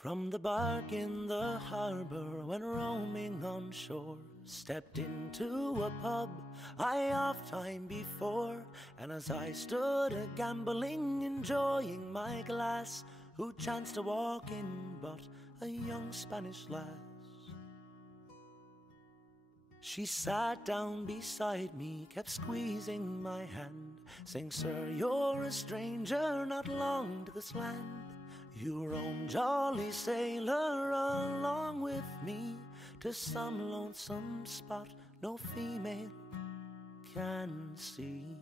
From the bark in the harbour when roaming on shore, stepped into a pub I oft time before, and as I stood a gambling, enjoying my glass, who chanced to walk in but a young Spanish lass. She sat down beside me, kept squeezing my hand, saying, "Sir, you're a stranger, not long to this land. You roam, jolly sailor, along with me to some lonesome spot no female can see."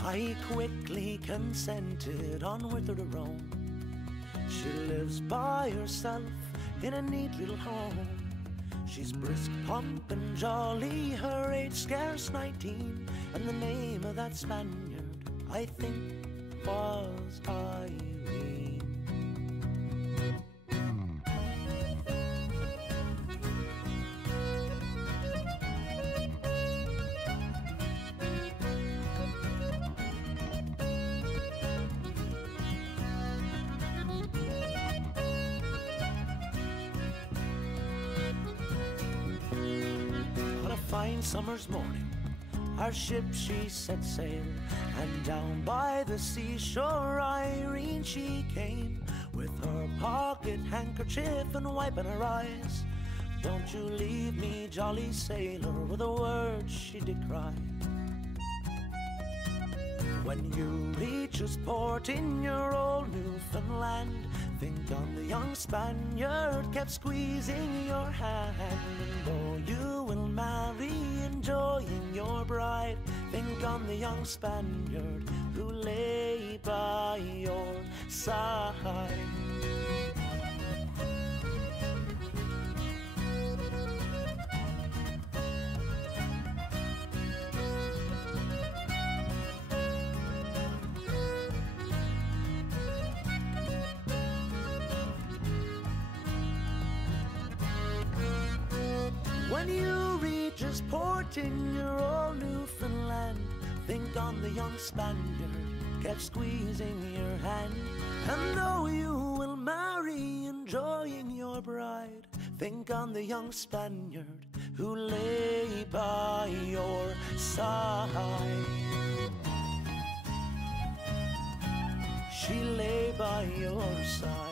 I quickly consented, on with her to roam. She lives by herself in a neat little home. She's brisk, plump and jolly, her age scarce 19, and the name of that Spaniard, I think, was Irene. Fine summer's morning, our ship she set sail, and down by the seashore Irene she came, with her pocket handkerchief and wiping her eyes. "Don't you leave me, jolly sailor," were the words she did cry. "When you reach a port in your old Newfoundland, think on the young Spaniard kept squeezing your hand. And though you will marry, enjoying your bride, think on the young Spaniard who lay by your side." When you reach a port in your old Newfoundland, think on the young Spaniard kept squeezing your hand. And though you will marry, enjoying your bride, think on the young Spaniard who lay by your side. She lay by your side.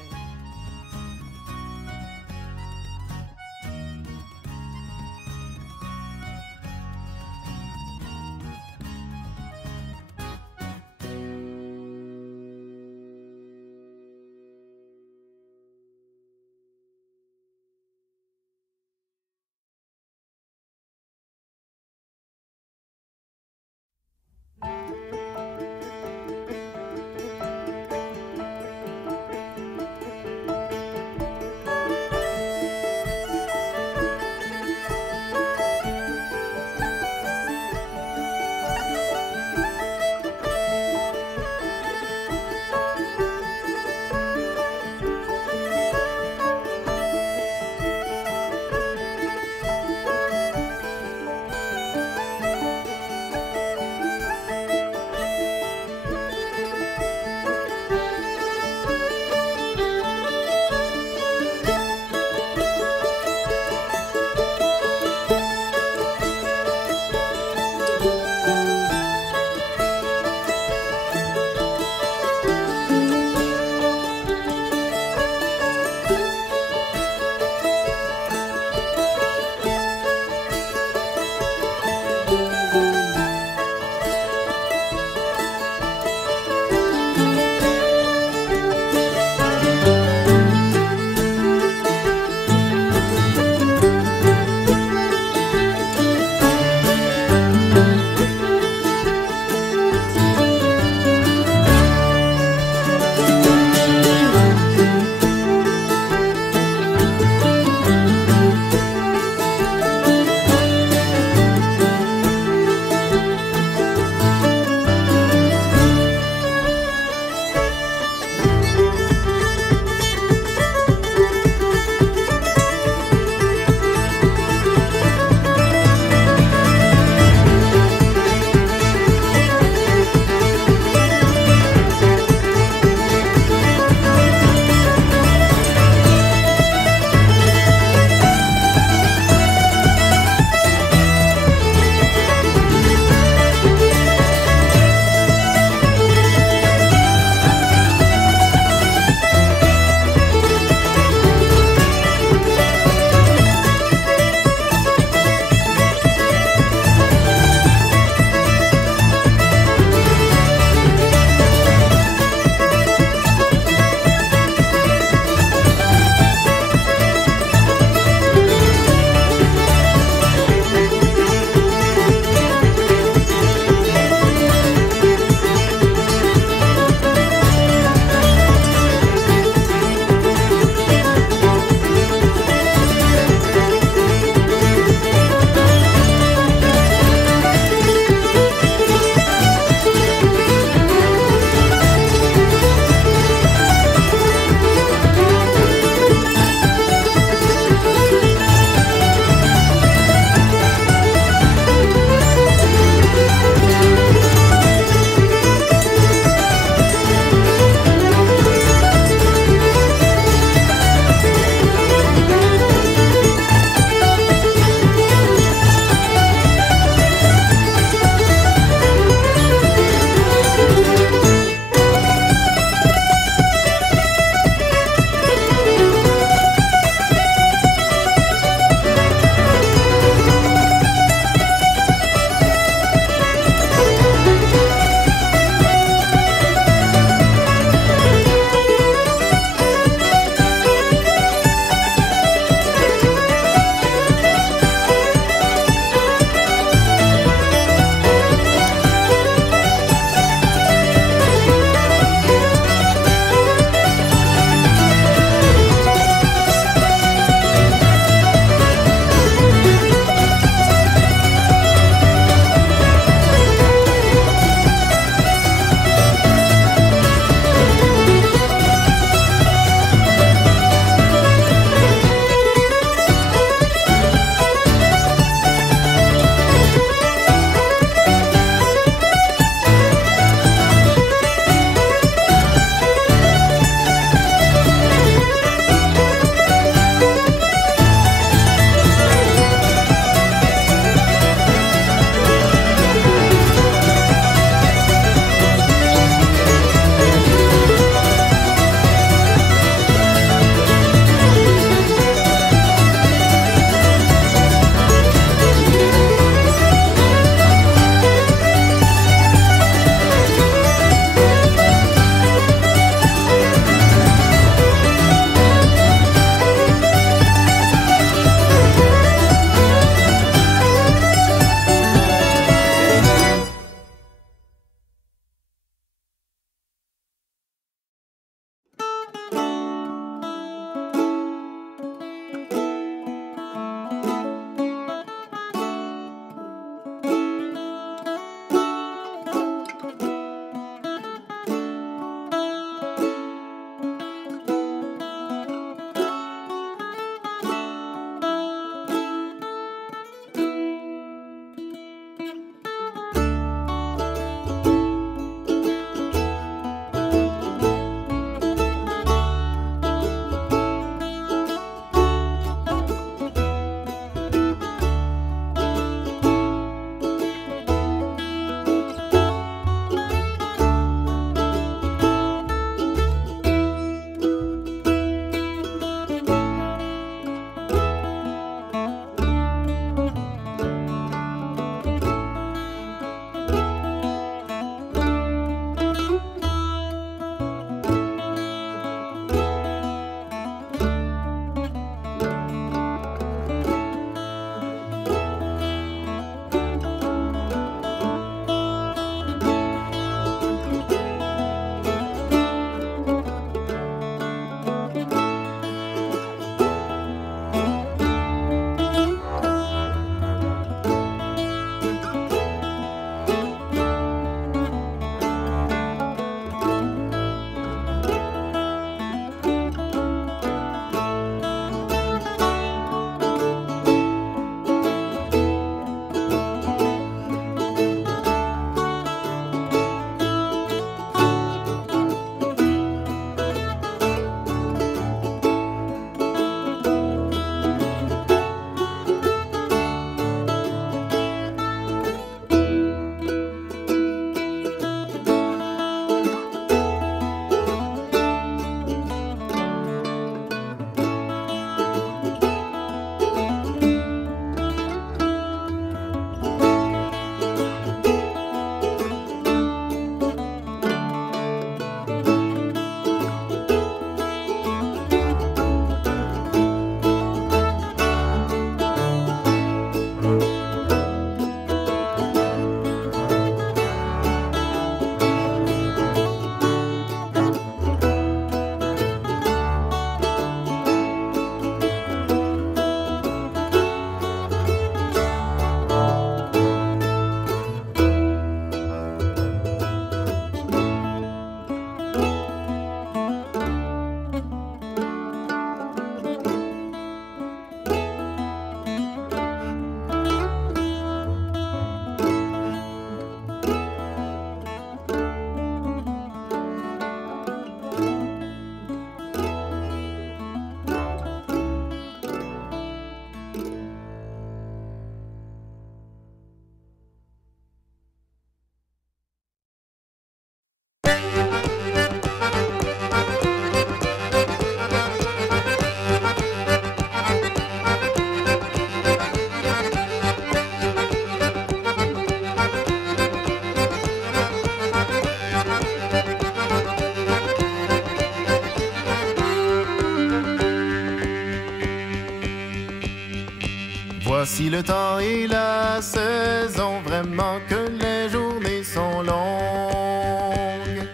Voici le temps et la saison, vraiment que les journées sont longues.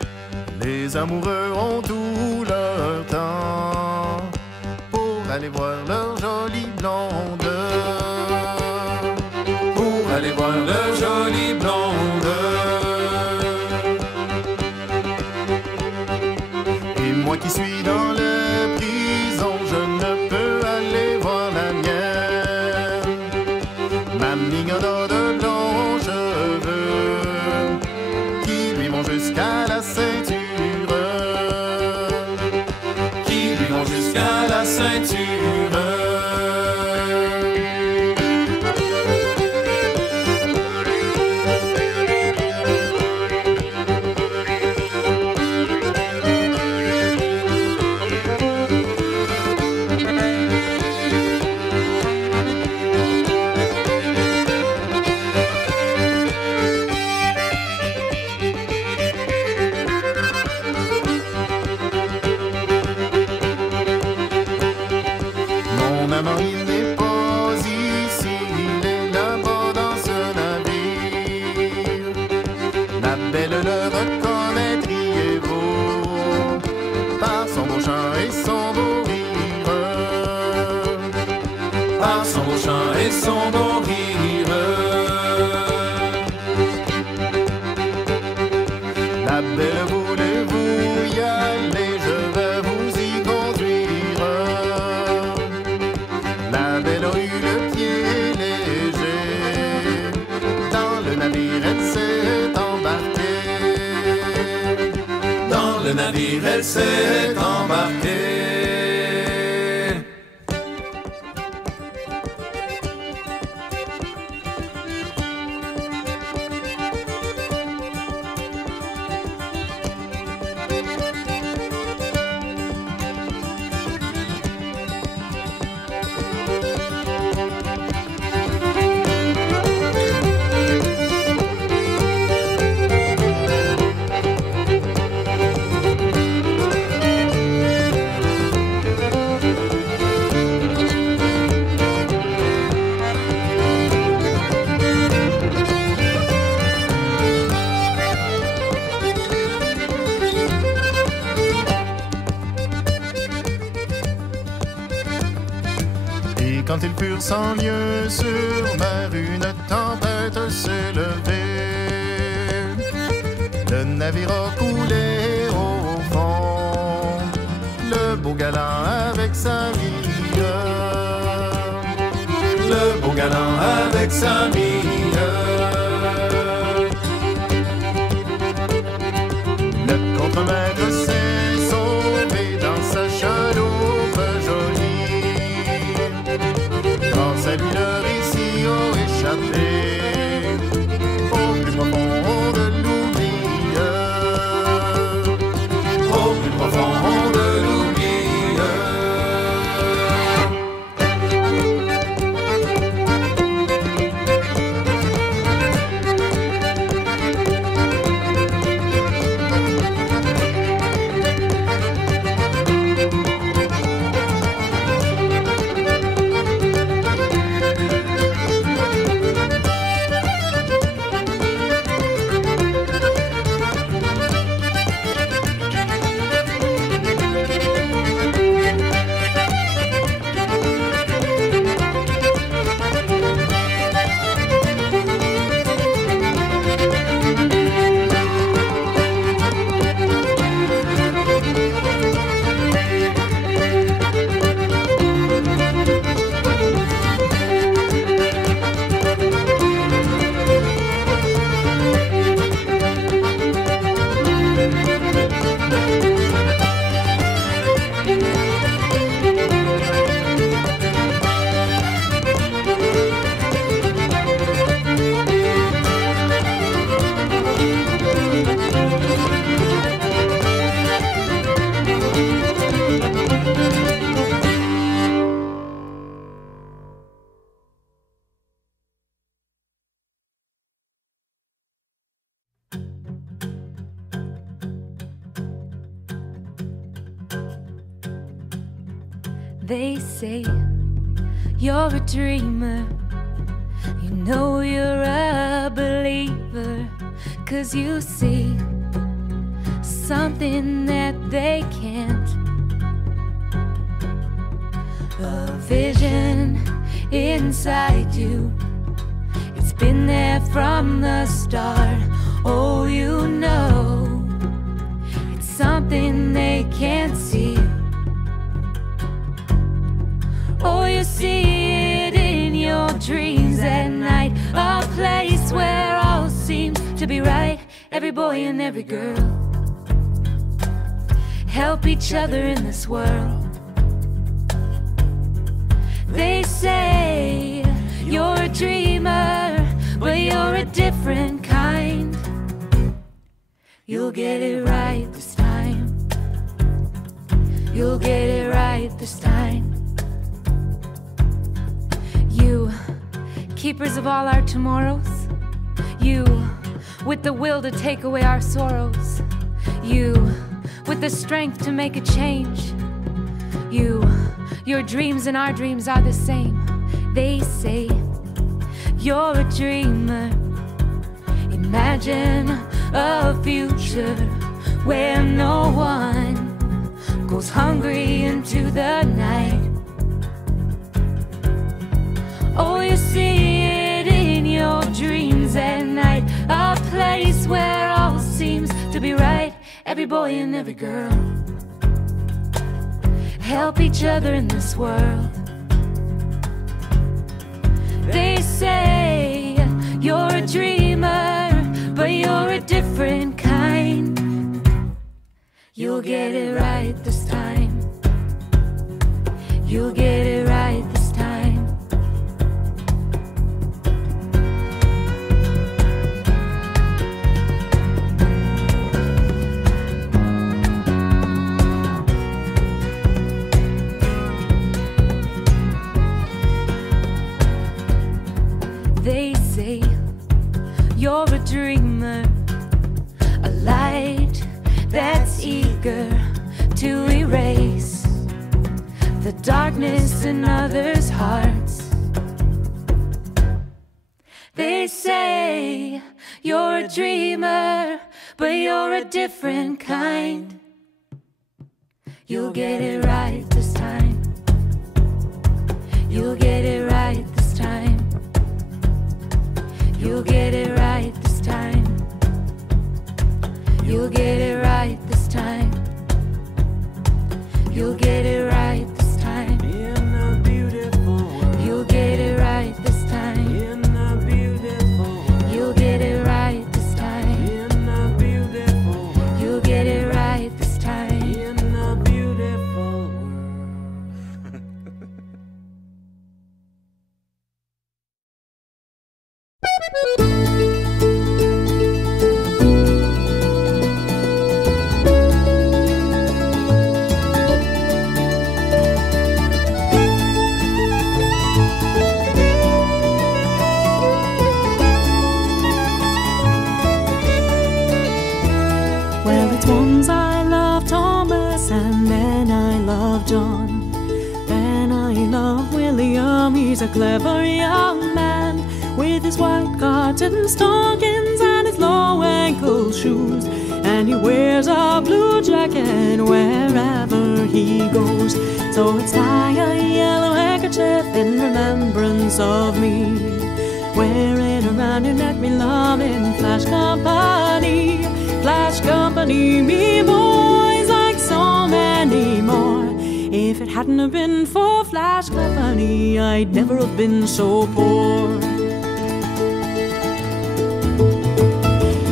Les amoureux ont tout leur temps pour aller voir leur jolie blonde. Pour aller voir leur jolie blonde. Et moi qui suis dans la prison, je ne peux aller voir la mienne. Ma mignonne de blonds cheveux qui lui vont jusqu'à la ceinture. Qui lui vont jusqu'à la ceinture. Il n'est pas ici, il est là-bas dans ce navire. La belle le reconnaîtriez-vous par son beau chant et son beau rire. Par son beau chant et son beau rire. La belle, voulez-vous y aller? Je vais vous y conduire. La belle a eu le pied léger, dans le navire elle s'est embarquée. Dans le navire elle s'est embarquée. Et quand ils furent 100 lieues sur mer, une tempête s'est levée. Le navire a coulé au fond, le beau galant avec sa mie. Le beau galant avec sa mie. Le contremaître s'est sauvé dans sa chaloupe jolie. Grâce à lui, le récit a échappé au plus profond de l'oubli. Au plus profond de l'oubli. They say you're a dreamer, You know you're a believer, 'cause you see something that they can't. A vision inside you, it's been there from the start. Oh, you know, it's something they can't see. Oh, you see it in your dreams at night, a place where all seems to be right. Every boy and every girl help each other in this world. They say you're a dreamer, but you're a different kind. You'll get it right this time. You'll get it right this time. You, keepers of all our tomorrows. You, with the will to take away our sorrows. You, with the strength to make a change. You, your dreams and our dreams are the same. They say you're a dreamer. Imagine a future where no one goes hungry into the night. Oh, you see it in your dreams at night, a place where all seems to be right. Every boy and every girl help each other in this world. They say you're a dreamer, but you're a different kind. You'll get it right this time. You'll get it right this time. They say you're a dreamer, a light that's eager to erase the darkness in others' hearts. They say you're a dreamer, but you're a different kind. You'll get it right this time. You'll get it right this time. You'll get it right this time. You'll get it right this time. You'll get it right this time. In a beautiful world. You'll get it right this time. In a beautiful world. You'll get it right this time. In a beautiful world. You'll get it right this time. In a beautiful world. Well, it's once I loved Thomas, and then I loved John. Then I love William, he's a clever young man, with his white cotton stockings and his low ankle shoes. And he wears a blue jacket wherever he goes. So let's tie a yellow handkerchief in remembrance of me. Wear it around your neck, me love, in Flash Company. Flash Company, me boys, like so many more. If it hadn't have been for Flash Company, I'd never have been so poor.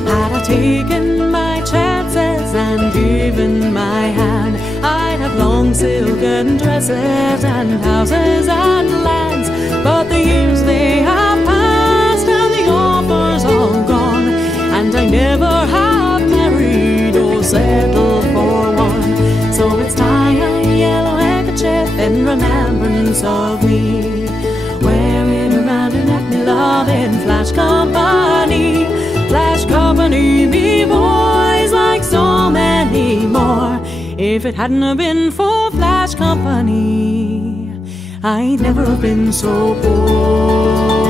Had I taken my chances and given my hand, I'd have long silken dresses and houses and lands. But the years they have passed and the offers all gone, and I never have married or settled for one. So it's tie a yellow handkerchief in remembrance of me. Wear it around your neck, me love, in Flash Company. Flash Company, me boys, like so many more. If it hadn't have been for Flash Company, I'd never have been so poor.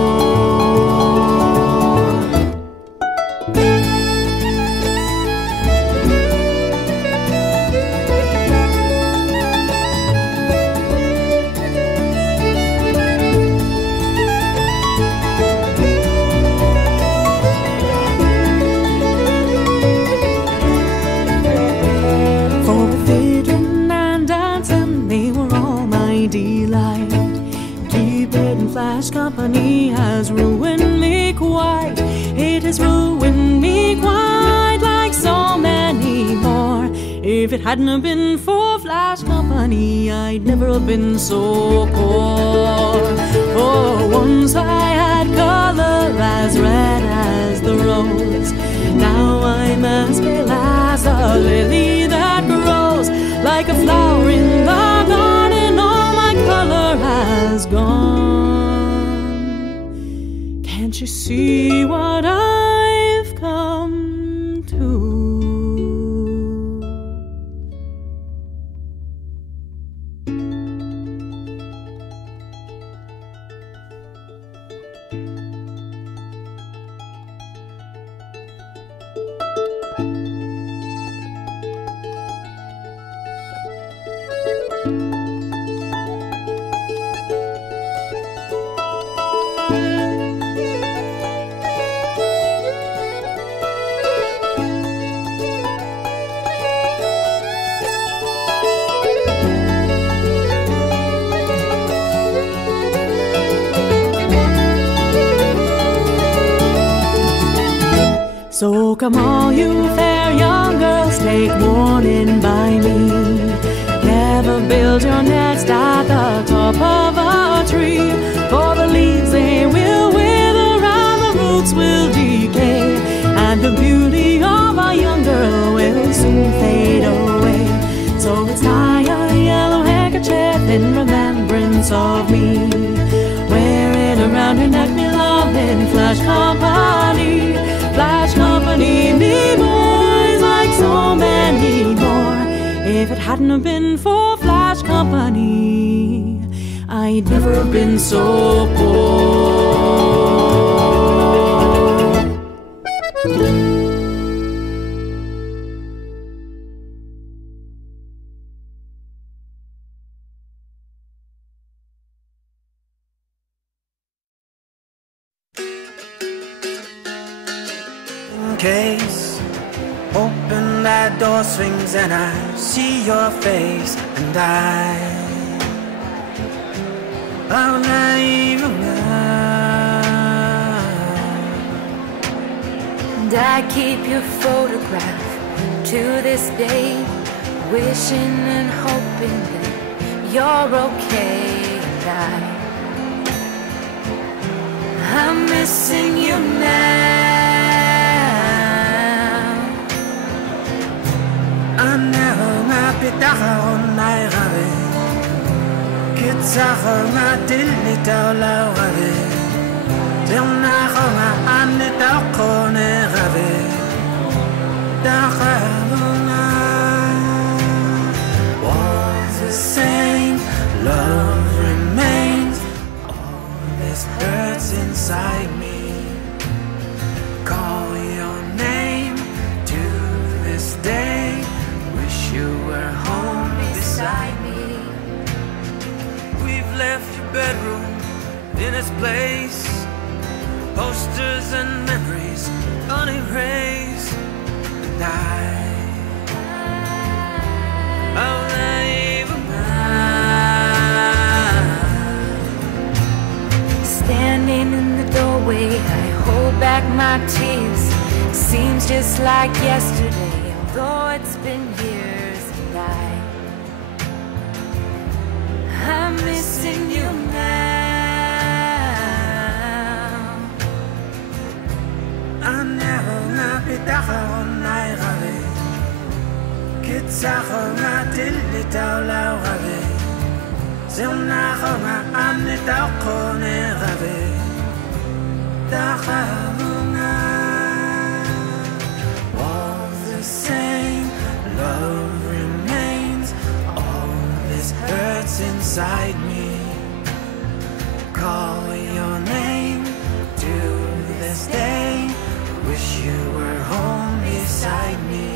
If it hadn't have been for Flash Company, I'd never have been so poor. For once I had color as red as the rose. Now I'm as pale as a lily that grows. Like a flower in the garden, all my color has gone. Can't you see what I've come to? So come all you fair young girls, take warning by me. Never build your nest at the top of a tree, for the leaves they will wither and the roots will decay, and the beauty of a young girl will soon fade away. So let's tie a yellow handkerchief in remembrance of me. Wear it around your neck, me love, in Flash Company. Flash Company, me boys, like so many more. If it hadn't have been for Flash Company, I'd never have been so poor. Case, open that door swings and I see your face, and I'm naive And I keep your photograph to this day, wishing and hoping that you're okay. And I'm missing you now. بدعنا غبي كتساخنا دلي دولا غبي دلنا خما عن دقون غبي دقنا was the same, love remains, all this hurts inside me. Call your name to this day, you were home beside me. We've left your bedroom in its place, posters and memories unerased. And how naive am I? Standing in the doorway, I hold back my tears. Seems just like yesterday, although it's been years. I'm missing you now. I never not be down, I rave. Kids are not till it all out. Zilna Homa and the Dalcone Rave. Dahavuna was the same, love remains, all this hurts inside me. Call your name to this day, wish you were home beside me.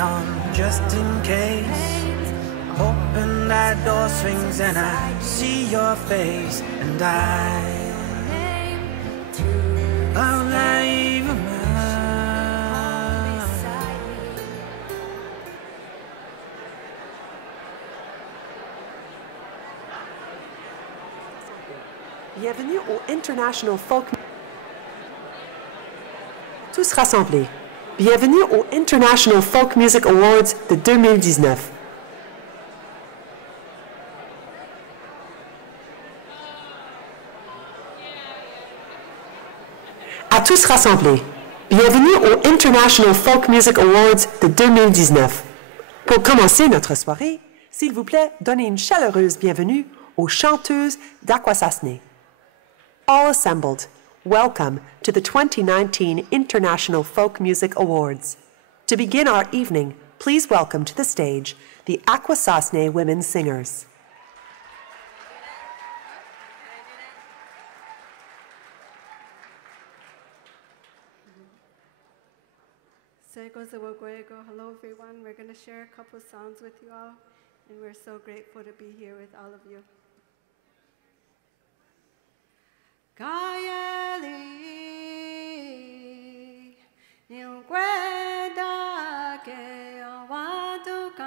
On just in case, open that door swings and I see your face, and I'll lay Bienvenue au International Folk... Tous rassemblés. Bienvenue au International Folk Music Awards de 2019. À tous rassemblés. Bienvenue au International Folk Music Awards de 2019. Pour commencer notre soirée, s'il vous plaît, donnez une chaleureuse bienvenue aux chanteuses d'Akwesasne. All assembled, welcome to the 2019 International Folk Music Awards. To begin our evening, please welcome to the stage the Akwesasne women singers. Hello everyone, we're going to share a couple songs with you all, and we're so grateful to be here with all of you. Kayali Nilgueda ke awanduga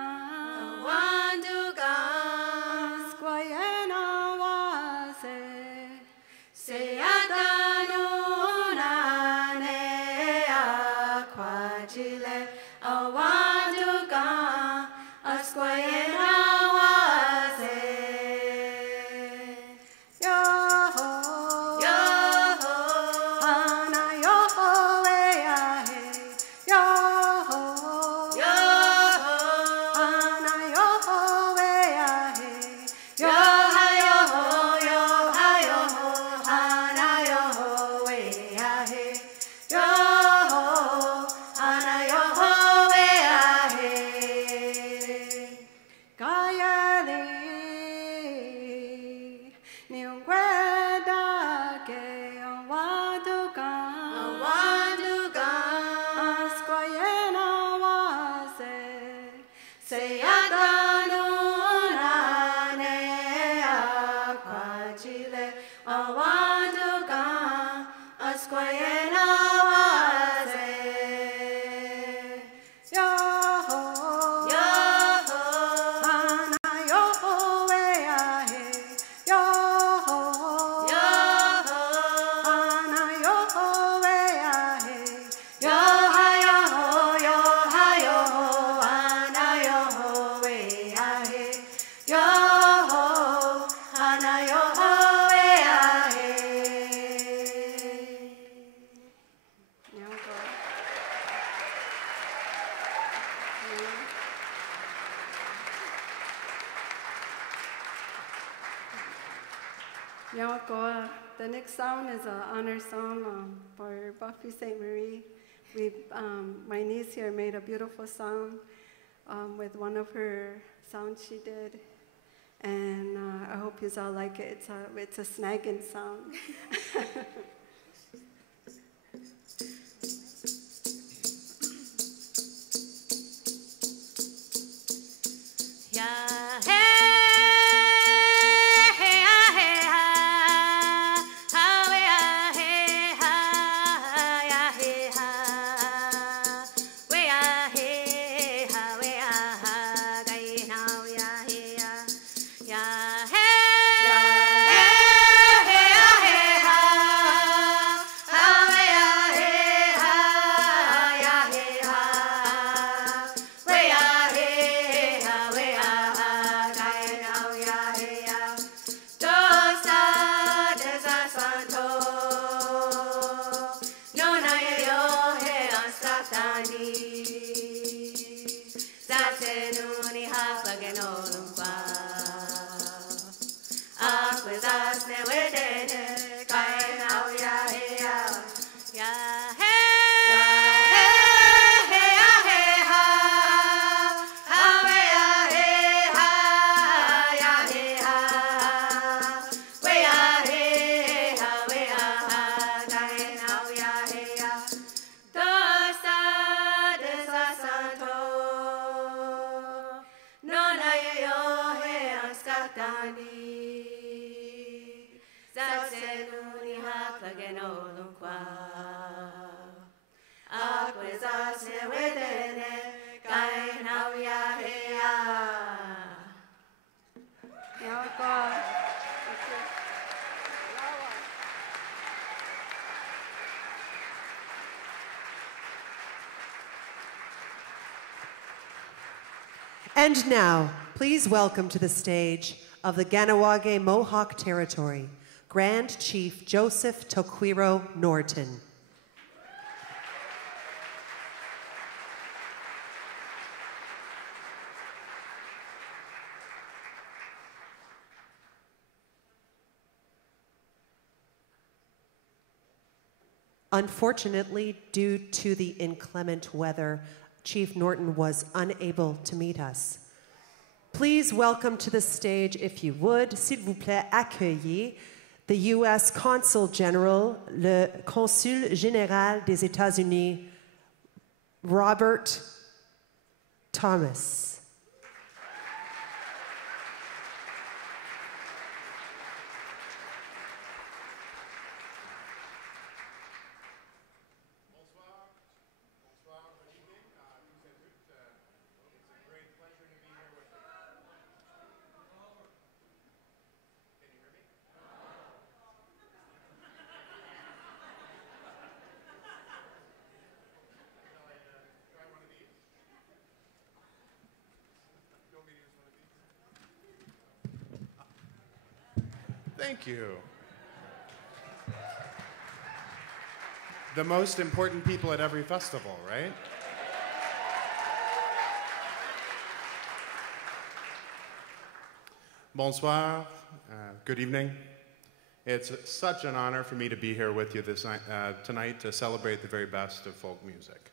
Squayena wase Seyatanuna ne aquajile awanduga Squayena wase The next song is an honor song for Buffy St. Marie. My niece here made a beautiful song with one of her songs she did, and I hope you all like it. It's a snagging song. And now, please welcome to the stage of the Ganawage Mohawk Territory, Grand Chief Joseph Toquiro Norton. Unfortunately, due to the inclement weather, Chief Norton was unable to meet us. Please welcome to the stage, if you would, s'il vous plaît, accueillez the U.S. Consul General, le Consul Général des États-Unis, Robert Thomas. Thank you. The most important people at every festival, right? Bonsoir. Good evening. It's such an honor for me to be here with you tonight to celebrate the very best of folk music.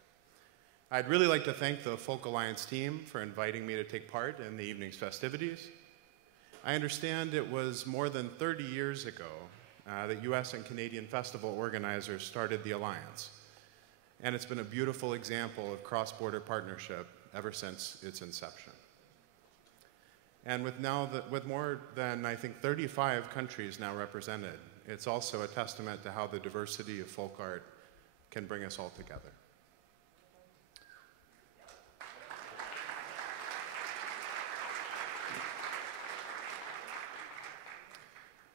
I'd really like to thank the FolkAlliance team for inviting me to take part in the evening's festivities. I understand it was more than 30 years ago that US and Canadian festival organizers started the Alliance. And it's been a beautiful example of cross-border partnership ever since its inception. And with more than, I think, 35 countries now represented, it's also a testament to how the diversity of folk art can bring us all together.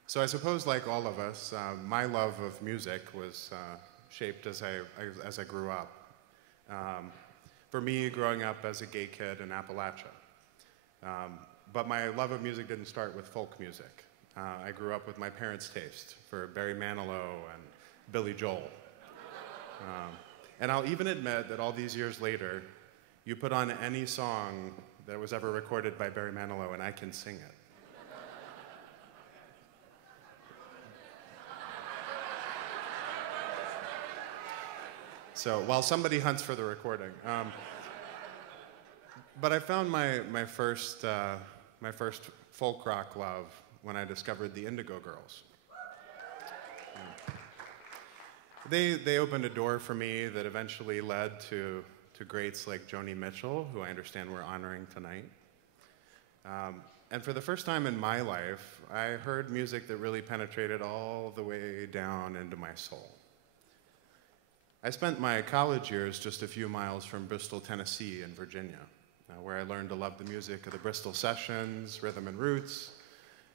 So I suppose, like all of us, my love of music was shaped as I grew up. For me, growing up as a gay kid in Appalachia. But my love of music didn't start with folk music. I grew up with my parents' taste for Barry Manilow and Billy Joel. And I'll even admit that all these years later, you put on any song that was ever recorded by Barry Manilow and I can sing it. So while somebody hunts for the recording. But I found my first folk rock love when I discovered the Indigo Girls. They opened a door for me that eventually led to greats like Joni Mitchell, who I understand we're honoring tonight. And for the first time in my life, I heard music that really penetrated all the way down into my soul. I spent my college years just a few miles from Bristol, Tennessee, in Virginia, where I learned to love the music of the Bristol Sessions, Rhythm and Roots,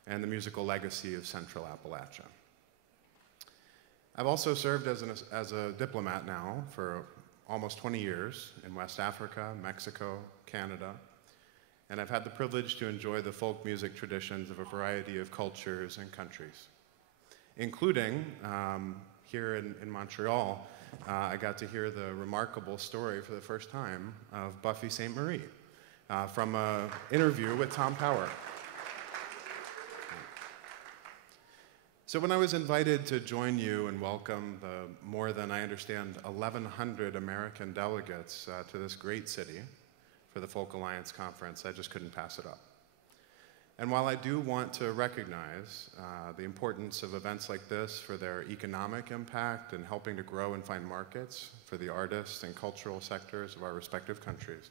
and the musical legacy of Central Appalachia. I've also served as a diplomat now for almost 20 years in West Africa, Mexico, Canada, and I've had the privilege to enjoy the folk music traditions of a variety of cultures and countries, including here in Montreal. I got to hear the remarkable story for the first time of Buffy Sainte-Marie from an interview with Tom Power. So when I was invited to join you and welcome the more than, I understand, 1,100 American delegates to this great city for the FolkAlliance conference, I just couldn't pass it up. And while I do want to recognize the importance of events like this for their economic impact and helping to grow and find markets for the artists and cultural sectors of our respective countries,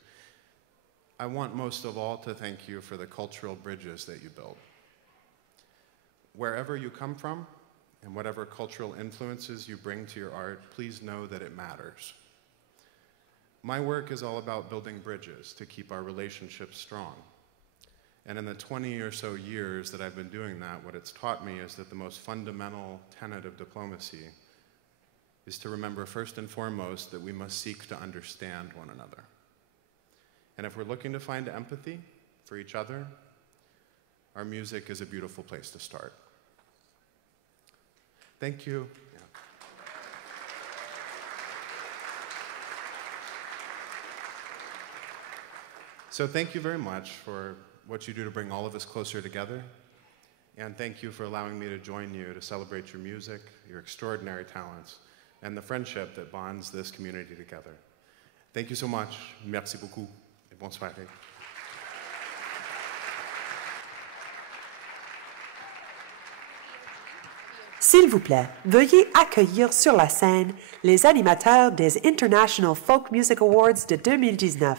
I want most of all to thank you for the cultural bridges that you build. Wherever you come from and whatever cultural influences you bring to your art, please know that it matters. My work is all about building bridges to keep our relationships strong. And in the 20 or so years that I've been doing that, what it's taught me is that the most fundamental tenet of diplomacy is to remember first and foremost that we must seek to understand one another. And if we're looking to find empathy, for each other, our music is a beautiful place to start. Thank you. Yeah. So thank you very much for what you do to bring all of us closer together. And thank you for allowing me to join you to celebrate your music, your extraordinary talents, and the friendship that bonds this community together. Thank you so much. Merci beaucoup. Et bonne soirée. S'il vous plaît, veuillez accueillir sur la scène les animateurs des International Folk Music Awards de 2019,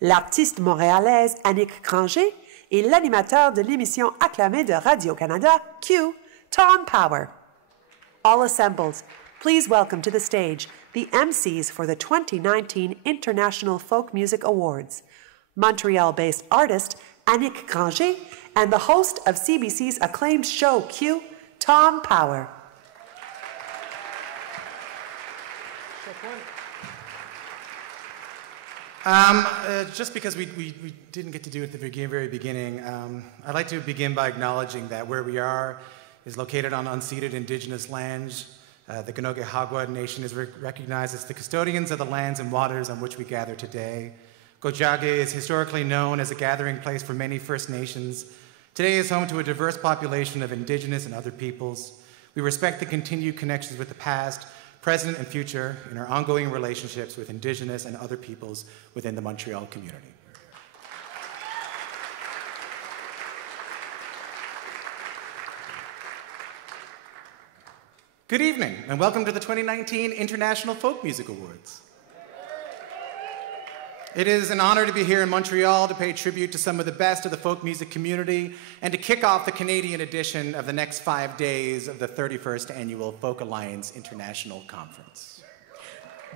l'artiste montréalaise Annick Granger et l'animateur de l'émission acclamée de Radio-Canada, Q, Tom Power. All assembled, please welcome to the stage the MCs for the 2019 International Folk Music Awards, Montreal-based artist Annick Granger and the host of CBC's acclaimed show Q, Tom Power. Just because we didn't get to do it at the very beginning, I'd like to begin by acknowledging that where we are is located on unceded indigenous lands. The Kanoke-Hagwa Nation is recognized as the custodians of the lands and waters on which we gather today. Gojage is historically known as a gathering place for many First Nations. Today is home to a diverse population of indigenous and other peoples. We respect the continued connections with the past, present, and future in our ongoing relationships with indigenous and other peoples within the Montreal community. Good evening, and welcome to the 2019 International Folk Music Awards. It is an honor to be here in Montreal to pay tribute to some of the best of the folk music community and to kick off the Canadian edition of the next 5 days of the 31st Annual FolkAlliance International Conference.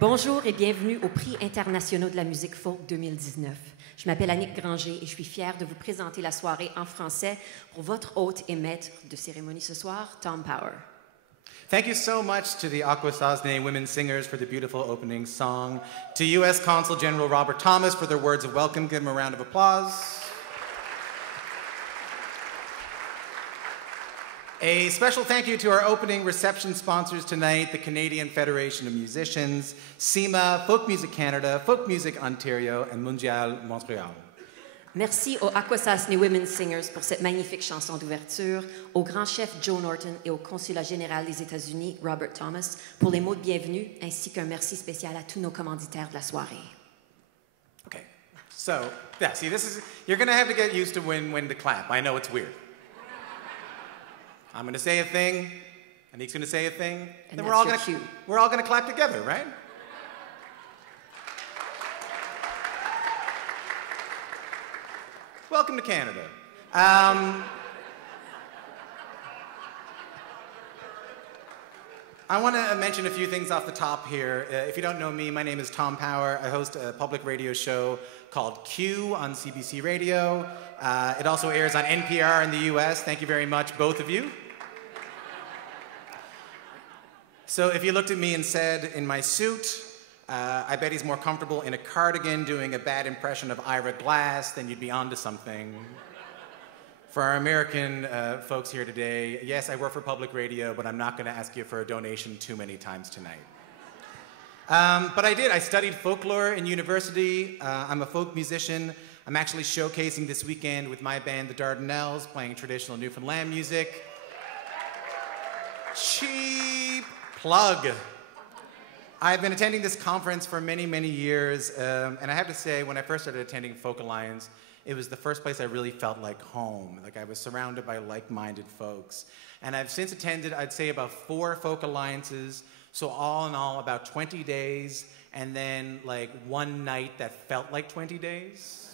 Bonjour et bienvenue aux Prix internationaux de la musique folk 2019. Je m'appelle Annick Granger et je suis fière de vous présenter la soirée en français pour votre hôte et maître de cérémonie ce soir, Tom Power. Thank you so much to the Akwesasne women singers for the beautiful opening song, to U.S. Consul General Robert Thomas for their words of welcome. Give them a round of applause. A special thank you to our opening reception sponsors tonight, the Canadian Federation of Musicians, CIMA, Folk Music Canada, Folk Music Ontario, and Mondial Montréal. Merci aux Akwesasne Women Singers pour cette magnifique chanson d'ouverture, au grand chef Joe Norton et au consulat général des États-Unis, Robert Thomas, pour les mots de bienvenue, ainsi qu'un merci spécial à tous nos commanditaires de la soirée. Okay, so, yeah, see, you're going to have to get used to when to clap. I know it's weird. I'm going to say a thing, and he's going to say a thing, and then we're all going to clap together, right? Welcome to Canada. I want to mention a few things off the top here. If you don't know me, my name is Tom Power. I host a public radio show called Q on CBC Radio. It also airs on NPR in the US. Thank you very much, both of you. So if you looked at me and said, in my suit, I bet he's more comfortable in a cardigan doing a bad impression of Ira Glass, then you'd be onto something. For our American folks here today, yes, I work for public radio, but I'm not going to ask you for a donation too many times tonight. But I did. I studied folklore in university. I'm a folk musician. I'm actually showcasing this weekend with my band, the Dardanelles, playing traditional Newfoundland music. Cheap plug. I've been attending this conference for many, many years, and I have to say, when I first started attending FolkAlliance, it was the first place I really felt like home. Like I was surrounded by like-minded folks. And I've since attended, I'd say, about 4 FolkAlliances, so all in all, about 20 days, and then like one night that felt like 20 days.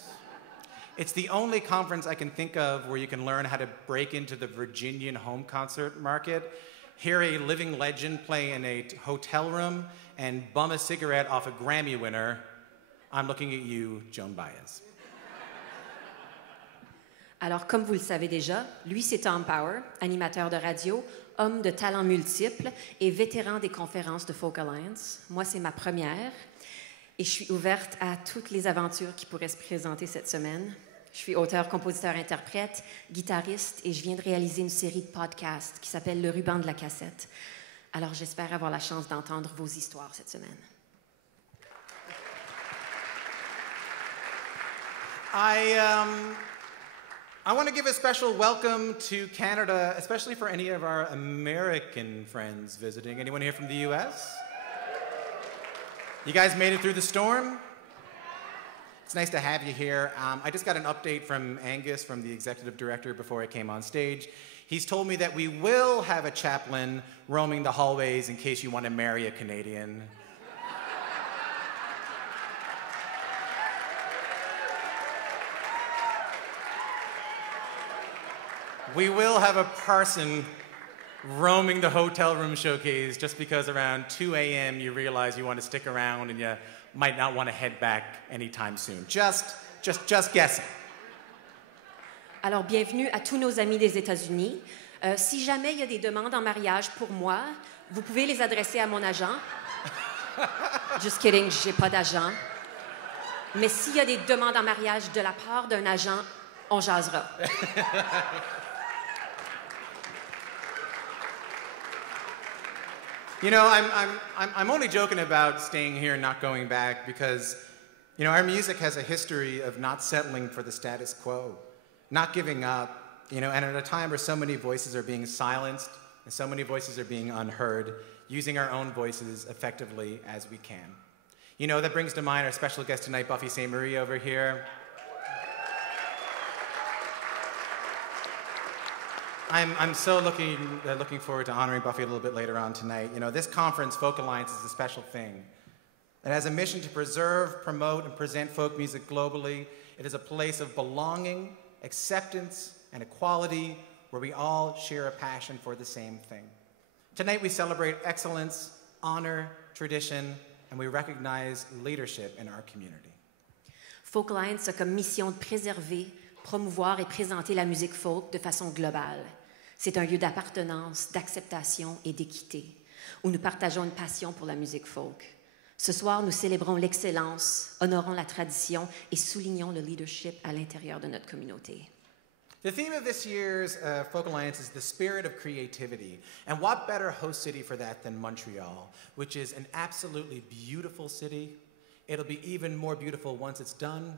It's the only conference I can think of where you can learn how to break into the Virginian home concert market, hear a living legend play in a hotel room, and bum a cigarette off a Grammy winner. I'm looking at you, Joan Baez. Alors, comme vous le savez déjà, lui, c'est Tom Power, animateur de radio, homme de talents multiples et vétéran des conférences de FolkAlliance. Moi, c'est ma première et je suis ouverte à toutes les aventures qui pourraient se présenter cette semaine. Je suis auteur, compositeur, interprète, guitariste et je viens de réaliser une série de podcasts qui s'appelle Le ruban de la cassette. Alors j'espère avoir la chance d'entendre vos histoires cette semaine. I want to give a special welcome to Canada, especially for any of our American friends visiting. Anyone here from the US? You guys made it through the storm? It's nice to have you here. I just got an update from Angus, from the executive director, before I came on stage. He's told me that we will have a chaplain roaming the hallways in case you want to marry a Canadian. We will have a person roaming the hotel room showcase just because around 2 a.m. you realize you want to stick around and you might not want to head back anytime soon. Just guessing. Alors, bienvenue à tous nos amis des États-Unis. Si jamais il y a des demandes en mariage pour moi, vous pouvez les adresser à mon agent. Just kidding, j'ai pas d'agent. Mais s'il y a des demandes en mariage de la part d'un agent, on jasera. You know, I'm only joking about staying here and not going back because, you know, our music has a history of not settling for the status quo, not giving up, you know, and at a time where so many voices are being silenced and so many voices are being unheard, using our own voices effectively as we can. You know, that brings to mind our special guest tonight, Buffy St. Marie over here. I'm so looking forward to honoring Buffy a little bit later on tonight. You know, this conference, FolkAlliance, is a special thing. It has a mission to preserve, promote, and present folk music globally. It is a place of belonging, acceptance, and equality where we all share a passion for the same thing. Tonight we celebrate excellence, honor, tradition, and we recognize leadership in our community. FolkAlliance a comme mission de préserver, promouvoir et présenter la musique folk de façon globale. C'est un lieu d'appartenance, d'acceptation et d'équité, où nous partageons une passion pour la musique folk. Ce soir, nous célébrons l'excellence, honorons la tradition et soulignons le leadership à l'intérieur de notre communauté. The theme of this year's FolkAlliance is the spirit of creativity. And what better host city for that than Montreal, which is an absolutely beautiful city. It'll be even more beautiful once it's done.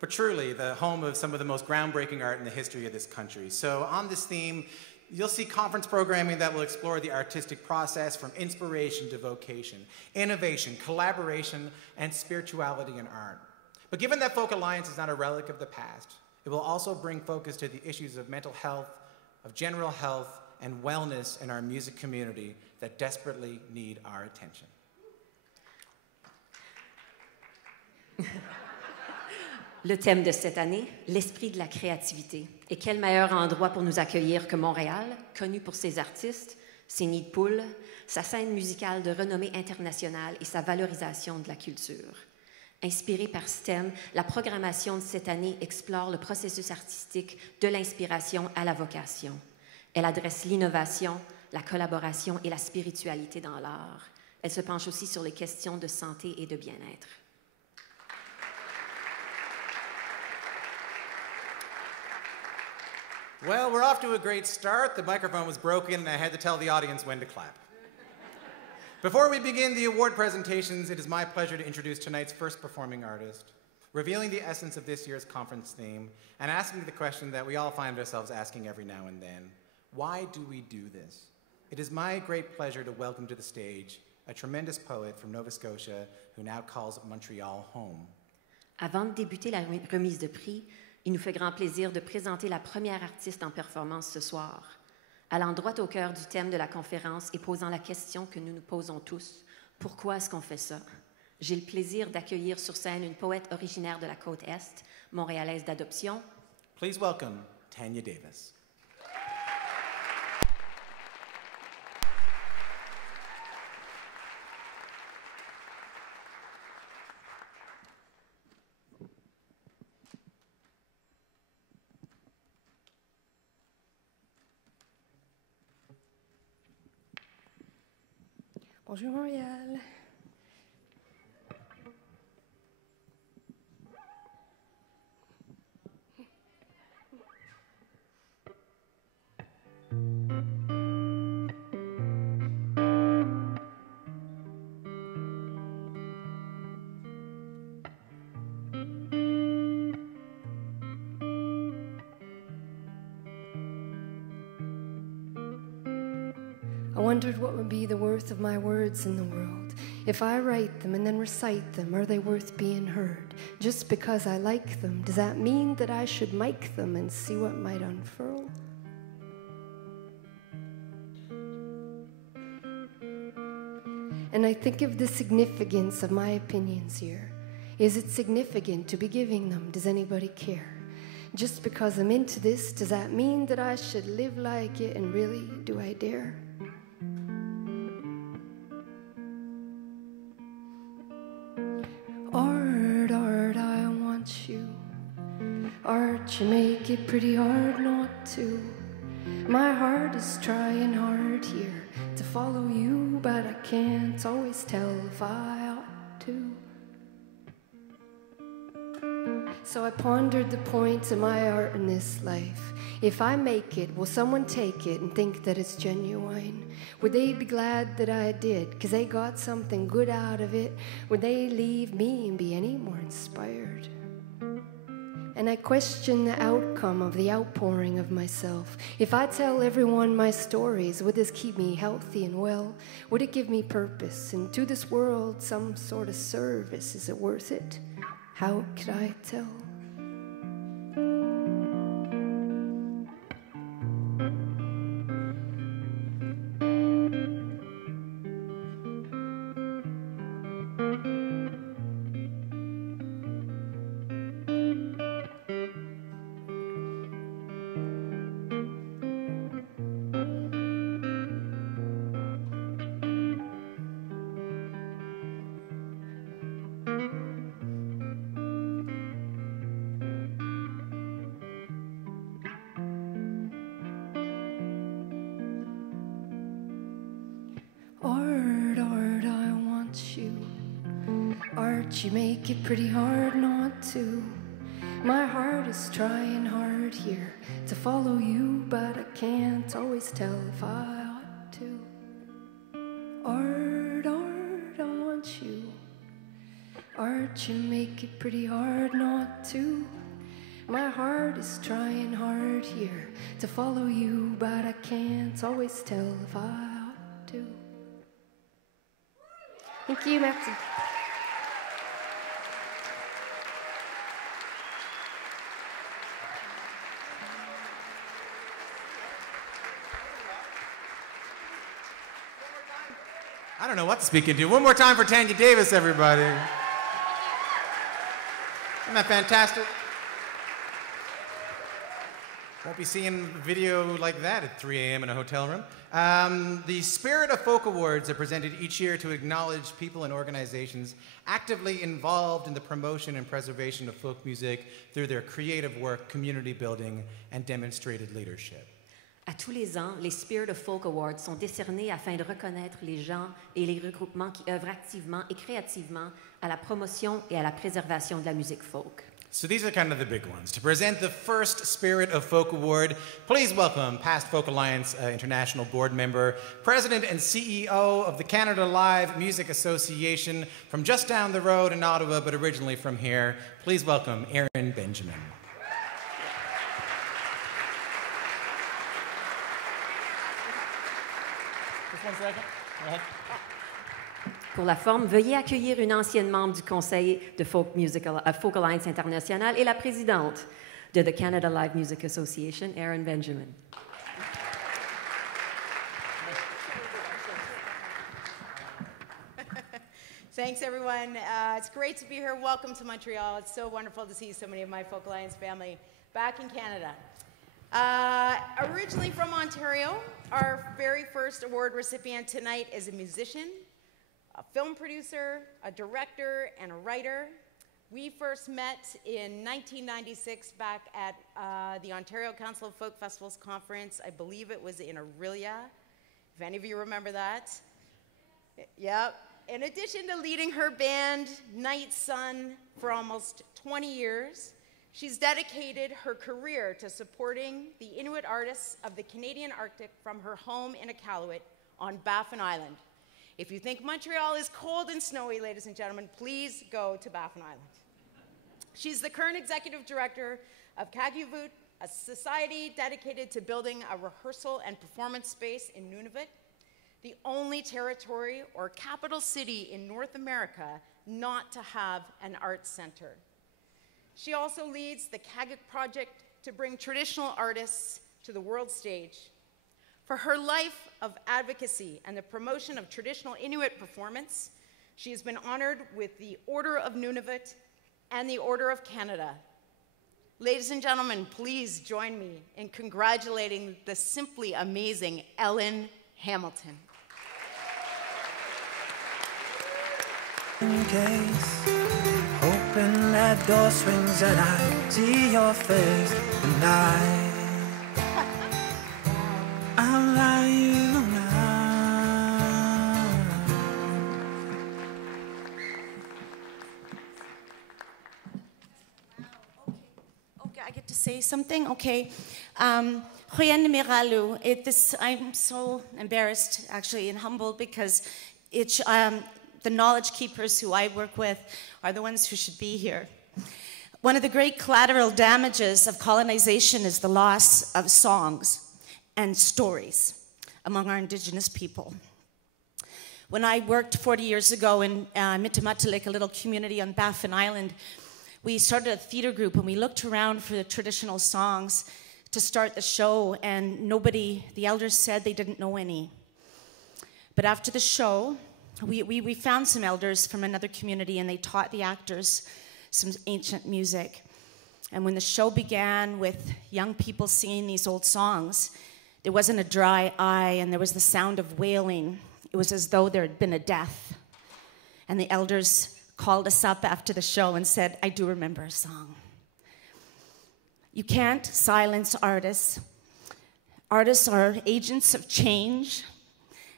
But truly, the home of some of the most groundbreaking art in the history of this country. So on this theme, you'll see conference programming that will explore the artistic process from inspiration to vocation, innovation, collaboration, and spirituality in art. But given that FolkAlliance is not a relic of the past, it will also bring focus to the issues of mental health, of general health, and wellness in our music community that desperately need our attention. Le thème de cette année, l'esprit de la créativité. Et quel meilleur endroit pour nous accueillir que Montréal, connu pour ses artistes, ses nids de poules, sa scène musicale de renommée internationale et sa valorisation de la culture. Inspirée par ce thème, la programmation de cette année explore le processus artistique de l'inspiration à la vocation. Elle adresse l'innovation, la collaboration et la spiritualité dans l'art. Elle se penche aussi sur les questions de santé et de bien-être. Well, we're off to a great start. The microphone was broken and I had to tell the audience when to clap. Before we begin the award presentations, it is my pleasure to introduce tonight's first performing artist, revealing the essence of this year's conference theme and asking the question that we all find ourselves asking every now and then. Why do we do this? It is my great pleasure to welcome to the stage a tremendous poet from Nova Scotia who now calls Montreal home. Avant de débuter la remise de prix, il nous fait grand plaisir de présenter la première artiste en performance ce soir. Allant droit au cœur du thème de la conférence et posant la question que nous nous posons tous, pourquoi est-ce qu'on fait ça? J'ai le plaisir d'accueillir sur scène une poète originaire de la côte Est, montréalaise d'adoption. Please welcome Tanya Davis. Bonjour Montréal. I wondered what would be the worth of my words in the world. If I write them and then recite them, are they worth being heard? Just because I like them, does that mean that I should mic them and see what might unfurl? And I think of the significance of my opinions here. Is it significant to be giving them? Does anybody care? Just because I'm into this, does that mean that I should live like it? And really, do I dare? Art, art, I want you. Art, you make it pretty hard not to. My heart is trying hard here to follow you, but I can't always tell if I ought to. So I pondered the point of my art in this life. If I make it, will someone take it and think that it's genuine? Would they be glad that I did, 'cause they got something good out of it? Would they leave me and be any more inspired? And I question the outcome of the outpouring of myself. If I tell everyone my stories, would this keep me healthy and well? Would it give me purpose? And to this world, some sort of service, is it worth it? How could I tell? Art, art, I want you. Art, you make it pretty hard not to. My heart is trying hard here to follow you, but I can't always tell if I ought to. Art, art, I want you. Art, you make it pretty hard not to. My heart is trying hard here to follow you, but I can't always tell if I ought to. Thank you, merci. I don't know what to speak into. One more time for Tanya Davis, everybody. Isn't that fantastic? Won't be seeing a video like that at 3 a.m. in a hotel room. The Spirit of Folk Awards are presented each year to acknowledge people and organizations actively involved in the promotion and preservation of folk music through their creative work, community building, and demonstrated leadership. À tous les ans, les Spirit of Folk Awards sont décernés afin de reconnaître les gens et les regroupements qui œuvrent activement et créativement à la promotion et à la préservation de la musique folk. So these are kind of the big ones. To present the first Spirit of Folk Award, please welcome past FolkAlliance International Board Member, President and CEO of the Canada Live Music Association from just down the road in Ottawa, but originally from here. Please welcome Aaron Benjamin. Just 1 second. Go ahead. Pour la forme, veuillez accueillir une ancienne membre du Conseil de FolkAlliance International et la présidente de the Canada Live Music Association, Aaron Benjamin. Thanks, everyone. It's great to be here. Welcome to Montreal. It's so wonderful to see so many of my FolkAlliance family back in Canada. Originally from Ontario, our very first award recipient tonight is a musician, a film producer, a director, and a writer. We first met in 1996 back at the Ontario Council of Folk Festivals Conference. I believe it was in Aurelia, if any of you remember that. Yep. In addition to leading her band, Night Sun, for almost 20 years, she's dedicated her career to supporting the Inuit artists of the Canadian Arctic from her home in Iqaluit on Baffin Island. If you think Montreal is cold and snowy, ladies and gentlemen, please go to Baffin Island. She's the current executive director of Kaguvut, a society dedicated to building a rehearsal and performance space in Nunavut, the only territory or capital city in North America not to have an arts center. She also leads the Kaguk project to bring traditional artists to the world stage. For her life of advocacy and the promotion of traditional Inuit performance, she has been honored with the Order of Nunavut and the Order of Canada. Ladies and gentlemen, please join me in congratulating the simply amazing Ellen Hamilton. In case, hoping that door swings and I see your face, and I'll lie you now. Okay, I get to say something? Okay. I'm so embarrassed, actually, and humbled because it's, the knowledge keepers who I work with are the ones who should be here. One of the great collateral damages of colonization is the loss of songs and stories among our Indigenous people. When I worked 40 years ago in Mitamatulik, a little community on Baffin Island, we started a theater group and we looked around for the traditional songs to start the show, and nobody, the elders said they didn't know any. But after the show, we found some elders from another community and they taught the actors some ancient music. And when the show began with young people singing these old songs, there wasn't a dry eye and there was the sound of wailing. It was as though there had been a death. And the elders called us up after the show and said, I do remember a song. You can't silence artists. Artists are agents of change.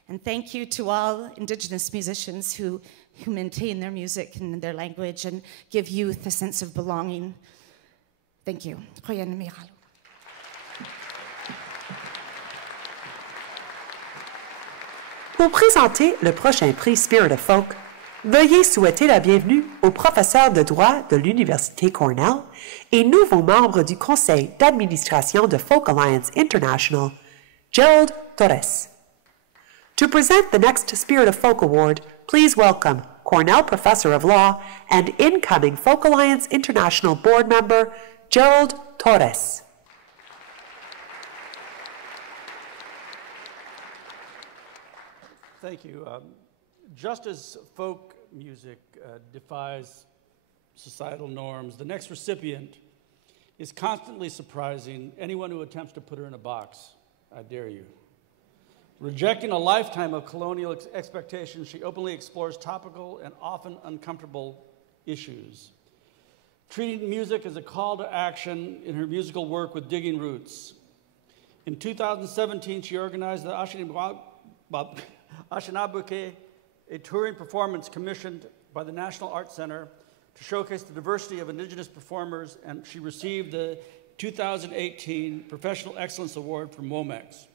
And thank you to all Indigenous musicians who maintain their music and their language and give youth a sense of belonging. Thank you. Pour présenter le prochain prix Spirit of Folk, veuillez souhaiter la bienvenue au professeur de droit de l'Université Cornell et nouveau membre du conseil d'administration de FolkAlliance International, Gerald Torres. To present the next Spirit of Folk Award, please welcome Cornell Professor of Law and incoming FolkAlliance International Board Member, Gerald Torres. Thank you. Just as folk music defies societal norms, the next recipient is constantly surprising anyone who attempts to put her in a box. I dare you. Rejecting a lifetime of colonial expectations, she openly explores topical and often uncomfortable issues. Treating music as a call to action in her musical work with Digging Roots. In 2017, she organized the Anishinaabe, a touring performance commissioned by the National Arts Center to showcase the diversity of Indigenous performers, and she received the 2018 Professional Excellence Award from WOMEX.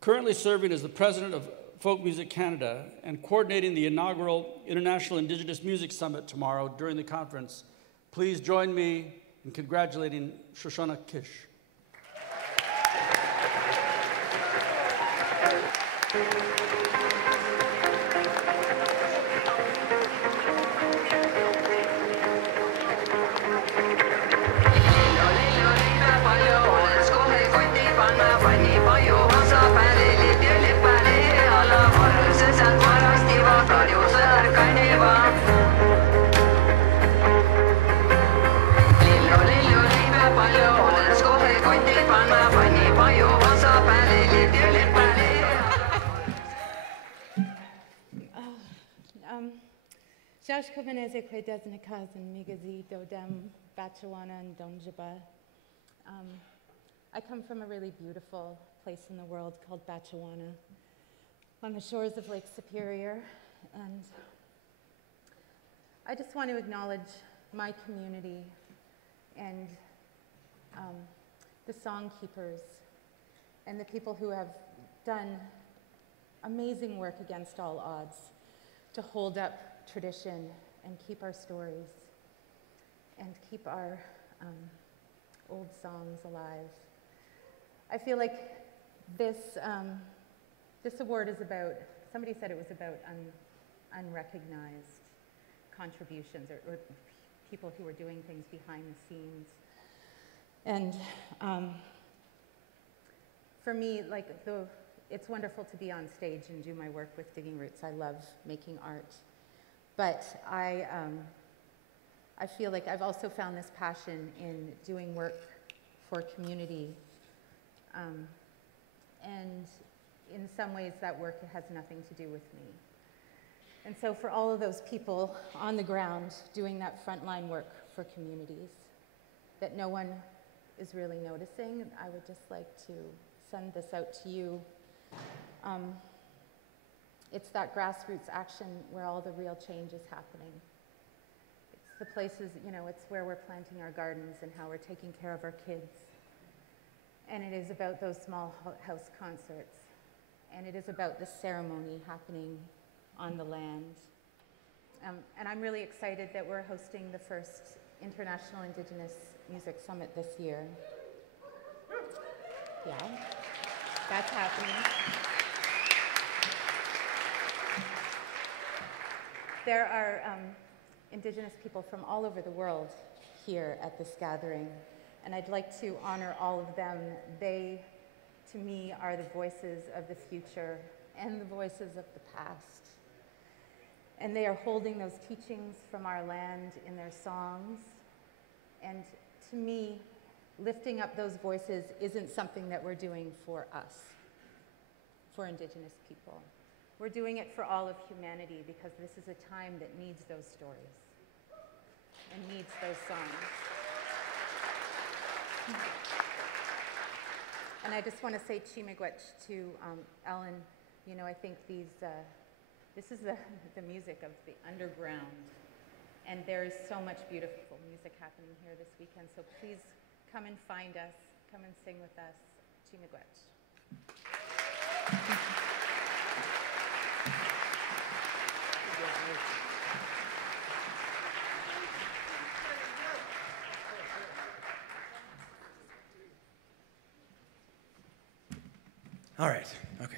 Currently serving as the president of Folk Music Canada and coordinating the inaugural International Indigenous Music Summit tomorrow during the conference, please join me in congratulating Shoshana Kish. I come from a really beautiful place in the world called Batchewana. on the shores of Lake Superior. And I just want to acknowledge my community and the songkeepers and the people who have done amazing work against all odds to hold up tradition and keep our stories and keep our old songs alive. I feel like this award is about, somebody said it was about unrecognized contributions or people who were doing things behind the scenes. And for me, like, it's wonderful to be on stage and do my work with Digging Roots. I love making art. But I feel like I've also found this passion in doing work for community. And in some ways, that work has nothing to do with me. And so for all of those people on the ground doing that frontline work for communities that no one is really noticing, I would just like to send this out to you. It's that grassroots action where all the real change is happening. It's the places, you know, it's where we're planting our gardens and how we're taking care of our kids. And it is about those small house concerts. And it is about the ceremony happening on the land. And I'm really excited that we're hosting the first International Indigenous Music Summit this year. Yeah, that's happening. There are Indigenous people from all over the world here at this gathering, and I'd like to honor all of them. They, to me, are the voices of the future and the voices of the past. And they are holding those teachings from our land in their songs. And to me, lifting up those voices isn't something that we're doing for us, for Indigenous people. We're doing it for all of humanity because this is a time that needs those stories and needs those songs. And I just want to say Chimigwech to Ellen. You know, I think this is the music of the underground. And there is so much beautiful music happening here this weekend. So please come and find us. Come and sing with us. Chimigwech. All right, okay.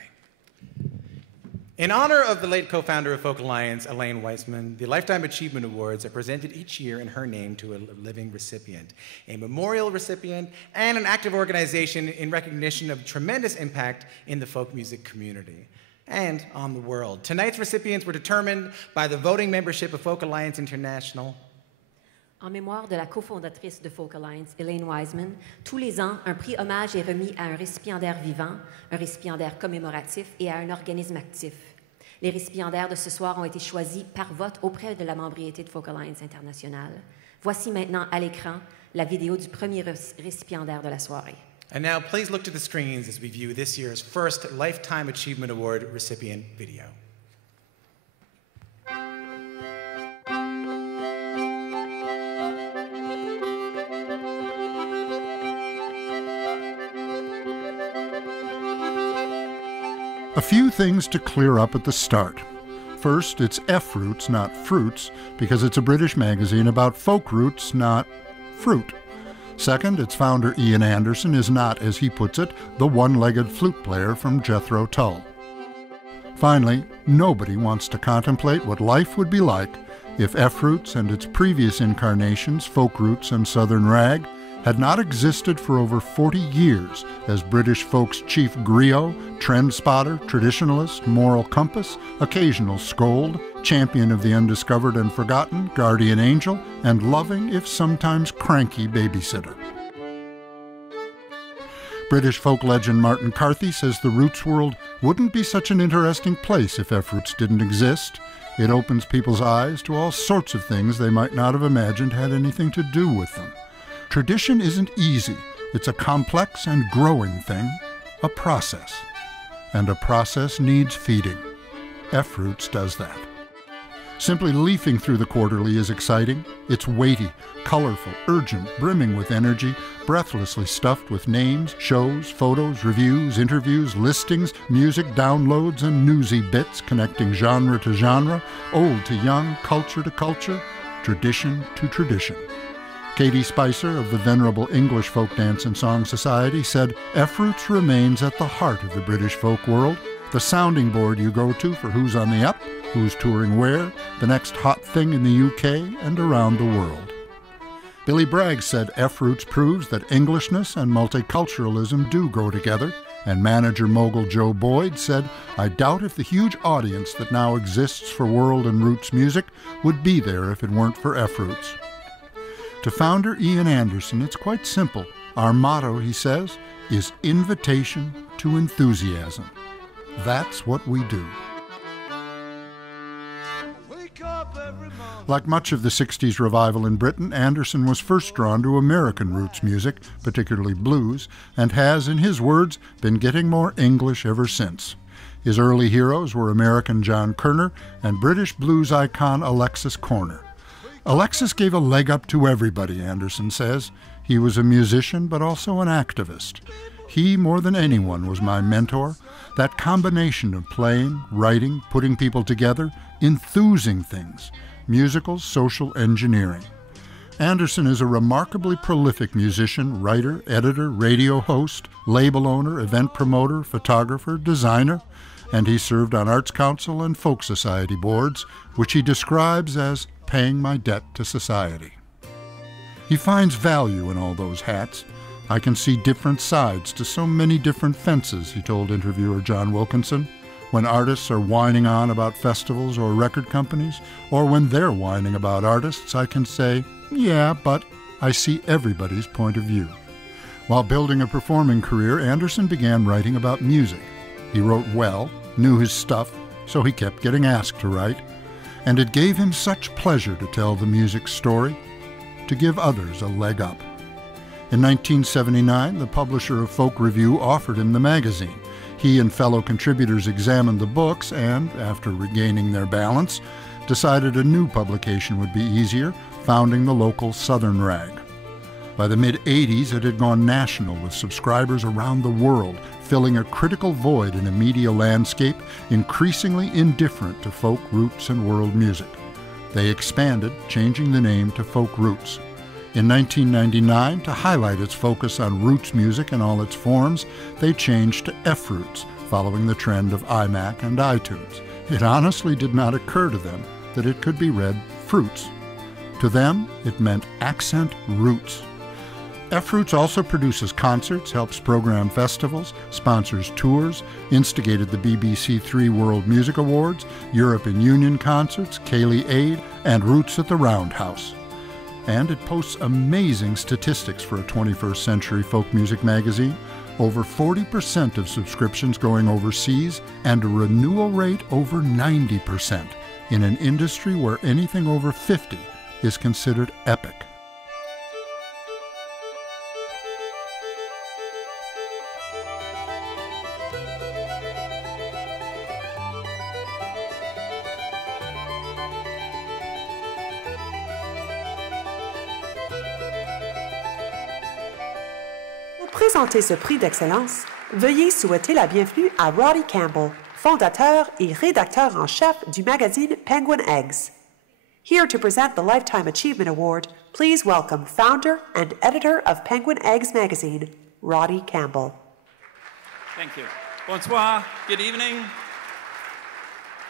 In honor of the late co-founder of FolkAlliance, Elaine Weissman, the Lifetime Achievement Awards are presented each year in her name to a living recipient, a memorial recipient, and an active organization in recognition of tremendous impact in the folk music community and on the world. Tonight's recipients were determined by the voting membership of FolkAlliance International. En mémoire de la cofondatrice de FolkAlliance, Elaine Weissman, tous les ans, un prix hommage est remis à un récipiendaire vivant, un récipiendaire commémoratif et à un organisme actif. Les récipiendaires de ce soir ont été choisis par vote auprès de la membriété de FolkAlliance International. Voici maintenant à l'écran la vidéo du premier récipiendaire de la soirée. And now please look to the screens as we view this year's first Lifetime Achievement Award recipient video. A few things to clear up at the start. First, it's F-Roots, not Fruits, because it's a British magazine about folk roots, not fruit. Second, its founder Ian Anderson is not, as he puts it, the one-legged flute player from Jethro Tull. Finally, nobody wants to contemplate what life would be like if F-Roots and its previous incarnations, Folk Roots and Southern Rag, had not existed for over 40 years as British folk's chief griot, trend spotter, traditionalist, moral compass, occasional scold, champion of the undiscovered and forgotten, guardian angel, and loving, if sometimes cranky, babysitter. British folk legend Martin Carthy says the roots world wouldn't be such an interesting place if F-Roots didn't exist. It opens people's eyes to all sorts of things they might not have imagined had anything to do with them. Tradition isn't easy. It's a complex and growing thing, a process. and a process needs feeding. F-Roots does that. Simply leafing through the quarterly is exciting. It's weighty, colorful, urgent, brimming with energy, breathlessly stuffed with names, shows, photos, reviews, interviews, listings, music, downloads, and newsy bits connecting genre to genre, old to young, culture to culture, tradition to tradition. Katie Spicer of the venerable English Folk Dance and Song Society said, F-Roots remains at the heart of the British folk world, the sounding board you go to for who's on the up, who's touring where, the next hot thing in the UK and around the world. Billy Bragg said F-Roots proves that Englishness and multiculturalism do go together, and manager mogul Joe Boyd said, I doubt if the huge audience that now exists for world and roots music would be there if it weren't for F-Roots. To founder Ian Anderson, it's quite simple. Our motto, he says, is invitation to enthusiasm. That's what we do. Like much of the 60s revival in Britain, Anderson was first drawn to American roots music, particularly blues, and has, in his words, been getting more English ever since. His early heroes were American John Kerner and British blues icon Alexis Corner. Alexis gave a leg up to everybody, Anderson says. He was a musician, but also an activist. He, more than anyone, was my mentor. That combination of playing, writing, putting people together, enthusing things, musical, social engineering. Anderson is a remarkably prolific musician, writer, editor, radio host, label owner, event promoter, photographer, designer, and he served on Arts Council and Folk Society boards, which he describes as paying my debt to society. He finds value in all those hats. I can see different sides to so many different fences, he told interviewer John Wilkinson. When artists are whining on about festivals or record companies, or when they're whining about artists, I can say, yeah, but I see everybody's point of view. While building a performing career, Anderson began writing about music. He wrote well, knew his stuff, so he kept getting asked to write, and it gave him such pleasure to tell the music story, to give others a leg up. In 1979, the publisher of Folk Review offered him the magazine. He and fellow contributors examined the books and, after regaining their balance, decided a new publication would be easier, founding the local Southern Rag. By the mid-'80s, it had gone national with subscribers around the world, filling a critical void in a media landscape increasingly indifferent to folk roots and world music. They expanded, changing the name to Folk Roots. In 1999, to highlight its focus on roots music in all its forms, they changed to F-Roots, following the trend of iMac and iTunes. It honestly did not occur to them that it could be read Fruits. To them, it meant accent roots. F-Roots also produces concerts, helps program festivals, sponsors tours, instigated the BBC Three World Music Awards, European Union concerts, Cayley Aid, and Roots at the Roundhouse. And it posts amazing statistics for a 21st century folk music magazine, over 40% of subscriptions going overseas, and a renewal rate over 90% in an industry where anything over 50 is considered epic. Pour présenter ce prix d'excellence, veuillez souhaiter la bienvenue à Roddy Campbell, fondateur et rédacteur en chef du magazine Penguin Eggs. Here to present the Lifetime Achievement Award, please welcome founder and editor of Penguin Eggs magazine, Roddy Campbell. Thank you. Bonsoir. Good evening.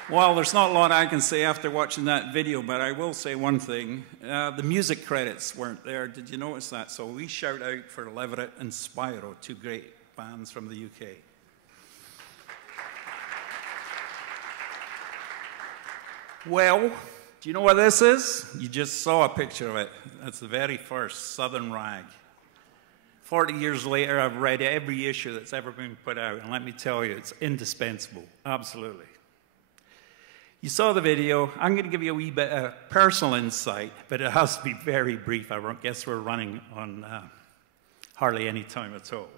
Well, there's not a lot I can say after watching that video, but I will say one thing. The music credits weren't there. Did you notice that? So we shout out for Leverett and Spyro, two great bands from the UK. Well, do you know what this is? You just saw a picture of it. That's the very first Southern Rag. 40 years later, I've read every issue that's ever been put out, and let me tell you, it's indispensable, absolutely. You saw the video. I'm going to give you a wee bit of personal insight, but it has to be very brief. I guess we're running on hardly any time at all.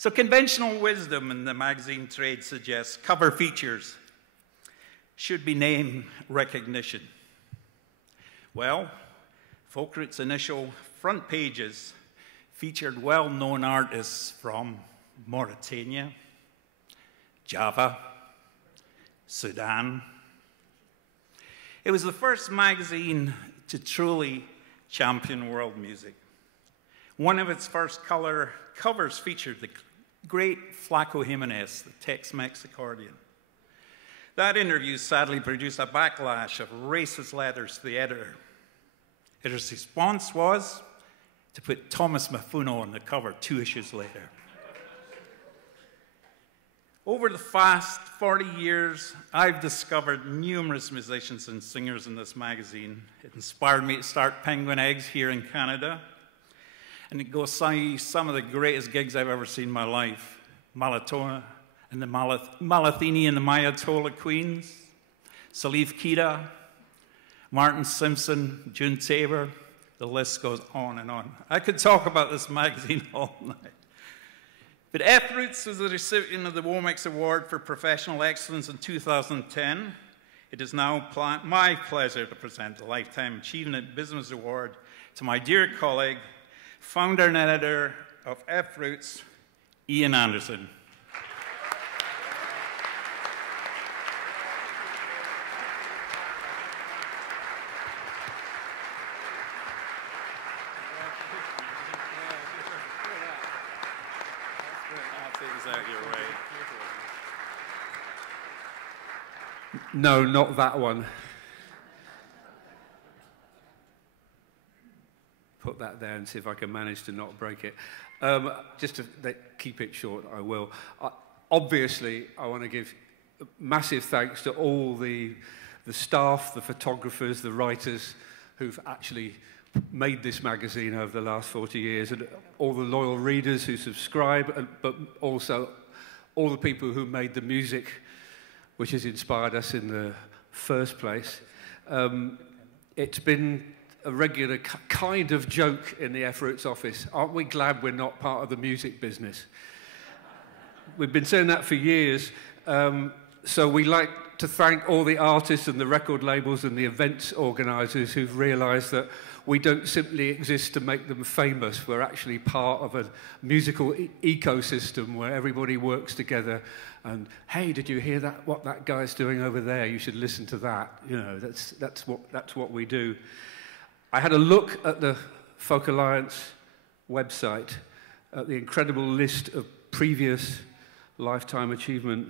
So conventional wisdom in the magazine trade suggests cover features should be name recognition. Well, Folk Roots' initial front pages featured well-known artists from Mauritania, Java, Sudan. It was the first magazine to truly champion world music. One of its first covers featured the great Flaco Jimenez, the Tex-Mex accordion. That interview sadly produced a backlash of racist letters to the editor. His response was to put Thomas Mafuno on the cover 2 issues later. Over the past 40 years, I've discovered numerous musicians and singers in this magazine. It inspired me to start Penguin Eggs here in Canada. And it goes see some of the greatest gigs I've ever seen in my life. Malatona and the Malathini and the Mayatola Queens, Salif Keita, Martin Simpson, June Tabor, the list goes on and on. I could talk about this magazine all night. But F Roots was the recipient of the Womex Award for Professional Excellence in 2010. It is now my pleasure to present the Lifetime Achievement Business Award to my dear colleague, founder and editor of F Roots, Ian Anderson. No, not that one. Put that there and see if I can manage to not break it. Just to keep it short, I will. Obviously, I want to give massive thanks to all the staff, the photographers, the writers who've actually made this magazine over the last 40 years, and all the loyal readers who subscribe, but also all the people who made the music which has inspired us in the first place. It's been a regular kind of joke in the F Roots office. Aren't we glad we're not part of the music business? We've been saying that for years. So we like to thank all the artists and the record labels and the events organisers who've realised that we don't simply exist to make them famous. We're actually part of a musical ecosystem where everybody works together. And hey, did you hear that? What that guy's doing over there? You should listen to that. You know, that's what we do. I had a look at the FolkAlliance website, at the incredible list of previous Lifetime Achievement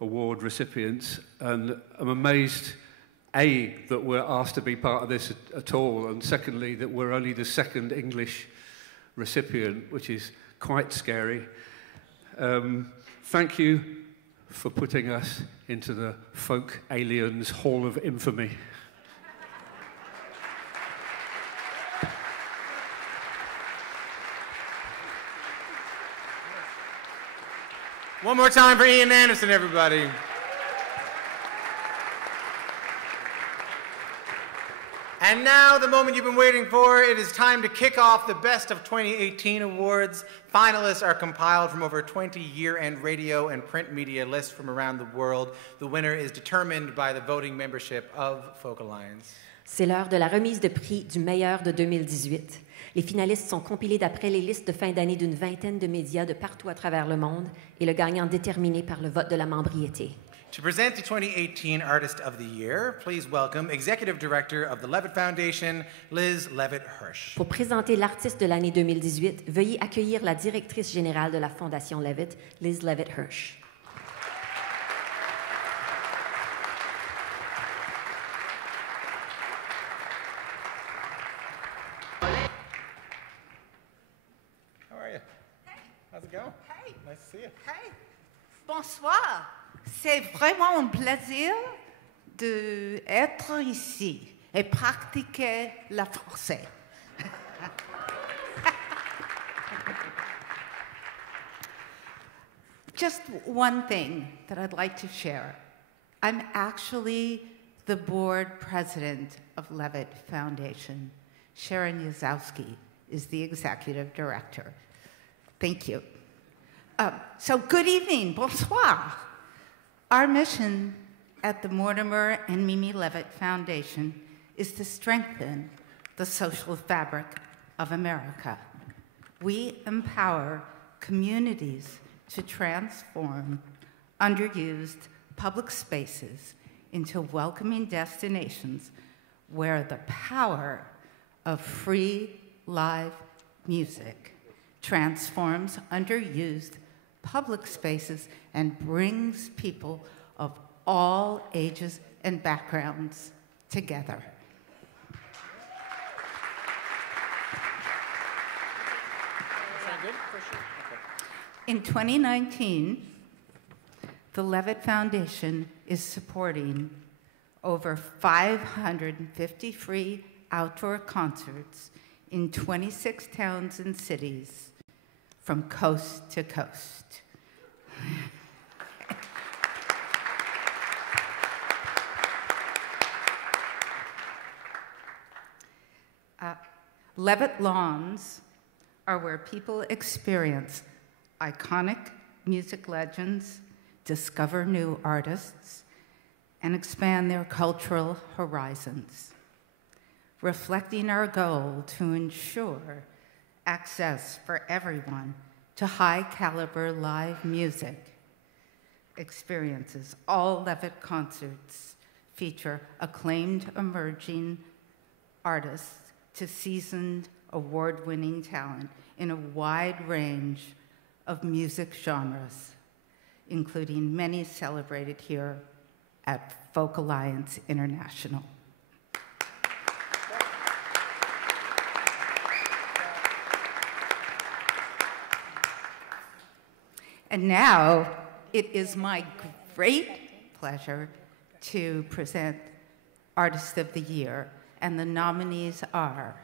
Award recipients, and I'm amazed, A, that we're asked to be part of this at all, and secondly, that we're only the second English recipient, which is quite scary. Thank you for putting us into the FolkAlliance Hall of Infamy. One more time for Ian Anderson, everybody. And now, the moment you've been waiting for, it is time to kick off the Best of 2018 awards. Finalists are compiled from over 20 year-end radio and print media lists from around the world. The winner is determined by the voting membership of FolkAlliance. C'est l'heure de la remise de prix du meilleur de 2018. Les finalistes sont compilés d'après les listes de fin d'année d'une vingtaine de médias de partout à travers le monde et le gagnant déterminé par le vote de la membriété. To present the 2018 Artist of the Year, please welcome Executive Director of the Levitt Foundation, Liz Levitt-Hirsch. Pour présenter l'artiste de l'année 2018, veuillez accueillir la directrice générale de la Fondation Levitt, Liz Levitt-Hirsch. How are you? Hey. How's it going? Hey. Nice to see you. Hey. Bonsoir. C'est vraiment un plaisir d'être ici et pratiquer le français. Just one thing that I'd like to share. I'm actually the board president of Levitt Foundation. Sharon Yazowski is the executive director. Thank you. So good evening, bonsoir. Our mission at the Mortimer and Mimi Levitt Foundation is to strengthen the social fabric of America. We empower communities to transform underused public spaces into welcoming destinations where the power of free live music transforms underused public spaces and brings people of all ages and backgrounds together. In 2019, the Levitt Foundation is supporting over 550 free outdoor concerts in 26 towns and cities from coast to coast. Levitt Lawns are where people experience iconic music legends, discover new artists, and expand their cultural horizons, reflecting our goal to ensure access for everyone to high-caliber live music experiences. All Levitt concerts feature acclaimed emerging artists to seasoned, award-winning talent in a wide range of music genres, including many celebrated here at FolkAlliance International. And now, it is my great pleasure to present Artist of the Year, and the nominees are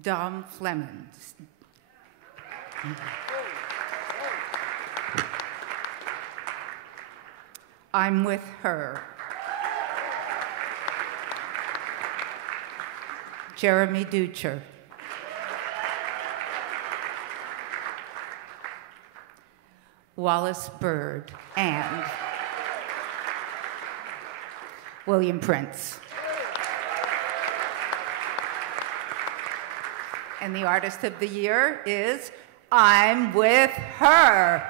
Dom Flemons, I'm With Her, Jeremy Ducher, Wallace Bird, and William Prince. And the Artist of the Year is I'm With Her.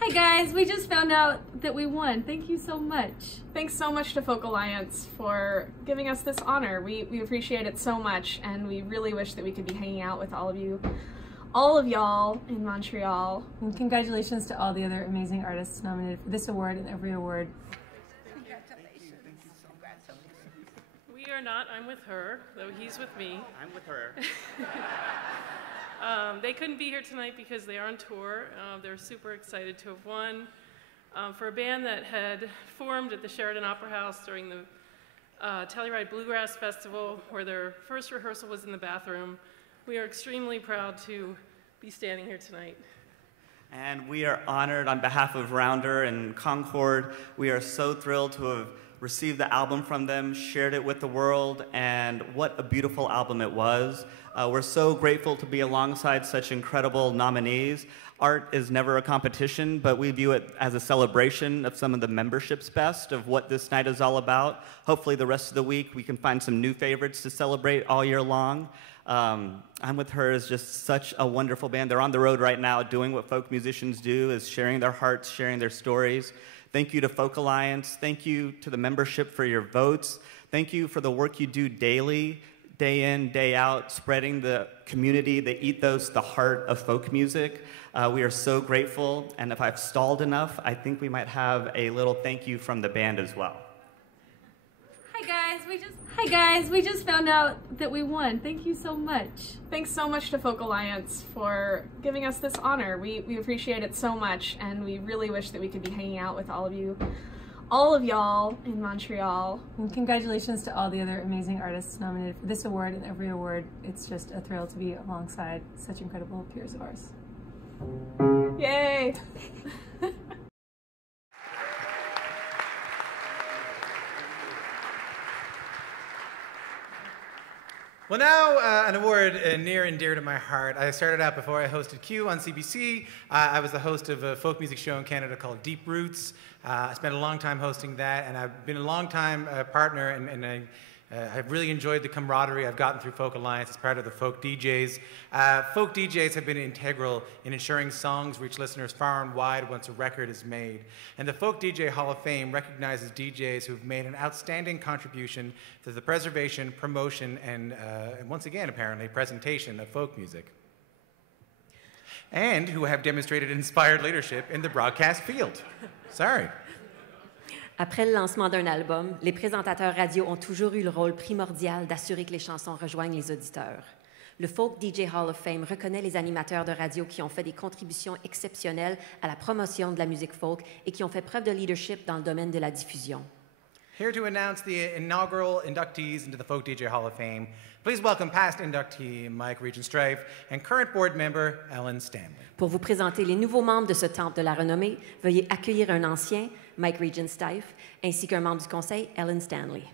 Hi guys, we just found out that we won. Thank you so much. Thanks so much to FolkAlliance for giving us this honor. We appreciate it so much, and we really wish that we could be hanging out with all of you, all of y'all in Montreal. And congratulations to all the other amazing artists nominated for this award and every award. We are not I'm With Her, though he's with me. I'm with her. They couldn't be here tonight because they are on tour. They're super excited to have won. For a band that had formed at the Sheridan Opera House during the Telluride Bluegrass Festival, where their first rehearsal was in the bathroom, we are extremely proud to be standing here tonight. And we are honored on behalf of Rounder and Concord. We are so thrilled to have received the album from them, shared it with the world, and what a beautiful album it was. We're so grateful to be alongside such incredible nominees. Art is never a competition, but we view it as a celebration of some of the membership's best of what this night is all about. Hopefully the rest of the week we can find some new favorites to celebrate all year long. I'm With Her is just such a wonderful band. They're on the road right now doing what folk musicians do, is sharing their hearts, sharing their stories. Thank you to FolkAlliance. Thank you to the membership for your votes. Thank you for the work you do daily, day in, day out, spreading the community, the ethos, the heart of folk music. We are so grateful, and if I've stalled enough, I think we might have a little thank you from the band as well. Hi guys, we just found out that we won. Thank you so much. Thanks so much to FolkAlliance for giving us this honor. We appreciate it so much, and we really wish that we could be hanging out with all of you, all of y'all in Montreal. And congratulations to all the other amazing artists nominated for this award and every award. It's just a thrill to be alongside such incredible peers of ours. Yay! Well, now an award near and dear to my heart. I started out before I hosted Q on CBC. I was the host of a folk music show in Canada called Deep Roots. I spent a long time hosting that, and I've been a long time partner, and I've really enjoyed the camaraderie I've gotten through FolkAlliance as part of the Folk DJs. Folk DJs have been integral in ensuring songs reach listeners far and wide once a record is made. And the Folk DJ Hall of Fame recognizes DJs who've made an outstanding contribution to the preservation, promotion, and once again, apparently, presentation of folk music. And who have demonstrated inspired leadership in the broadcast field. Sorry. Après le lancement d'un album, les présentateurs radio ont toujours eu le rôle primordial d'assurer que les chansons rejoignent les auditeurs. Le Folk DJ Hall of Fame reconnaît les animateurs de radio qui ont fait des contributions exceptionnelles à la promotion de la musique folk et qui ont fait preuve de leadership dans le domaine de la diffusion. Here to announce the inaugural inductees into the Folk DJ Hall of Fame, please welcome past inductee Mike Regenstrife and current board member Ellen Stanley. Pour vous présenter les nouveaux membres de ce temple de la renommée, veuillez accueillir un ancien, Mike Regenstrife, ainsi qu'un membre du conseil, Ellen Stanley.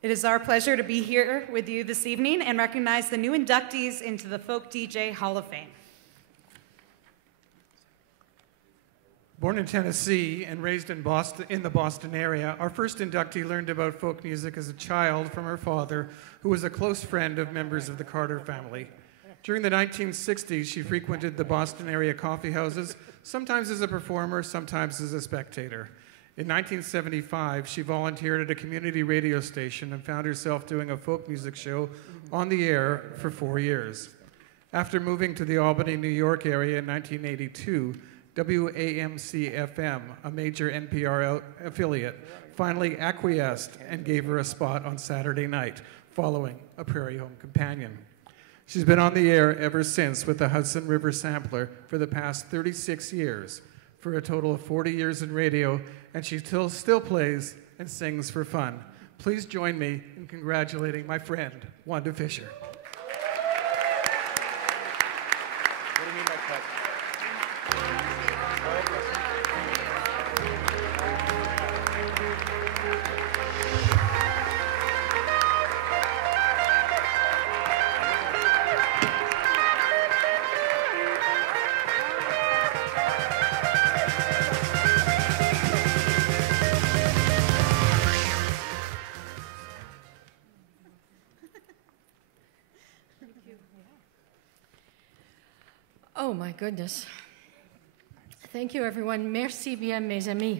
It is our pleasure to be here with you this evening and recognize the new inductees into the Folk DJ Hall of Fame. Born in Tennessee and raised in the Boston area, our first inductee learned about folk music as a child from her father, who was a close friend of members of the Carter family. During the 1960s, she frequented the Boston area coffee houses, sometimes as a performer, sometimes as a spectator. In 1975, she volunteered at a community radio station and found herself doing a folk music show on the air for 4 years. After moving to the Albany, New York area in 1982, WAMC-FM, a major NPR affiliate, finally acquiesced and gave her a spot on Saturday night, following a Prairie Home Companion. She's been on the air ever since with the Hudson River Sampler for the past 36 years, for a total of 40 years in radio, and she still plays and sings for fun. Please join me in congratulating my friend, Wanda Fisher. What do you mean by cut? Oh my goodness. Thank you, everyone. Merci bien, mes amis.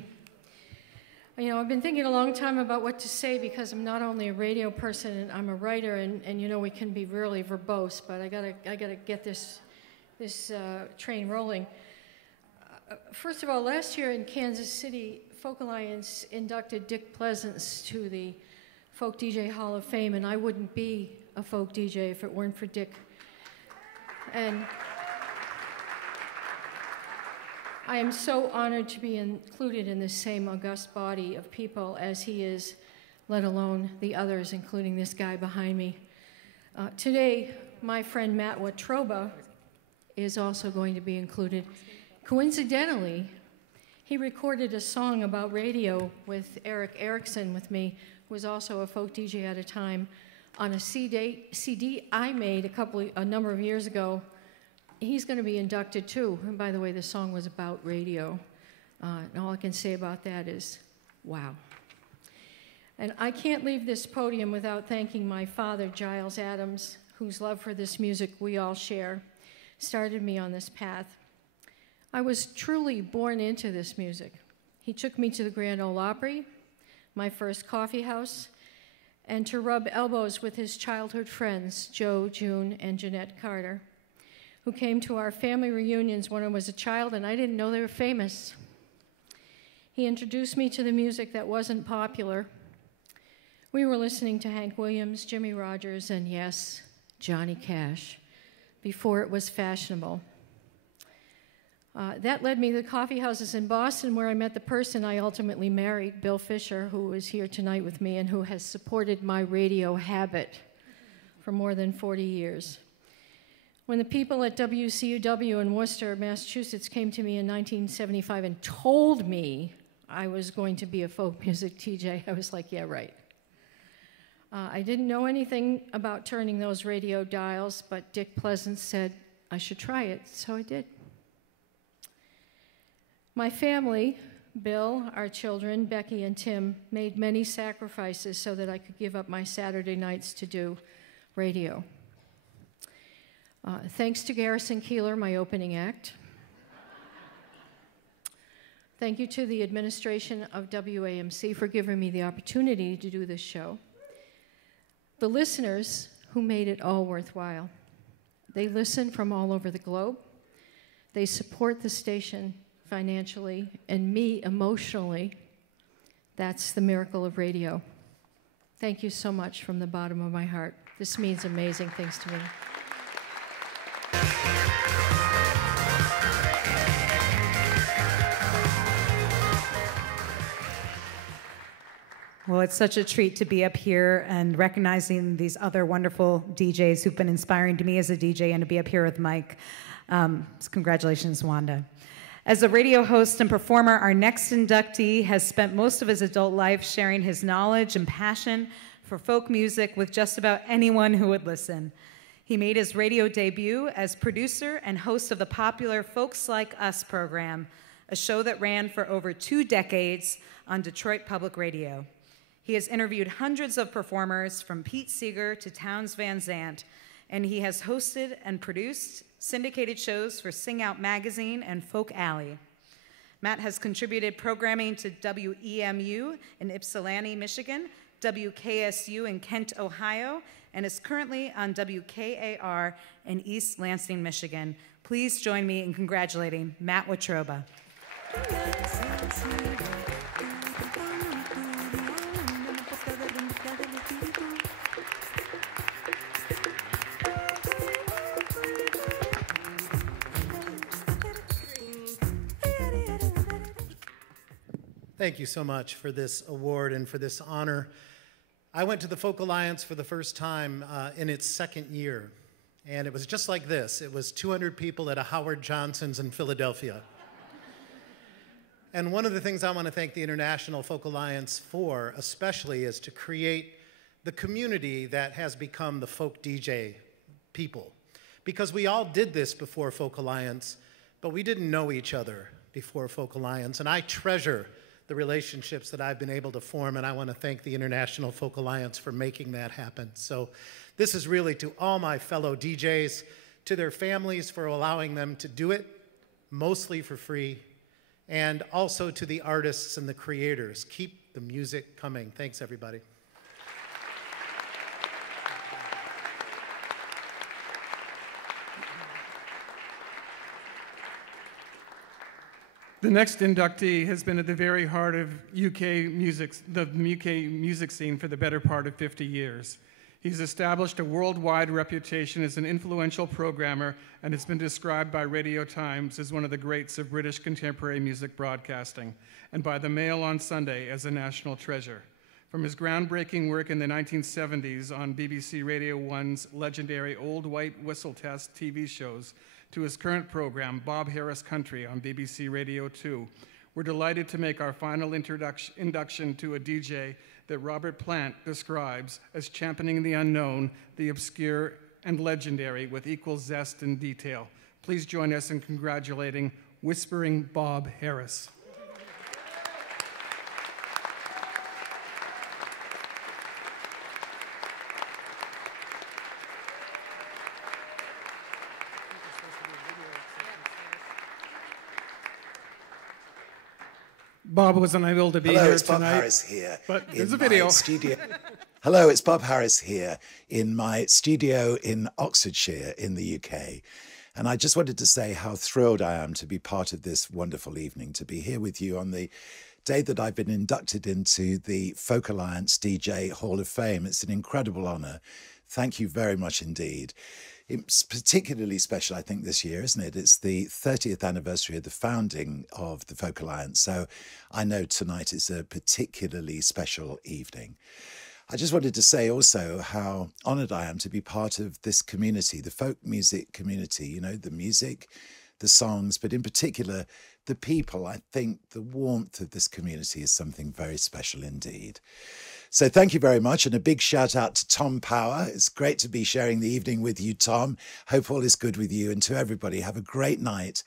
You know, I've been thinking a long time about what to say because I'm not only a radio person, and I'm a writer, and you know, we can be really verbose, but I gotta get this train rolling. First of all, last year in Kansas City, FolkAlliance inducted Dick Pleasance to the Folk DJ Hall of Fame, and I wouldn't be a folk DJ if it weren't for Dick. And I am so honored to be included in this same august body of people as he is, let alone the others, including this guy behind me. Today, my friend Matt Watroba is also going to be included. Coincidentally, he recorded a song about radio with Eric Erickson with me, who was also a folk DJ at a time, on a CD I made a number of years ago. He's going to be inducted too. And by the way, the song was about radio. And all I can say about that is, wow. And I can't leave this podium without thanking my father, Giles Adams, whose love for this music we all share, started me on this path. I was truly born into this music. He took me to the Grand Ole Opry, my first coffee house, and to rub elbows with his childhood friends, Joe, June, and Jeanette Carter, who came to our family reunions when I was a child, and I didn't know they were famous. He introduced me to the music that wasn't popular. We were listening to Hank Williams, Jimmy Rogers, and yes, Johnny Cash, before it was fashionable. That led me to the coffee houses in Boston, where I met the person I ultimately married, Bill Fisher, who is here tonight with me and who has supported my radio habit for more than 40 years. When the people at WCUW in Worcester, Massachusetts came to me in 1975 and told me I was going to be a folk music TJ, I was like, yeah, right. I didn't know anything about turning those radio dials, but Dick Pleasant said I should try it, so I did. My family, Bill, our children, Becky and Tim, made many sacrifices so that I could give up my Saturday nights to do radio. Thanks to Garrison Keillor, my opening act. Thank you to the administration of WAMC for giving me the opportunity to do this show. The listeners who made it all worthwhile. They listen from all over the globe. They support the station financially and me emotionally. That's the miracle of radio. Thank you so much from the bottom of my heart. This means amazing things to me. Well, it's such a treat to be up here and recognizing these other wonderful DJs who've been inspiring to me as a DJ and to be up here with Mike. So congratulations, Wanda. As a radio host and performer, our next inductee has spent most of his adult life sharing his knowledge and passion for folk music with just about anyone who would listen. He made his radio debut as producer and host of the popular Folks Like Us program, a show that ran for over 2 decades on Detroit Public Radio. He has interviewed hundreds of performers from Pete Seeger to Townes Van Zandt, and he has hosted and produced syndicated shows for Sing Out Magazine and Folk Alley. Matt has contributed programming to WEMU in Ypsilanti, Michigan, WKSU in Kent, Ohio, and is currently on WKAR in East Lansing, Michigan. Please join me in congratulating Matt Watroba. Thank you so much for this award and for this honor. I went to the FolkAlliance for the first time in its 2nd year, and it was just like this. It was 200 people at a Howard Johnson's in Philadelphia. And one of the things I want to thank the International FolkAlliance for, especially, is to create the community that has become the folk DJ people. Because we all did this before FolkAlliance, but we didn't know each other before FolkAlliance, and I treasure the relationships that I've been able to form, and I want to thank the International FolkAlliance for making that happen. So this is really to all my fellow DJs, to their families for allowing them to do it, mostly for free, and also to the artists and the creators. Keep the music coming. Thanks, everybody. The next inductee has been at the very heart of the UK music scene for the better part of 50 years. He's established a worldwide reputation as an influential programmer and has been described by Radio Times as one of the greats of British contemporary music broadcasting, and by the Mail on Sunday as a national treasure. From his groundbreaking work in the 1970s on BBC Radio 1's legendary Old White Whistle Test TV shows, to his current program, Bob Harris Country, on BBC Radio 2. We're delighted to make our final induction to a DJ that Robert Plant describes as championing the unknown, the obscure, and legendary with equal zest and detail. Please join us in congratulating Whispering Bob Harris. Bob was unable to be Hello, here it's Bob tonight, Harris here. but there's in a video. my studio. Hello, it's Bob Harris here in my studio in Oxfordshire in the UK. And I just wanted to say how thrilled I am to be part of this wonderful evening, to be here with you on the day that I've been inducted into the FolkAlliance DJ Hall of Fame. It's an incredible honor. Thank you very much indeed. It's particularly special, I think, this year, isn't it? It's the 30th anniversary of the founding of the FolkAlliance, so I know tonight is a particularly special evening. I just wanted to say also how honoured I am to be part of this community, the folk music community, you know, the music, the songs, but in particular, the people. I think the warmth of this community is something very special indeed. So thank you very much, and a big shout out to Tom Power. It's great to be sharing the evening with you, Tom. Hope all is good with you, and to everybody, have a great night.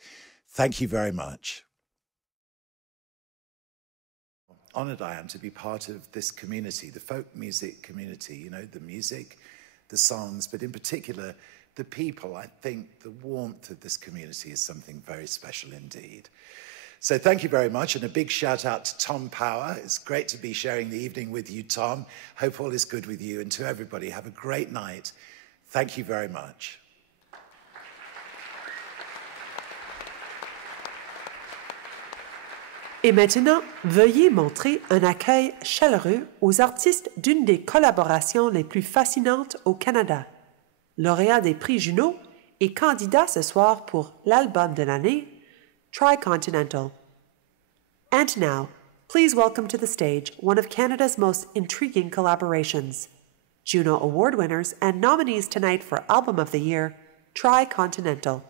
Thank you very much. Honoured I am to be part of this community, the folk music community, you know, the music, the songs, but in particular, the people. I think the warmth of this community is something very special indeed. So thank you very much, and a big shout out to Tom Power. It's great to be sharing the evening with you, Tom. Hope all is good with you, and to everybody, have a great night. Thank you very much. Et maintenant, veuillez montrer un accueil chaleureux aux artistes d'une des collaborations les plus fascinantes au Canada, lauréat des prix Juno et candidat ce soir pour l'album de l'année, Tricontinental. And now, please welcome to the stage one of Canada's most intriguing collaborations, Juno Award winners and nominees tonight for Album of the Year, Tricontinental.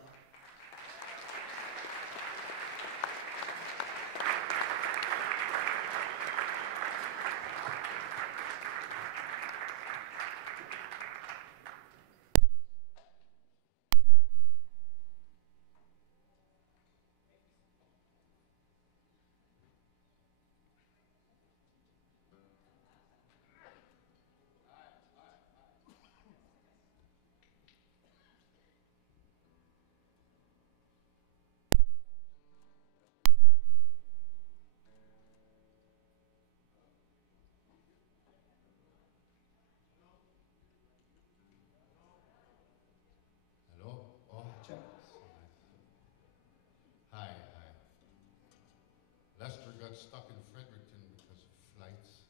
Lester got stuck in Fredericton because of flights,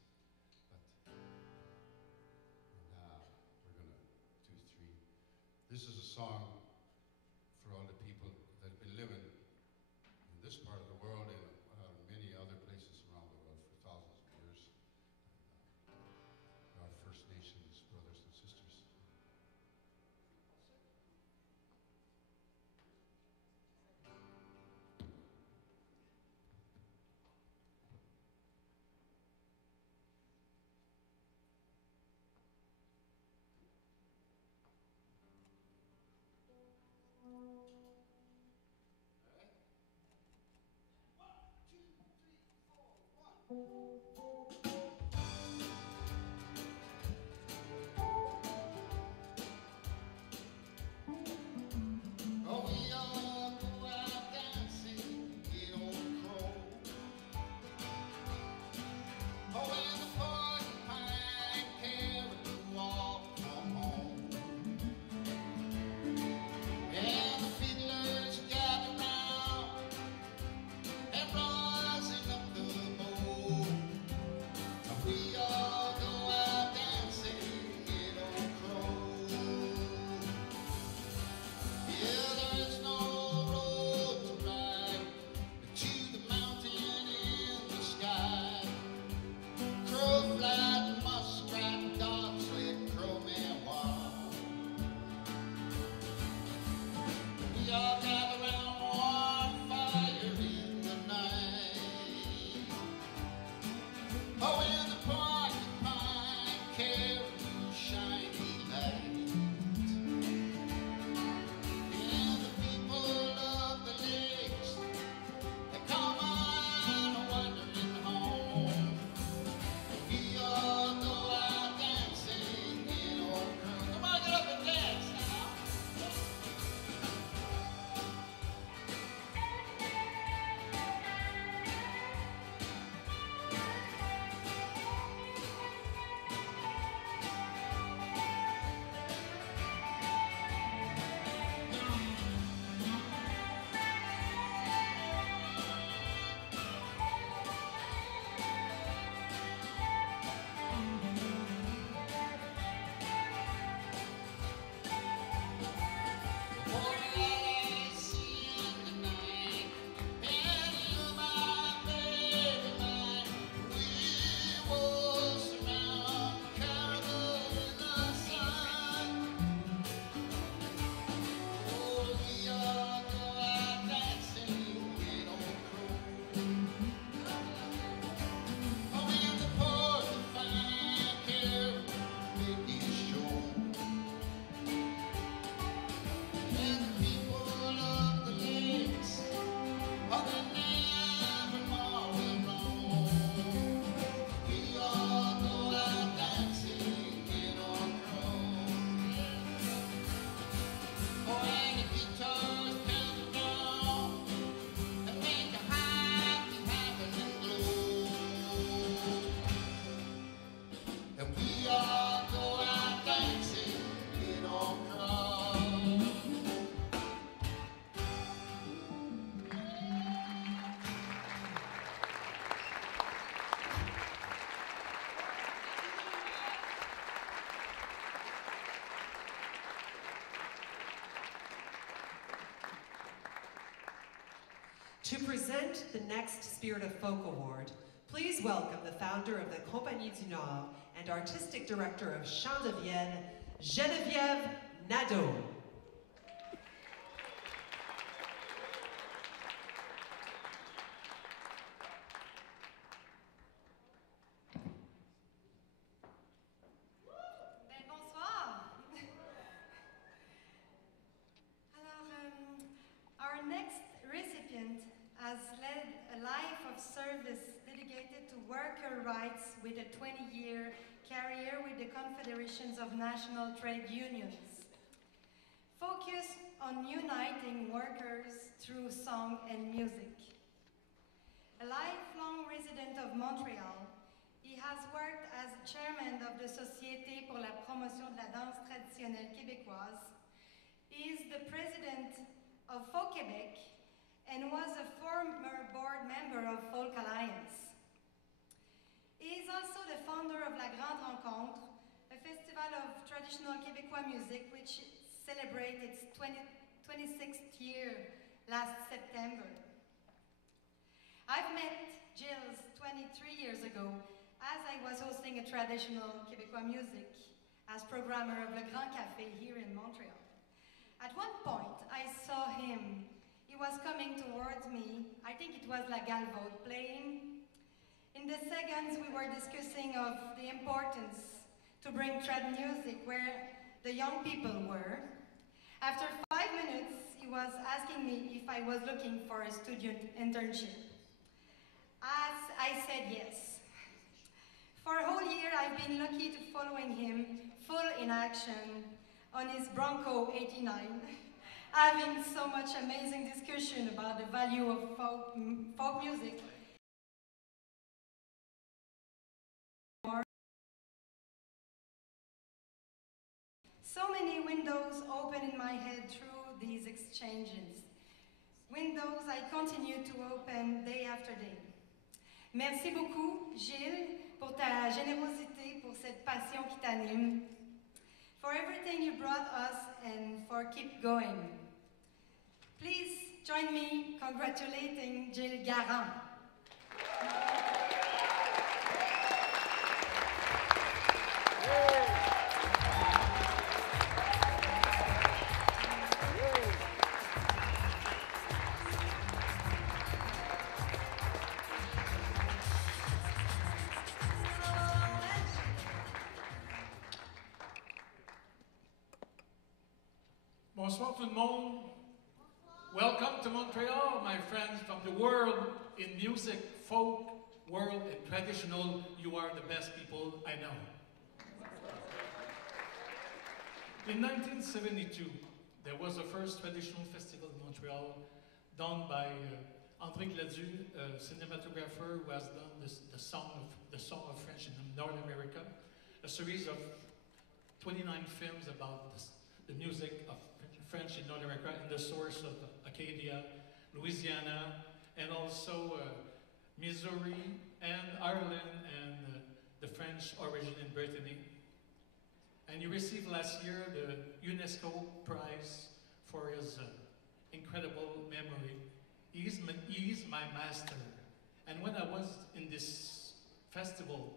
but we're going to do three. This is a song for all the people that have been living in this part of the world and many other places around the world for thousands of years. And, our First Nations brothers and sisters. To present the next Spirit of Folk Award, please welcome the founder of the Compagnie du Nord and artistic director of Chant de Vienne, Geneviève Nadeau. Bonsoir. Our next recipient has led a life of service dedicated to worker rights with a 20-year career with the Confederations of National Trade Unions. Focus on uniting workers through song and music. A lifelong resident of Montreal, he has worked as chairman of the Société pour la promotion de la danse traditionnelle québécoise. He is the president of Folk Québec and was a former board member of FolkAlliance. He is also the founder of La Grande Rencontre, a festival of traditional Québécois music which celebrated its 26th year last September. I've met Gilles 23 years ago as I was hosting a traditional Québécois music as programmer of Le Grand Café here in Montreal. At one point, I saw him. He was coming towards me. I think it was La Galvaude playing. In the seconds, we were discussing of the importance to bring trad music where the young people were. After 5 minutes, he was asking me if I was looking for a student internship. As I said yes. For a whole year, I've been lucky to following him full in action on his Bronco 89, having so much amazing discussion about the value of folk music. So many windows open in my head through these exchanges. Windows I continue to open day after day. Merci beaucoup, Gilles, pour ta générosité, pour cette passion qui t'anime, for everything you brought us and for keep going. Please join me congratulating Gilles Garand. Bonsoir tout le monde. Welcome to Montreal, my friends from the world in music, folk, world, and traditional. You are the best people I know. In 1972, there was the first traditional festival in Montreal done by André Gladu, a cinematographer who has done the Song of French in North America, a series of 29 films about the music of French in North America and the source of Acadia, Louisiana, and also Missouri and Ireland and the French origin in Brittany. And he received last year the UNESCO Prize for his incredible memory. He is my master. And when I was in this festival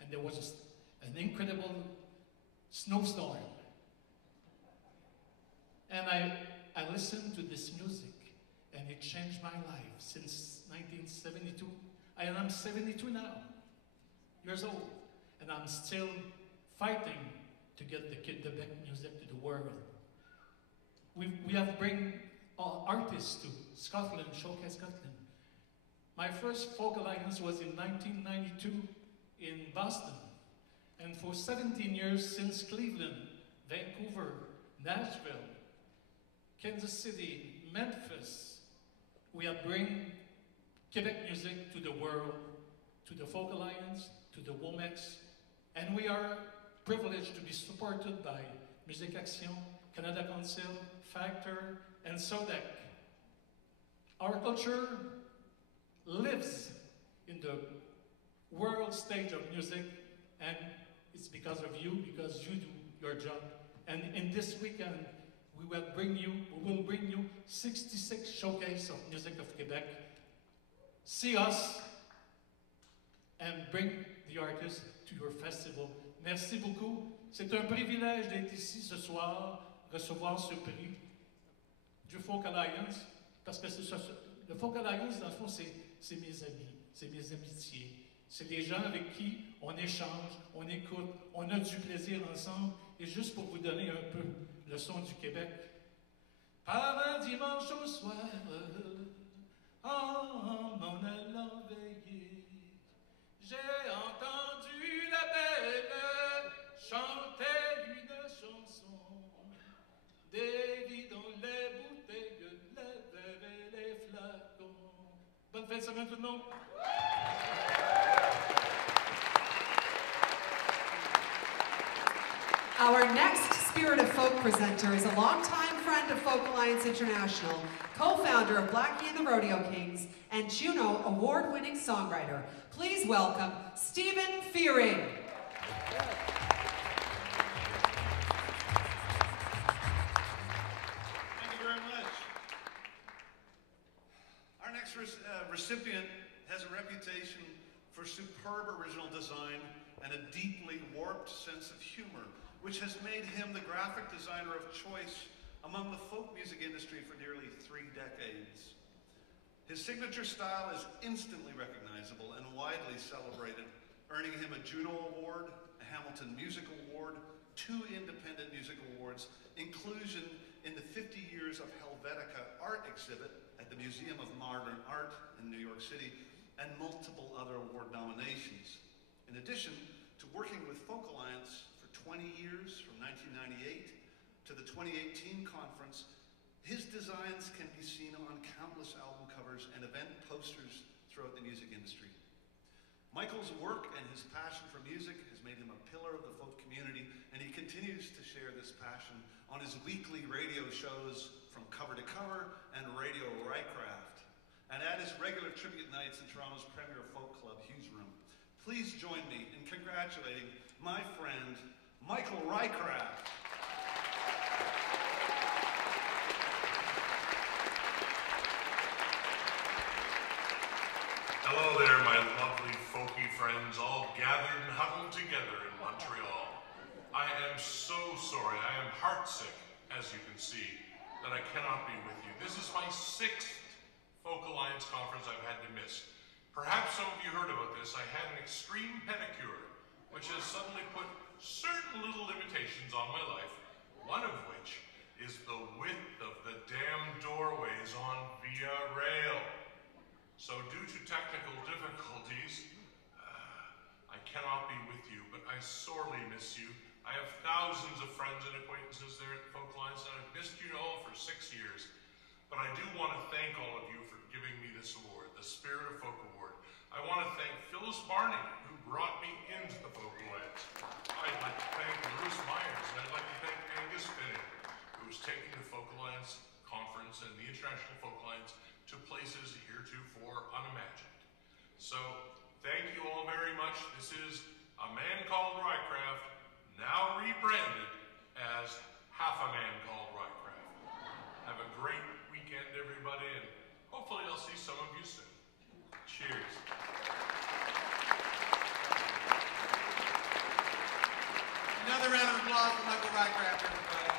and there was an incredible snowstorm, and I listened to this music, and it changed my life since 1972. And I'm 72 now, years old, and I'm still fighting to get the Quebec music to the world. We have bring artists to Scotland, Showcase Scotland. My first FolkAlliance was in 1992 in Boston, and for 17 years since Cleveland, Vancouver, Nashville, Kansas City, Memphis, we have bring Quebec music to the world, to the FolkAlliance, to the WOMEX, and we are privileged to be supported by Musique Action, Canada Council, Factor, and SODEC. Our culture lives in the world stage of music, and it's because of you, because you do your job. And in this weekend, We will bring you 66 showcase of music of Quebec. See us and bring the artists to your festival. Merci beaucoup. C'est un privilège d'être ici ce soir, recevoir ce prix du FolkAlliance, parce que le FolkAlliance, dans le fond, c'est mes amis, c'est mes amitiés. C'est des gens avec qui on échange, on écoute, on a du plaisir ensemble. Et juste pour vous donner un peu le son du Québec. Par un dimanche au soir, en m'en allant veiller, j'ai entendu la belle chanter une chanson. Des vies dans les bouteilles, les verres et les flacons. Bonne fin de semaine tout le monde. Our next Spirit of Folk presenter is a longtime friend of FolkAlliance International, co-founder of Blackie and the Rodeo Kings, and Juno award-winning songwriter. Please welcome Stephen Fearing. Thank you very much. Our next recipient has a reputation for superb original design and a deeply warped sense of humor, which has made him the graphic designer of choice among the folk music industry for nearly 3 decades. His signature style is instantly recognizable and widely celebrated, earning him a Juno Award, a Hamilton Music Award, 2 Independent Music Awards, inclusion in the 50 Years of Helvetica art exhibit at the Museum of Modern Art in New York City, and multiple other award nominations. In addition to working with FolkAlliance for 20 years, from 1998 to the 2018 conference, his designs can be seen on countless album covers and event posters throughout the music industry. Michael's work and his passion for music has made him a pillar of the folk community, and he continues to share this passion on his weekly radio shows From Cover to Cover and Radio Rycraft, and at his regular tribute nights in Toronto's premier folk club, Hughes Room. Please join me in congratulating my friend, Michael Rycraft. Hello there, my lovely folky friends, all gathered and huddled together in Montreal. I am so sorry, I am heartsick, as you can see, that I cannot be with you. This is my 6th FolkAlliance conference I've had to miss. Perhaps some of you heard about this. I had an extreme pedicure, which has suddenly put certain little limitations on my life, one of which is the width of the damn doorways on Via Rail. So due to technical difficulties, I cannot be with you, but I sorely miss you. I have thousands of friends and acquaintances there at FolkAlliance, and I've missed you all for 6 years. But I do want to thank all of you for giving me this award, the Spirit of Folk Award. I want to thank Phyllis Barney, who brought me into the FolkAlliance. I'd like to thank Bruce Myers, and I'd like to thank Angus Finning, who is taking the FolkAlliance conference and the International FolkAlliance to places heretofore unimagined. So, thank you all very much. This is A Man Called Rycraft, now rebranded as Half a Man Called Rycraft. Have a great weekend, everybody, and hopefully I'll see some of you soon. Cheers. Another round of applause for Michael Rycraft, everybody.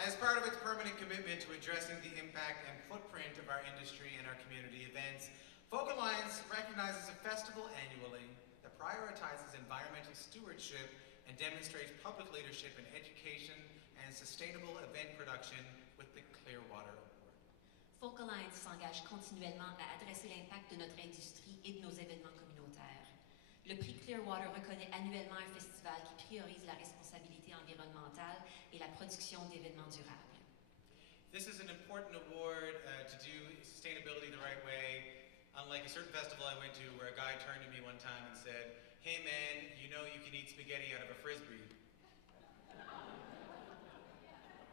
As part of its permanent commitment to addressing the impact and footprint of our industry and our community events, FolkAlliance recognizes a festival annually that prioritizes environmental stewardship and demonstrates public leadership in education and sustainable event production with the Clearwater Award. FolkAlliance s'engage continuellement à adresser l'impact de notre industrie et de nos événements communautaires. Le prix Clearwater reconnaît annuellement un festival qui priorise la responsabilité environnementale et la production d'événements durables. This is an important award to do sustainability the right way. Unlike a certain festival I went to where a guy turned to me one time and said, "Hey man, you know you can eat spaghetti out of a Frisbee."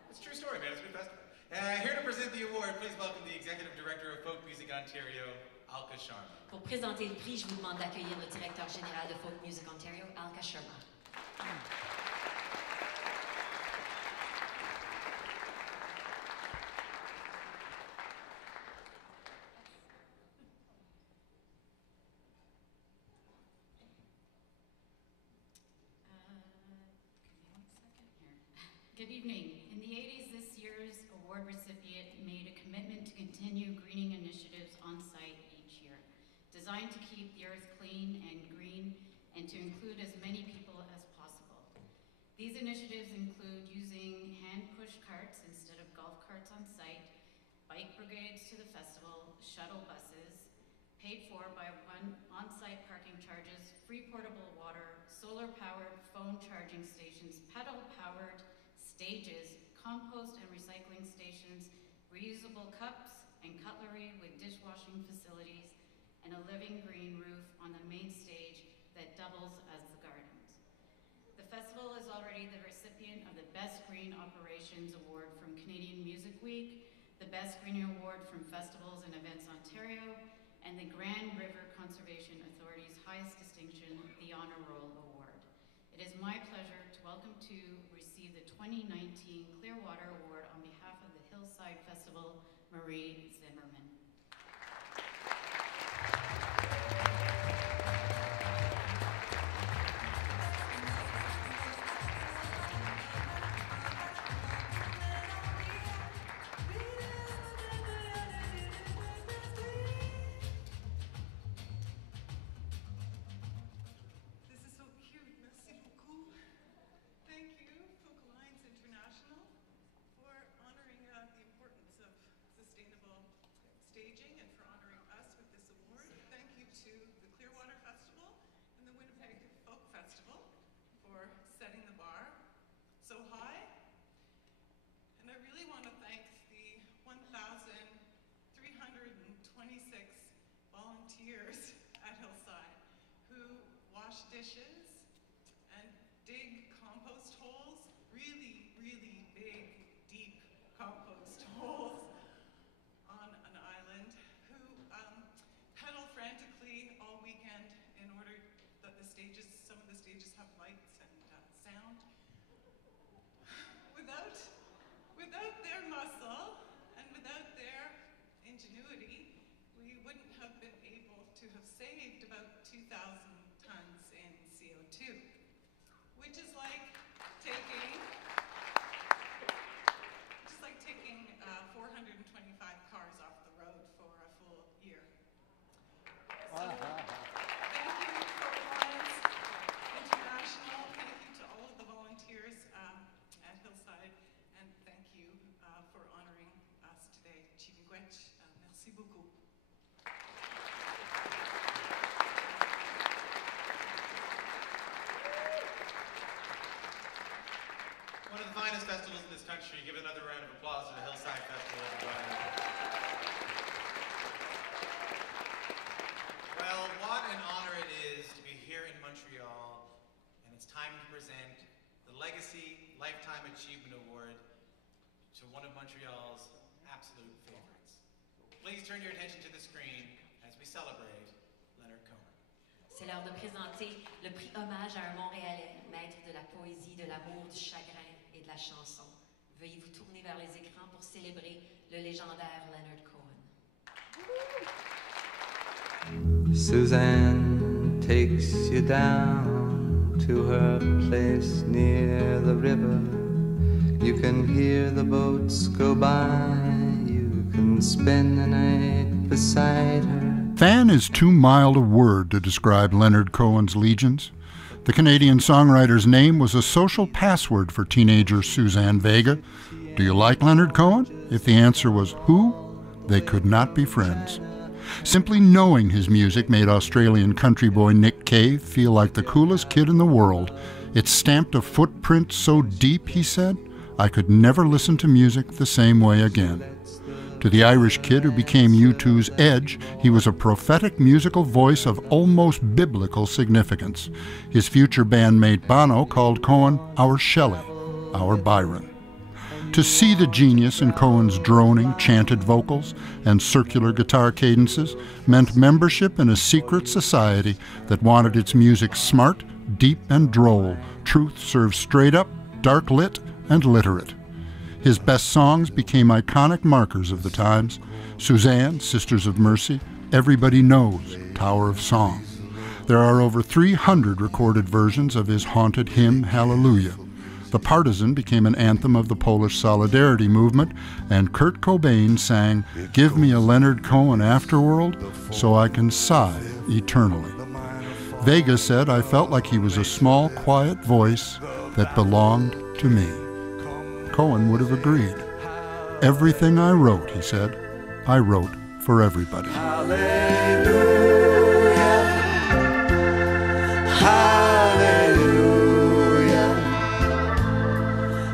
It's a true story, man. It's a good festival. Here to present the award, please welcome the Executive Director of Folk Music Ontario, Alka Sharma. Pour présenter le prix, je vous demande d'accueillir le directeur général de Folk Music Ontario, Alka Sharma. Good evening. In the 80s, this year's award recipient made a commitment to continue greening initiatives on site each year, designed to keep the earth clean and green and to include as many people as possible. These initiatives include using hand-push carts instead of golf carts on site, bike brigades to the festival, shuttle buses, paid for by on-site parking charges, free portable water, solar-powered phone charging stations, pedal-powered stages, compost and recycling stations, reusable cups and cutlery with dishwashing facilities, and a living green roof on the main stage that doubles as the gardens. The festival is already the recipient of the Best Green Operations Award from Canadian Music Week, the Best Green Award from Festivals and Events Ontario, and the Grand River Conservation Authority's highest distinction, the Honor Roll Award. It is my pleasure to welcome to receive the 2019 Clearwater Award on behalf of the Hillside Festival, Marie Zimmerman. This is so cute. Merci beaucoup. Thank you, FolkAlliance International, for honoring the importance of sustainable staging and for honoring us with this award. Thank you to the Clearwater Festival and the Winnipeg Folk Festival for setting the bar so high. And I really want to thank the 1,326 volunteers at Hillside who wash dishes and dig compost holes, really, really big, deep compost holes on an island, who pedal frantically all weekend in order that the stages, some of the stages have lights and sound. Without their muscle and without their ingenuity, we wouldn't have been able to have saved about 2,000 tons in CO2, which is like taking 425 cars off the road for a full year. So, thank you, FolkAlliance International. Thank you to all of the volunteers at Hillside, and thank you for honoring us today. Chibigwech, merci beaucoup. One of the finest festivals in this country. Give another round of applause to the Hillside Festival, everybody. Well, what an honor it is to be here in Montreal, and it's time to present the Legacy Lifetime Achievement Award to one of Montreal's absolute favorites. Please turn your attention to the screen as we celebrate Leonard Cohen. C'est l'heure de présenter le prix hommage à un Montréalais, maître de la poésie, de l'amour, du chagrin et de la chanson. Veuillez vous tourner vers les écrans pour célébrer le légendaire Leonard Cohen. Suzanne takes you down to her place near the river. You can hear the boats go by. You can spend the night beside her. Fan is too mild a word to describe Leonard Cohen's legions. The Canadian songwriter's name was a social password for teenager Suzanne Vega. Do you like Leonard Cohen? If the answer was who, they could not be friends. Simply knowing his music made Australian country boy Nick Cave feel like the coolest kid in the world. It stamped a footprint so deep, he said, I could never listen to music the same way again. To the Irish kid who became U2's Edge, he was a prophetic musical voice of almost biblical significance. His future bandmate Bono called Cohen our Shelley, our Byron. To see the genius in Cohen's droning, chanted vocals and circular guitar cadences meant membership in a secret society that wanted its music smart, deep and droll, truth served straight up, dark lit, and literate. His best songs became iconic markers of the times. Suzanne, Sisters of Mercy, Everybody Knows, Tower of Song. There are over 300 recorded versions of his haunted hymn, Hallelujah. The Partisan became an anthem of the Polish Solidarity movement, and Kurt Cobain sang, Give me a Leonard Cohen afterworld so I can sigh eternally. Vega said, I felt like he was a small, quiet voice that belonged to me. Cohen would have agreed. Everything I wrote, he said, I wrote for everybody. Hallelujah,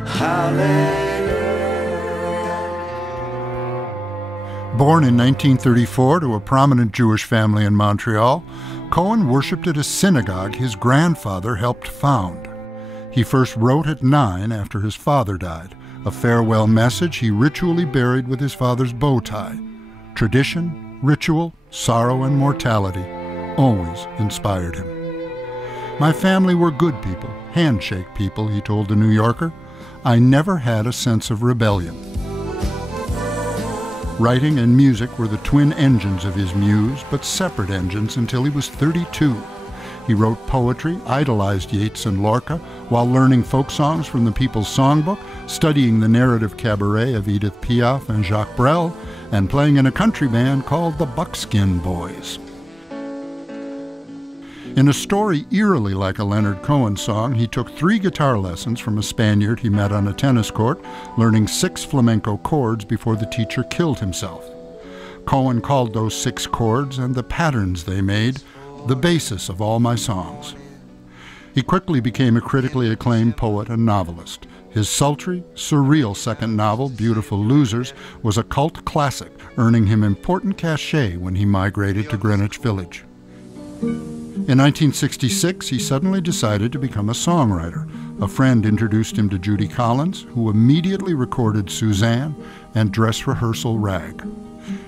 hallelujah. Born in 1934 to a prominent Jewish family in Montreal, Cohen worshipped at a synagogue his grandfather helped found. He first wrote at 9 after his father died, a farewell message he ritually buried with his father's bow tie. Tradition, ritual, sorrow, and mortality always inspired him. My family were good people, handshake people, he told The New Yorker. I never had a sense of rebellion. Writing and music were the twin engines of his muse, but separate engines until he was 32. He wrote poetry, idolized Yeats and Lorca, while learning folk songs from the People's Songbook, studying the narrative cabaret of Edith Piaf and Jacques Brel, and playing in a country band called the Buckskin Boys. In a story eerily like a Leonard Cohen song, he took 3 guitar lessons from a Spaniard he met on a tennis court, learning 6 flamenco chords before the teacher killed himself. Cohen called those 6 chords and the patterns they made the basis of all my songs. He quickly became a critically acclaimed poet and novelist. His sultry, surreal second novel, Beautiful Losers, was a cult classic, earning him important cachet when he migrated to Greenwich Village. In 1966, he suddenly decided to become a songwriter. A friend introduced him to Judy Collins, who immediately recorded Suzanne and Dress Rehearsal Rag.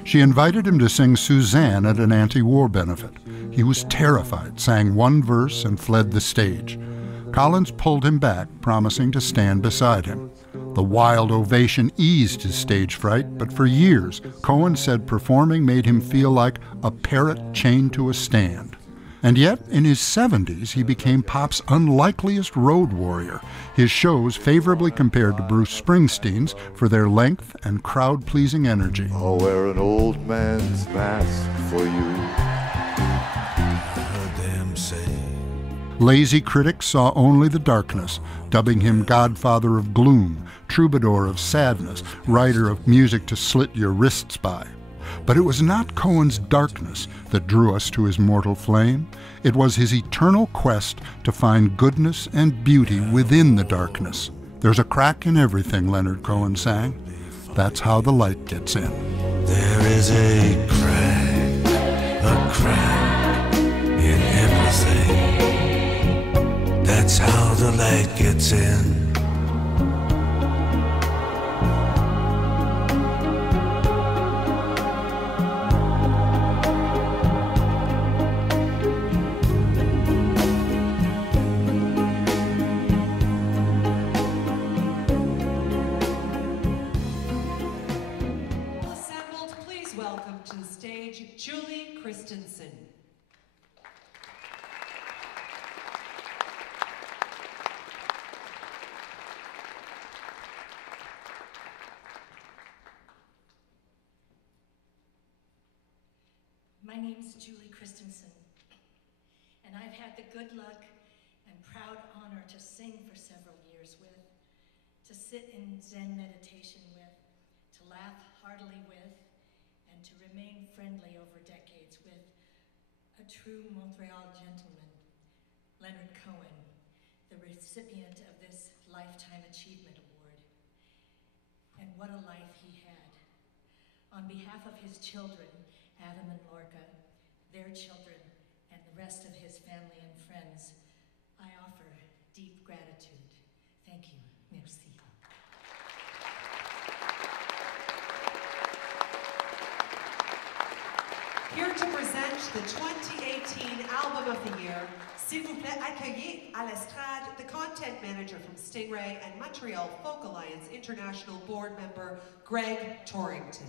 She invited him to sing Suzanne at an anti-war benefit. He was terrified, sang 1 verse, and fled the stage. Collins pulled him back, promising to stand beside him. The wild ovation eased his stage fright, but for years, Cohen said performing made him feel like a parrot chained to a stand. And yet, in his 70s, he became pop's unlikeliest road warrior, his shows favorably compared to Bruce Springsteen's for their length and crowd-pleasing energy. I'll wear an old man's mask for you. Lazy critics saw only the darkness, dubbing him godfather of gloom, troubadour of sadness, writer of music to slit your wrists by. But it was not Cohen's darkness that drew us to his mortal flame. It was his eternal quest to find goodness and beauty within the darkness. There's a crack in everything, Leonard Cohen sang. That's how the light gets in. There is a crack in everything. That's how the light gets in. My name's Julie Christensen, and I've had the good luck and proud honor to sing for several years with, to sit in Zen meditation with, to laugh heartily with, and to remain friendly over decades with a true Montreal gentleman, Leonard Cohen, the recipient of this Lifetime Achievement Award. And what a life he had. On behalf of his children, Adam and Lorca, their children, and the rest of his family and friends, I offer deep gratitude. Thank you. Merci. Here to present the 2018 Album of the Year, S'il vous plaît, accueillez à l'estrade the content manager from Stingray and Montreal FolkAlliance International board member, Greg Torrington.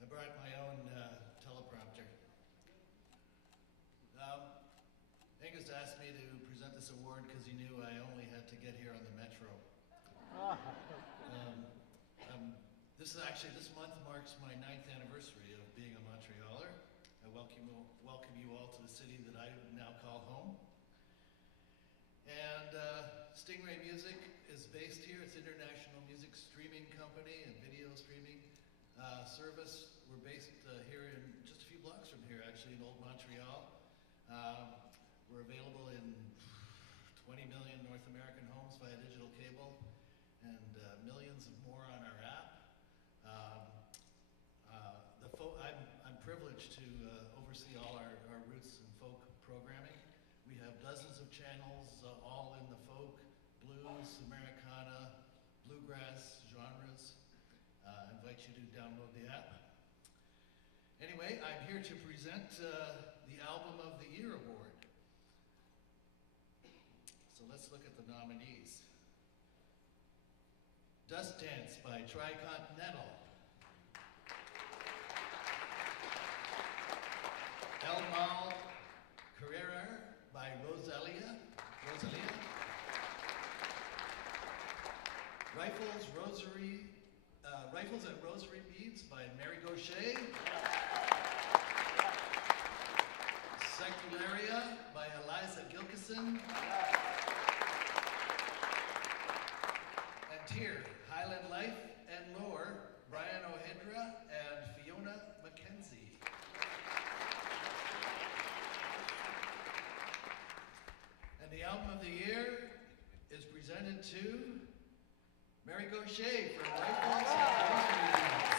I brought my own teleprompter. Angus asked me to present this award because he knew I only had to get here on the Metro. This month marks my 9th anniversary of being a Montrealer. I welcome you all to the city that I now call home. And Stingray Music is based here. It's an international music streaming company and video streaming service. We're based here in just a few blocks from here, actually, in Old Montreal. We're available in 20 million North American homes via digital cable and millions of more on our app. I'm privileged to oversee all our roots and folk programming. We have dozens of channels, all in the folk, blues, Americana, bluegrass genres. I invite you to download the app. Anyway, I'm here to present the Album of the Year Award. So let's look at the nominees. Dust Dance by Tricontinental. El Mal Carrera by Rosalia. Rifles and Rosary Beads by Mary Gaucher. Secularia by Eliza Gilkison. And Tear, Highland Life and Lower, Brian O'Hedra and Fiona McKenzie. And the Album of the Year is presented to Mary Gaucher for Rifles and Rosary Beads.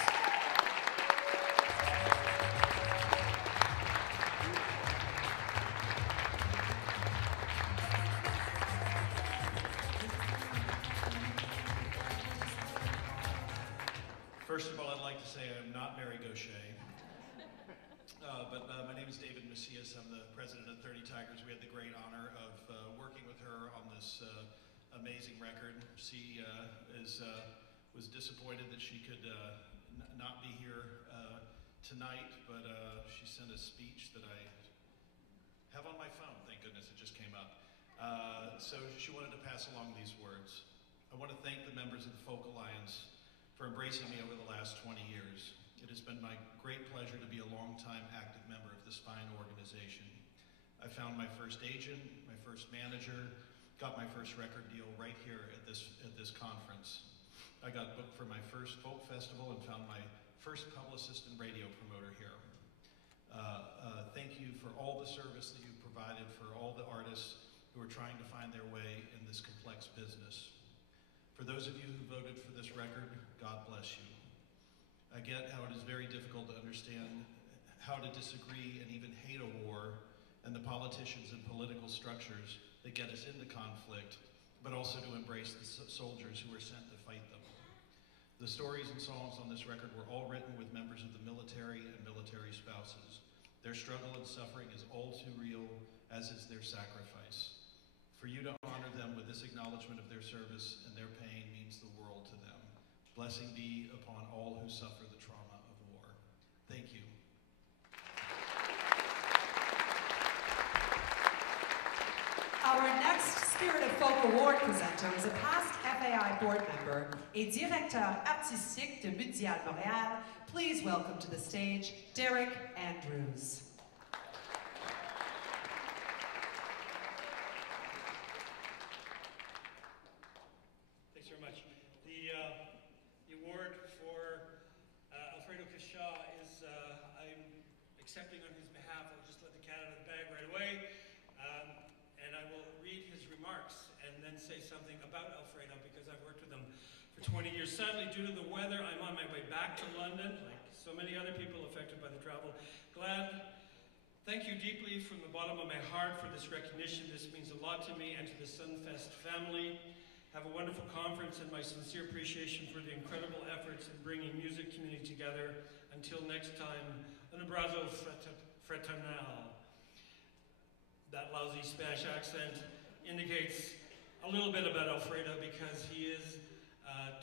First of all, I'd like to say I'm not Mary Gaucher. But my name is David Macias. I'm the president of 30 Tigers. We had the great honor of working with her on this amazing record. She was disappointed that she could not be here tonight, but she sent a speech that I have on my phone. Thank goodness, it just came up. So she wanted to pass along these words. I want to thank the members of the FolkAlliance for embracing me over the last 20 years. It has been my great pleasure to be a longtime active member of this fine organization. I found my first agent, my first manager, got my first record deal right here at this conference. I got booked for my first folk festival and found my first publicist and radio promoter here. Thank you for all the service that you've provided for all the artists who are trying to find their way in this complex business. For those of you who voted for this record, God bless you. I get how it is very difficult to understand how to disagree and even hate a war and the politicians and political structures that get us into conflict, but also to embrace the soldiers who were sent to fight them. The stories and songs on this record were all written with members of the military and military spouses. Their struggle and suffering is all too real, as is their sacrifice. For you to honor them with this acknowledgement of their service and their pain means the world to them. Blessing be upon all who suffer the trauma of war. Thank you. Our next Spirit of Folk Award presenter is a past FAI board member et directeur artistique de Mudial Montréal. Please welcome to the stage, Derek Andrews. Thanks very much. The award for Alfredo Cashaw is I'm accepting on his behalf. I'll just let the cat out of the bag right away. And I will read his remarks and then say something about Alfredo because I've worked with him for 20 years. Sadly, due to the weather, I'm on my way back to London, like so many other people affected by the travel. Glad Thank you deeply from the bottom of my heart for this recognition. This means a lot to me and to the Sunfest family. Have a wonderful conference and my sincere appreciation for the incredible efforts in bringing music community together. Until next time, un abrazo fraternal. That lousy Spanish accent indicates a little bit about Alfredo because he is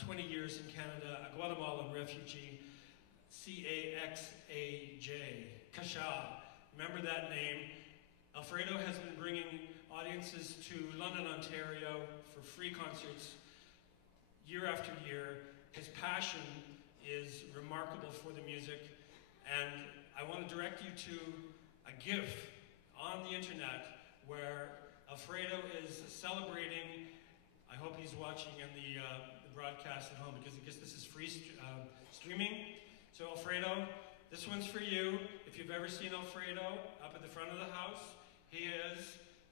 20 years in Canada, a Guatemalan refugee, C-A-X-A-J, Kasha. Remember that name. Alfredo has been bringing audiences to London, Ontario for free concerts year after year. His passion is remarkable for the music, and I want to direct you to a GIF on the internet where Alfredo is celebrating. I hope he's watching in the broadcast at home because I guess this is free streaming. So Alfredo, this one's for you. If you've ever seen Alfredo up at the front of the house, he is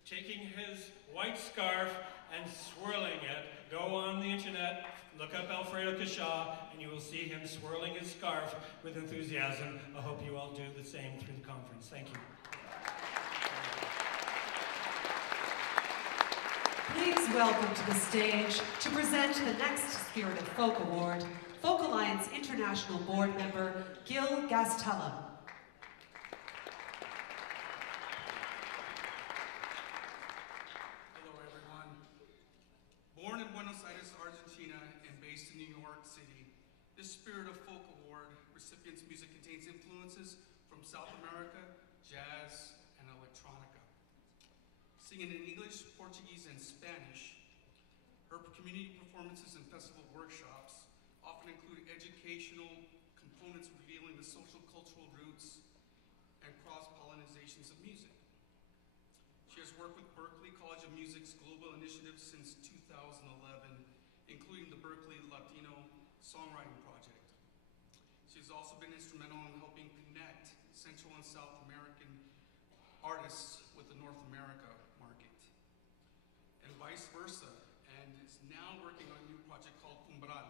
taking his white scarf and swirling it. Go on the internet, look up Alfredo Kasha, and you will see him swirling his scarf with enthusiasm. I hope you all do the same through the conference. Thank you. Please welcome to the stage to present the next Spirit of Folk Award, FolkAlliance International Board Member Gil Gastella. Hello everyone. Born in Buenos Aires, Argentina, and based in New York City, this Spirit of Folk Award recipient's music contains influences from South America, jazz, and electronica. Singing in English, Portuguese, and Spanish, her community performances and festival workshops often include educational components revealing the social cultural roots and cross-pollinizations of music. She has worked with Berklee College of Music's global initiatives since 2011, including the Berklee Latino Songwriting Project. She has also been instrumental in helping connect Central and South American artists with the North America market, and vice versa, and is now working on a new project called Umbral,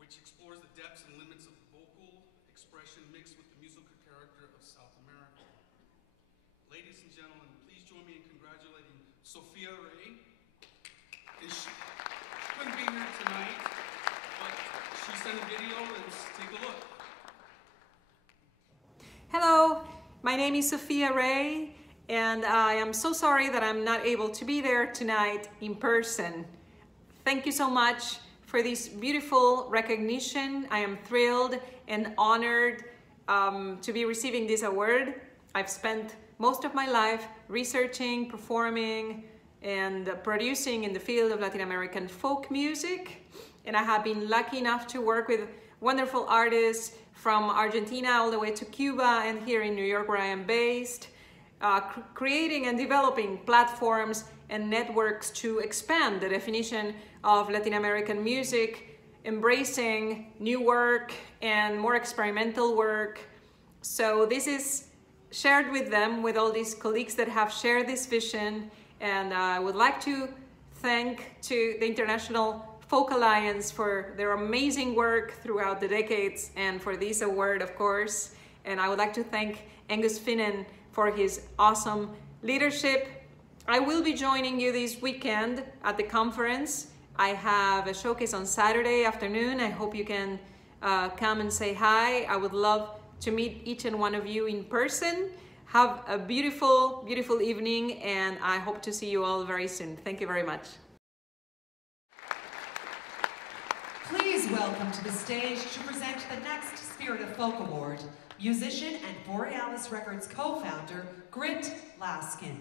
which explores the depths and limits of vocal expression mixed with the musical character of South America. Ladies and gentlemen, please join me in congratulating Sophia Ray. And she couldn't be here tonight, but she sent a video. Let's take a look. Hello, my name is Sophia Ray, and I am so sorry that I'm not able to be there tonight in person. Thank you so much for this beautiful recognition. I am thrilled and honored to be receiving this award. I've spent most of my life researching, performing, and producing in the field of Latin American folk music. And I have been lucky enough to work with wonderful artists from Argentina all the way to Cuba and here in New York where I am based, creating and developing platforms and networks to expand the definition of Latin American music, embracing new work and more experimental work. So this is shared with them, with all these colleagues that have shared this vision, and I would like to thank to the International FolkAlliance for their amazing work throughout the decades and for this award, of course. And I would like to thank Angus Finnan for his awesome leadership. I will be joining you this weekend at the conference. I have a showcase on Saturday afternoon. I hope you can come and say hi. I would love to meet each and one of you in person. Have a beautiful, beautiful evening, and I hope to see you all very soon. Thank you very much. Please welcome to the stage to present the next Spirit of Folk Award, musician and Borealis Records co-founder, Grit Laskin.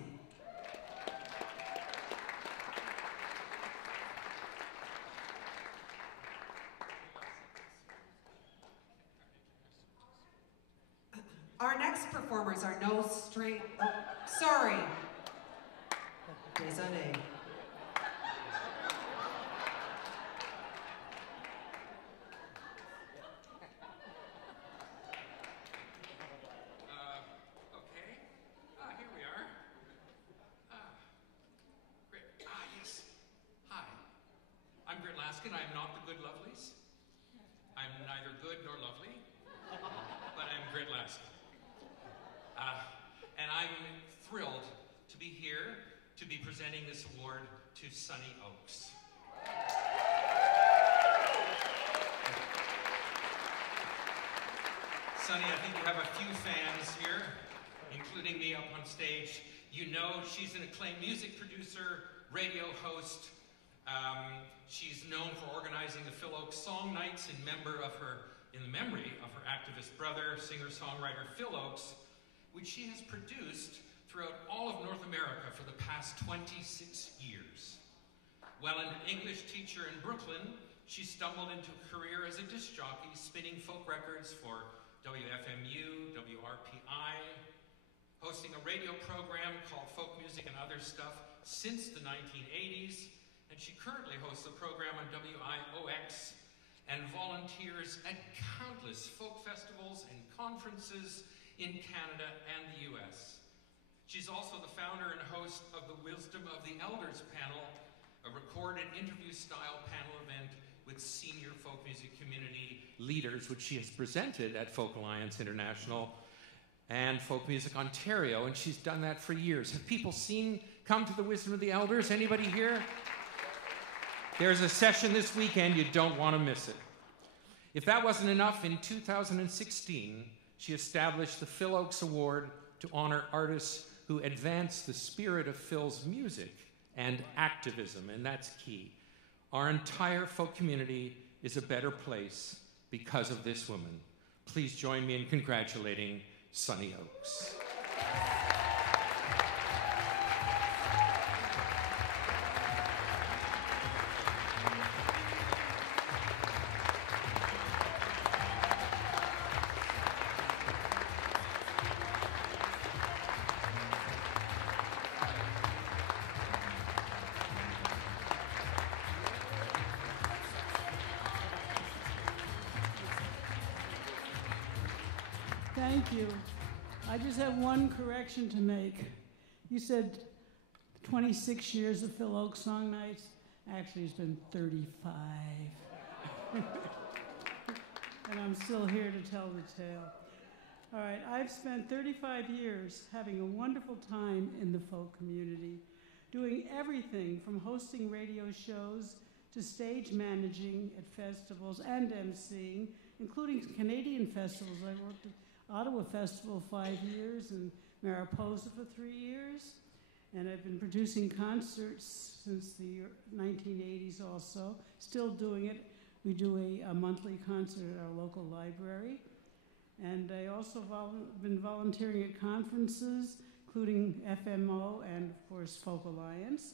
Our next performers are no straight. Oh, sorry. Désolé. Here we are. Great. Yes. Hi. I'm Grit Laskin. I'm not the Good Lovelies. I'm neither good nor lovely, but I'm Grit Laskin. And I'm thrilled to be here to be presenting this award to Sunny Oaks. Sunny, I think you have a few fans here, including me up on stage. You know she's an acclaimed music producer, radio host. She's known for organizing the Phil Oaks Song Nights in memory of her activist brother, singer-songwriter Phil Oaks, which she has produced throughout all of North America for the past 26 years. While an English teacher in Brooklyn, she stumbled into a career as a disc jockey, spinning folk records for WFMU, WRPI, hosting a radio program called Folk Music and Other Stuff since the 1980s, and she currently hosts a program on WIOX and volunteers at countless folk festivals and conferences in Canada and the US. She's also the founder and host of the Wisdom of the Elders panel, a recorded interview-style panel event with senior folk music community leaders, which she has presented at FolkAlliance International and Folk Music Ontario, and she's done that for years. Have people come to the Wisdom of the Elders? Anybody here? There's a session this weekend, you don't want to miss it. If that wasn't enough, in 2016, she established the Phil Oaks Award to honor artists who advance the spirit of Phil's music and activism, and that's key. Our entire folk community is a better place because of this woman. Please join me in congratulating Sunny Oaks. Thank you. I just have one correction to make. You said 26 years of Phil Oaks Song Nights. Actually, it's been 35. And I'm still here to tell the tale. All right, I've spent 35 years having a wonderful time in the folk community, doing everything from hosting radio shows to stage managing at festivals and emceeing, including Canadian festivals. I worked at Ottawa Festival 5 years and Mariposa for 3 years. And I've been producing concerts since the 1980s also, still doing it. We do a monthly concert at our local library. And I also been volunteering at conferences, including FMO and, of course, FolkAlliance,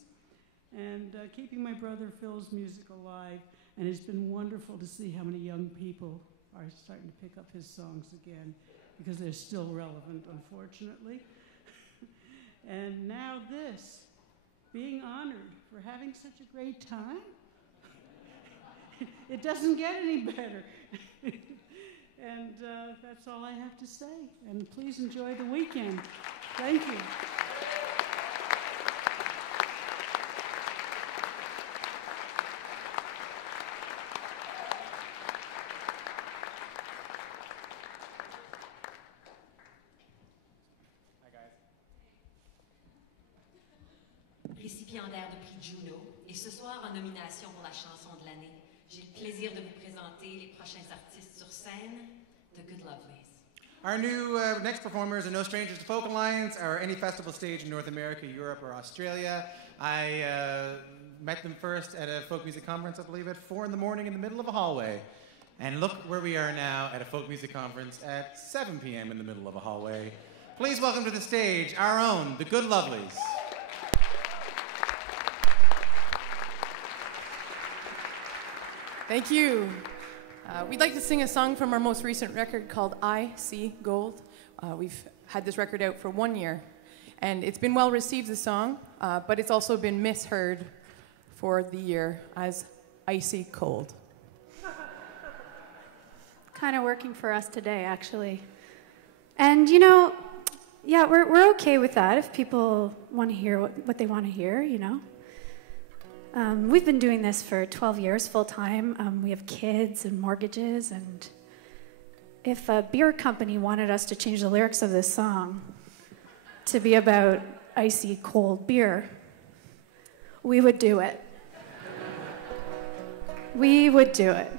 and keeping my brother Phil's music alive. And it's been wonderful to see how many young people are starting to pick up his songs again, because they're still relevant, unfortunately. And now this, being honored for having such a great time. It doesn't get any better. And that's all I have to say. And please enjoy the weekend. Thank you. Récipiendaire de prix Juno, et ce soir en nomination pour la chanson de l'année, j'ai le plaisir de vous présenter les prochains artistes sur scène, The Good Lovelies. Our new next performers are no strangers to FolkAlliance or any festival stage in North America, Europe, or Australia. I met them first at a folk music conference, I believe, at 4 in the morning in the middle of a hallway. And look where we are now at a folk music conference at 7 p.m. in the middle of a hallway. Please welcome to the stage our own, The Good Lovelies. Thank you. We'd like to sing a song from our most recent record called I See Gold. We've had this record out for 1 year, and it's been well received, the song, but it's also been misheard for the year as Icy Cold. Kind of working for us today, actually. And you know, yeah, we're okay with that if people want to hear what they want to hear, you know. We've been doing this for 12 years full time. We have kids and mortgages, and if a beer company wanted us to change the lyrics of this song to be about icy cold beer, we would do it. We would do it.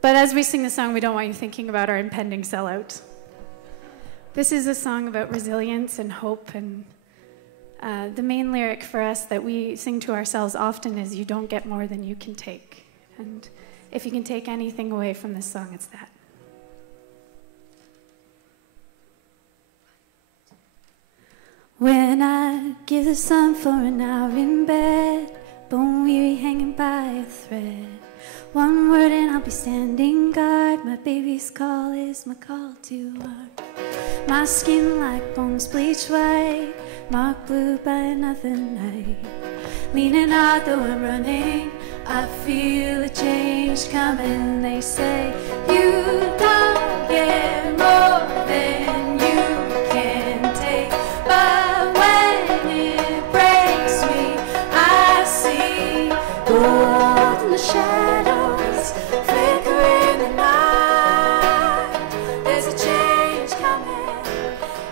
But as we sing the song, we don't want you thinking about our impending sellout. This is a song about resilience and hope, and the main lyric for us that we sing to ourselves often is, "You don't get more than you can take." And if you can take anything away from this song, it's that. When I give the sun for an hour in bed, bone weary hanging by a thread, one word and I'll be standing guard. My baby's call is my call to arms. My skin like bones bleached white, marked blue by another night. Leaning hard though I'm running, I feel a change coming. They say you don't get more than you can take, but when it breaks me, I see gold in the shadows, flicker in the night. There's a change coming,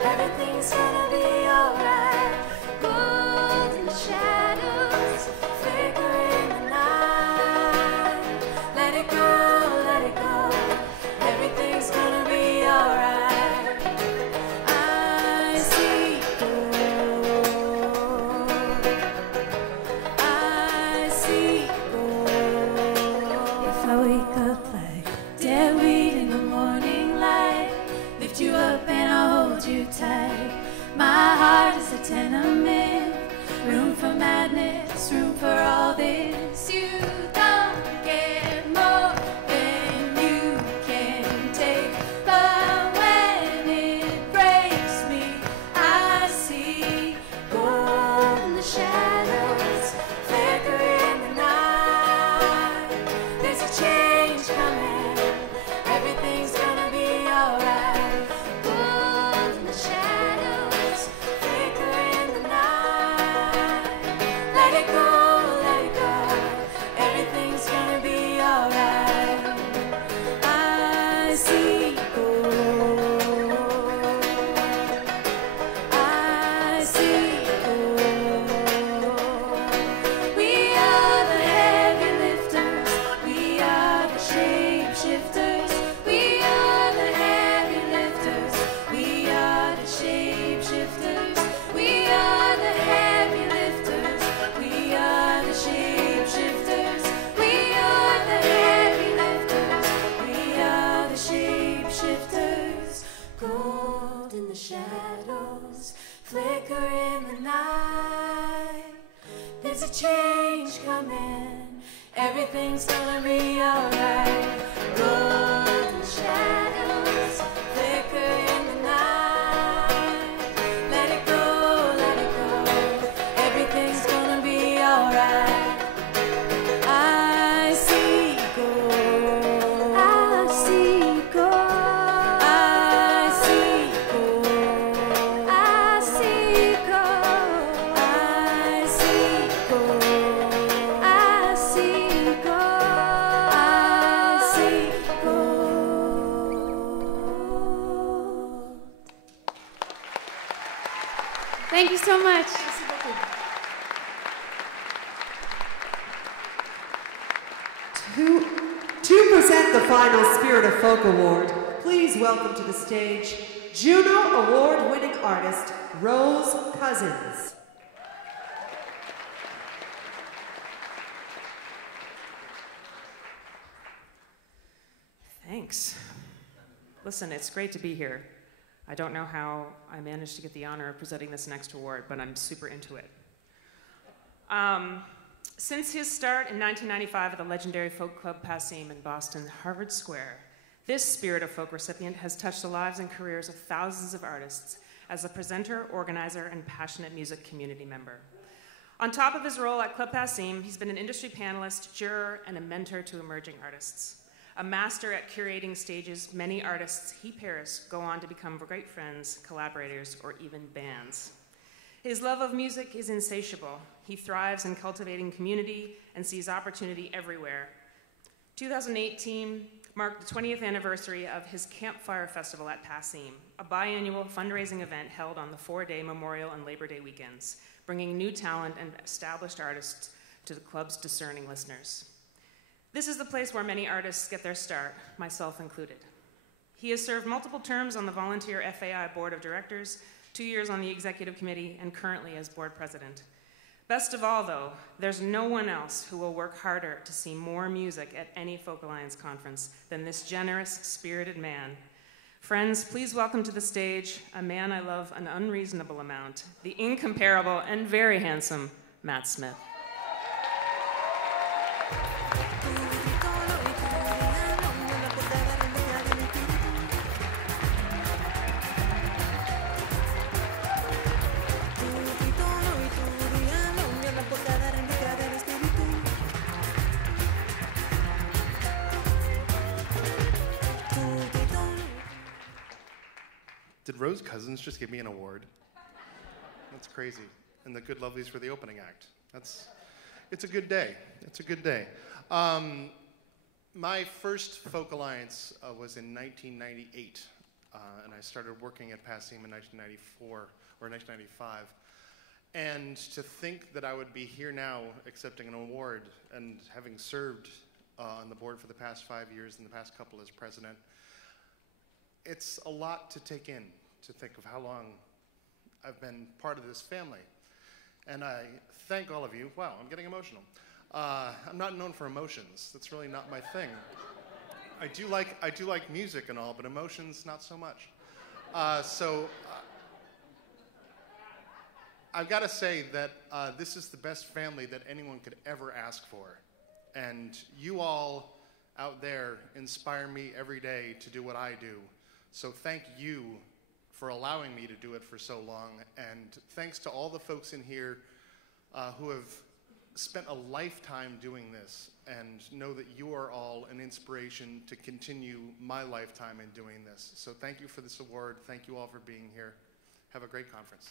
everything's gonna be alright. Gold in the shadows, flicker in the night. Let it go, everything's gonna be alright. I see gold, I see gold. If I wake up like dead weed in the morning light, lift you up and I'll hold you tight. My heart is a tenement, room for madness, room for all this. You don't get more than you can take, but when it breaks me, I see gold in the shadows, flicker in the night. There's a change coming, everything's gonna be alright. Gold in the shadows, flicker in the night. Let it go, everything's gonna be alright. I see gold, I see gold. We are the heavy lifters, we are the shapeshifters. We are the heavy lifters, we are the shapeshifters. We are the heavy lifters, we are the shapeshifters. We are the heavy lifters, we are the shapeshifters. Gold in the shadows, flicker in the night. There's a change coming, everything's gonna be alright. Gold in the shadows, flicker in the night. Let it go, everything's gonna be alright. I see gold, I see gold, I see gold, I see gold, I see gold, I see gold, I see gold. Thank you so much. To present the final Spirit of Folk Award, please welcome to the stage Juno Award-winning artist Rose Cousins. Thanks. Listen, it's great to be here. I don't know how I managed to get the honor of presenting this next award, but I'm super into it. Since his start in 1995 at the legendary Folk Club Passim in Boston, Harvard Square, this Spirit of Folk recipient has touched the lives and careers of thousands of artists as a presenter, organizer, and passionate music community member. On top of his role at Club Passim, he's been an industry panelist, juror, and a mentor to emerging artists. A master at curating stages, many artists he pairs go on to become great friends, collaborators, or even bands. His love of music is insatiable. He thrives in cultivating community and sees opportunity everywhere. 2018 marked the 20th anniversary of his Campfire Festival at Passim, a biannual fundraising event held on the 4-day Memorial and Labor Day weekends, bringing new talent and established artists to the club's discerning listeners. This is the place where many artists get their start, myself included. He has served multiple terms on the volunteer FAI Board of Directors, 2 years on the Executive Committee, and currently as Board President. Best of all, though, there's no one else who will work harder to see more music at any FolkAlliance conference than this generous, spirited man. Friends, please welcome to the stage a man I love an unreasonable amount, the incomparable and very handsome Matt Smith. Did Rose Cousins just give me an award? That's crazy. And the Good Lovelies for the opening act. It's a good day. It's a good day. My first FolkAlliance was in 1998, and I started working at Passim in 1994 or 1995. And to think that I would be here now accepting an award and having served on the board for the past 5 years and the past couple as president, it's a lot to take in, to think of how long I've been part of this family. And I thank all of you. Wow, I'm getting emotional. I'm not known for emotions. That's really not my thing. I do like music and all, but emotions, not so much. I've got to say that this is the best family that anyone could ever ask for. And you all out there inspire me every day to do what I do. So thank you for allowing me to do it for so long. And thanks to all the folks in here who have spent a lifetime doing this and know that you are all an inspiration to continue my lifetime in doing this. So thank you for this award. Thank you all for being here. Have a great conference.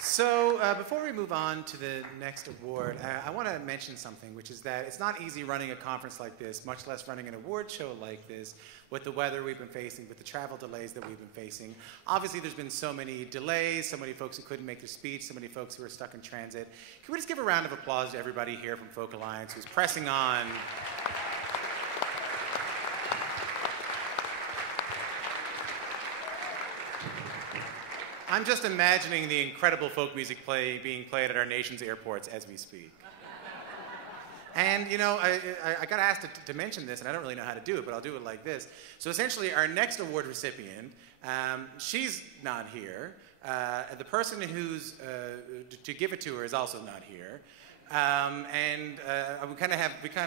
So before we move on to the next award, I want to mention something, which is that it's not easy running a conference like this, much less running an award show like this, with the weather we've been facing, with the travel delays that we've been facing. Obviously, there's been so many delays, so many folks who couldn't make their speech, so many folks who are stuck in transit. Can we just give a round of applause to everybody here from FolkAlliance who's pressing on? I'm just imagining the incredible folk music being played at our nation's airports as we speak. And, you know, I got asked to mention this, and I don't really know how to do it, but I'll do it like this. So essentially, our next award recipient, she's not here. The person who's to give it to her is also not here. We kind of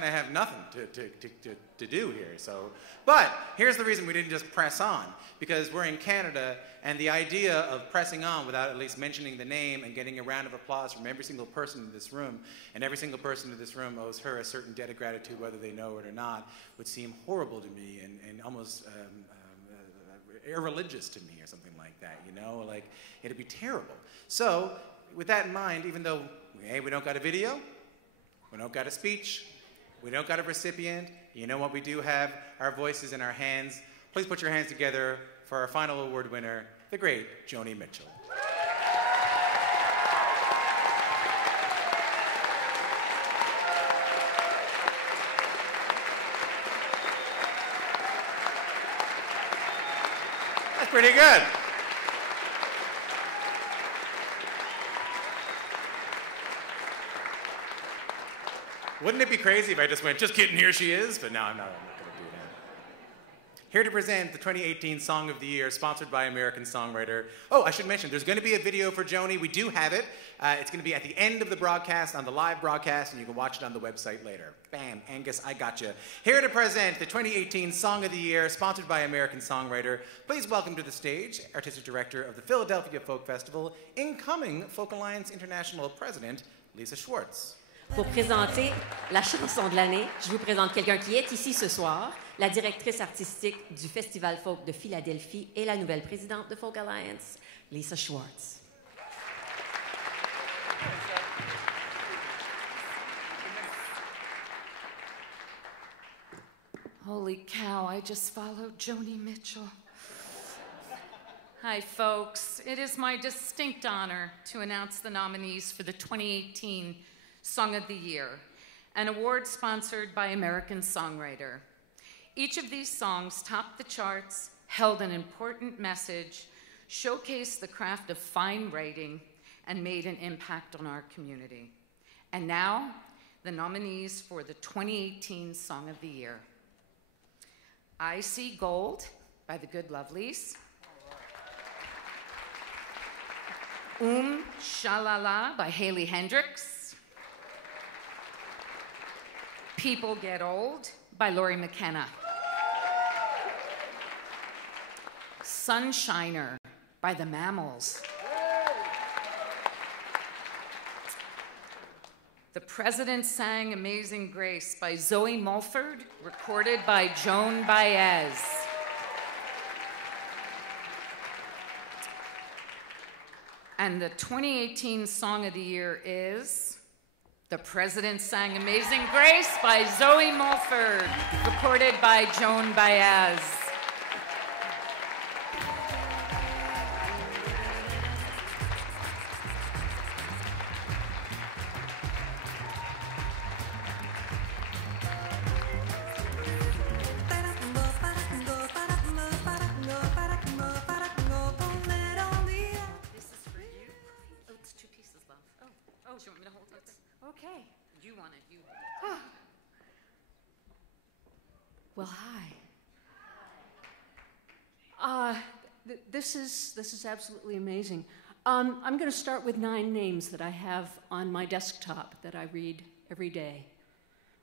have nothing to do here. But here's the reason we didn't just press on, because we're in Canada, and the idea of pressing on without at least mentioning the name and getting a round of applause from every single person in this room, and every single person in this room owes her a certain debt of gratitude, whether they know it or not, would seem horrible to me and almost irreligious to me or something like that, you know? Like, it'd be terrible. So, with that in mind, even though we don't got a video, we don't got a speech, we don't got a recipient, you know what we do have? Our voices in our hands. Please put your hands together for our final award winner, the great Joni Mitchell. That's pretty good. Wouldn't it be crazy if I just went, just kidding, here she is? But no, I'm not going to do that. Here to present the 2018 Song of the Year, sponsored by American Songwriter. Oh, I should mention, there's going to be a video for Joni. We do have it. It's going to be at the end of the broadcast, on the live broadcast, and you can watch it on the website later. Bam, Angus, I got you. Here to present the 2018 Song of the Year, sponsored by American Songwriter. Please welcome to the stage, Artistic Director of the Philadelphia Folk Festival, incoming FolkAlliance International President, Lisa Schwartz. Pour présenter la chanson de l'année, je vous présente quelqu'un qui est ici ce soir, la directrice artistique du Festival Folk de Philadelphie et la nouvelle présidente de FolkAlliance, Lisa Schwartz. Holy cow, I just followed Joni Mitchell. Hi, folks. It is my distinct honor to announce the nominees for the 2018 Song of the Year, an award sponsored by American Songwriter. Each of these songs topped the charts, held an important message, showcased the craft of fine writing, and made an impact on our community. And now, the nominees for the 2018 Song of the Year. I See Gold by the Good Lovelies. Shalala by Haley Hendricks. People Get Old by Lori McKenna. Sunshiner by the Mammals. The President Sang Amazing Grace by Zoe Mulford, recorded by Joan Baez. And the 2018 Song of the Year is The President Sang Amazing Grace by Zoe Mulford, recorded by Joan Baez. Okay. You want it. You. Well, hi. This is absolutely amazing. I'm going to start with 9 names that I have on my desktop that I read every day,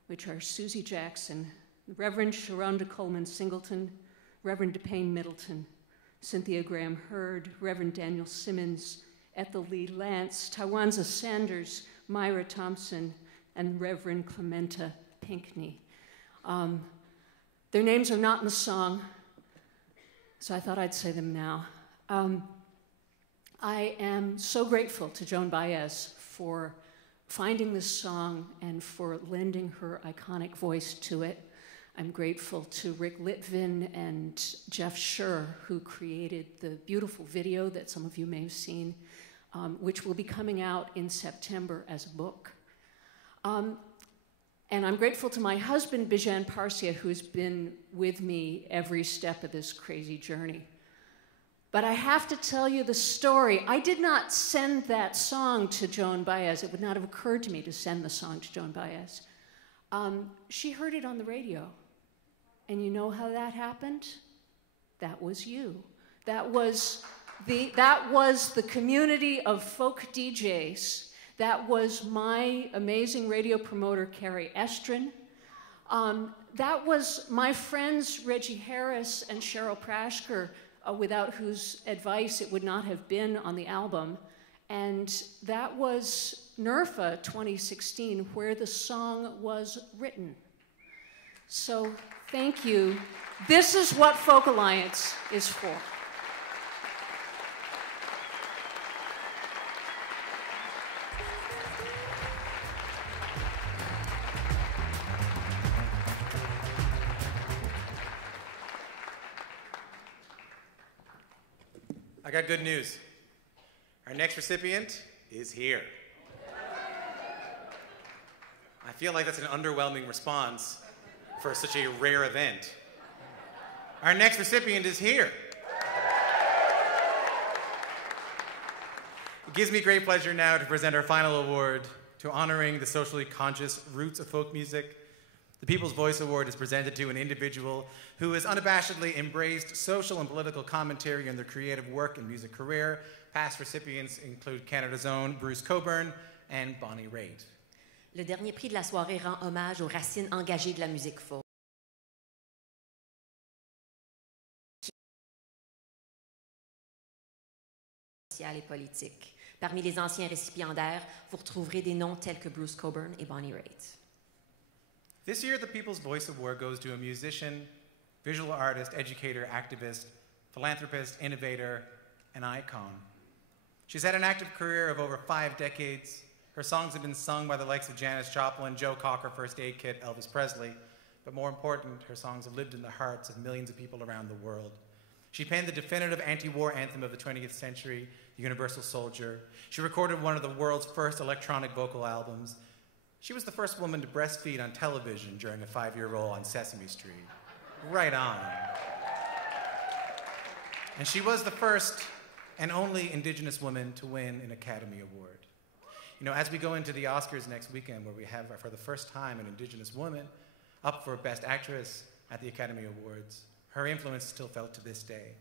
which are Susie Jackson, Reverend Sharonda Coleman Singleton, Reverend DePayne Middleton, Cynthia Graham Hurd, Reverend Daniel Simmons, Ethel Lee Lance, Tawanza Sanders, Myra Thompson, and Reverend Clementa Pinckney. Their names are not in the song, so I thought I'd say them now. I am so grateful to Joan Baez for finding this song and for lending her iconic voice to it. I'm grateful to Rick Litvin and Jeff Schur, who created the beautiful video that some of you may have seen, which will be coming out in September as a book. And I'm grateful to my husband, Bijan Parsia, who's been with me every step of this crazy journey. But I have to tell you the story. I did not send that song to Joan Baez. It would not have occurred to me to send the song to Joan Baez. She heard it on the radio. And you know how that happened? That was you. That was the community of folk DJs. That was my amazing radio promoter, Carrie Estrin. That was my friends, Reggie Harris and Cheryl Prashker, without whose advice it would not have been on the album. And that was NERFA 2016, where the song was written. So thank you. This is what FolkAlliance is for. I got good news. Our next recipient is here. I feel like that's an underwhelming response for such a rare event. Our next recipient is here. It gives me great pleasure now to present our final award to honoring the socially conscious roots of folk music. The People's Voice Award is presented to an individual who has unabashedly embraced social and political commentary in their creative work and music career. Past recipients include Canada's own Bruce Cockburn and Bonnie Raitt. Le dernier prix de la soirée rend hommage aux racines engagées de la musique folk. Sociale et politique. Parmi les anciens récipiendaires, vous retrouverez des noms tels que Bruce Cockburn et Bonnie Raitt. This year, the People's Voice Award goes to a musician visual artist, educator, activist, philanthropist, innovator, and icon. She's had an active career of over 5 decades. Her songs have been sung by the likes of Janis Joplin, Joe Cocker, First Aid Kit, Elvis Presley, but more important, her songs have lived in the hearts of millions of people around the world. She penned the definitive anti-war anthem of the 20th century, The Universal Soldier. She recorded one of the world's first electronic vocal albums. She was the first woman to breastfeed on television during a 5-year role on Sesame Street. Right on. And she was the first and only Indigenous woman to win an Academy Award. You know, as we go into the Oscars next weekend, where we have, for the first time, an Indigenous woman up for Best Actress at the Academy Awards, her influence is still felt to this day.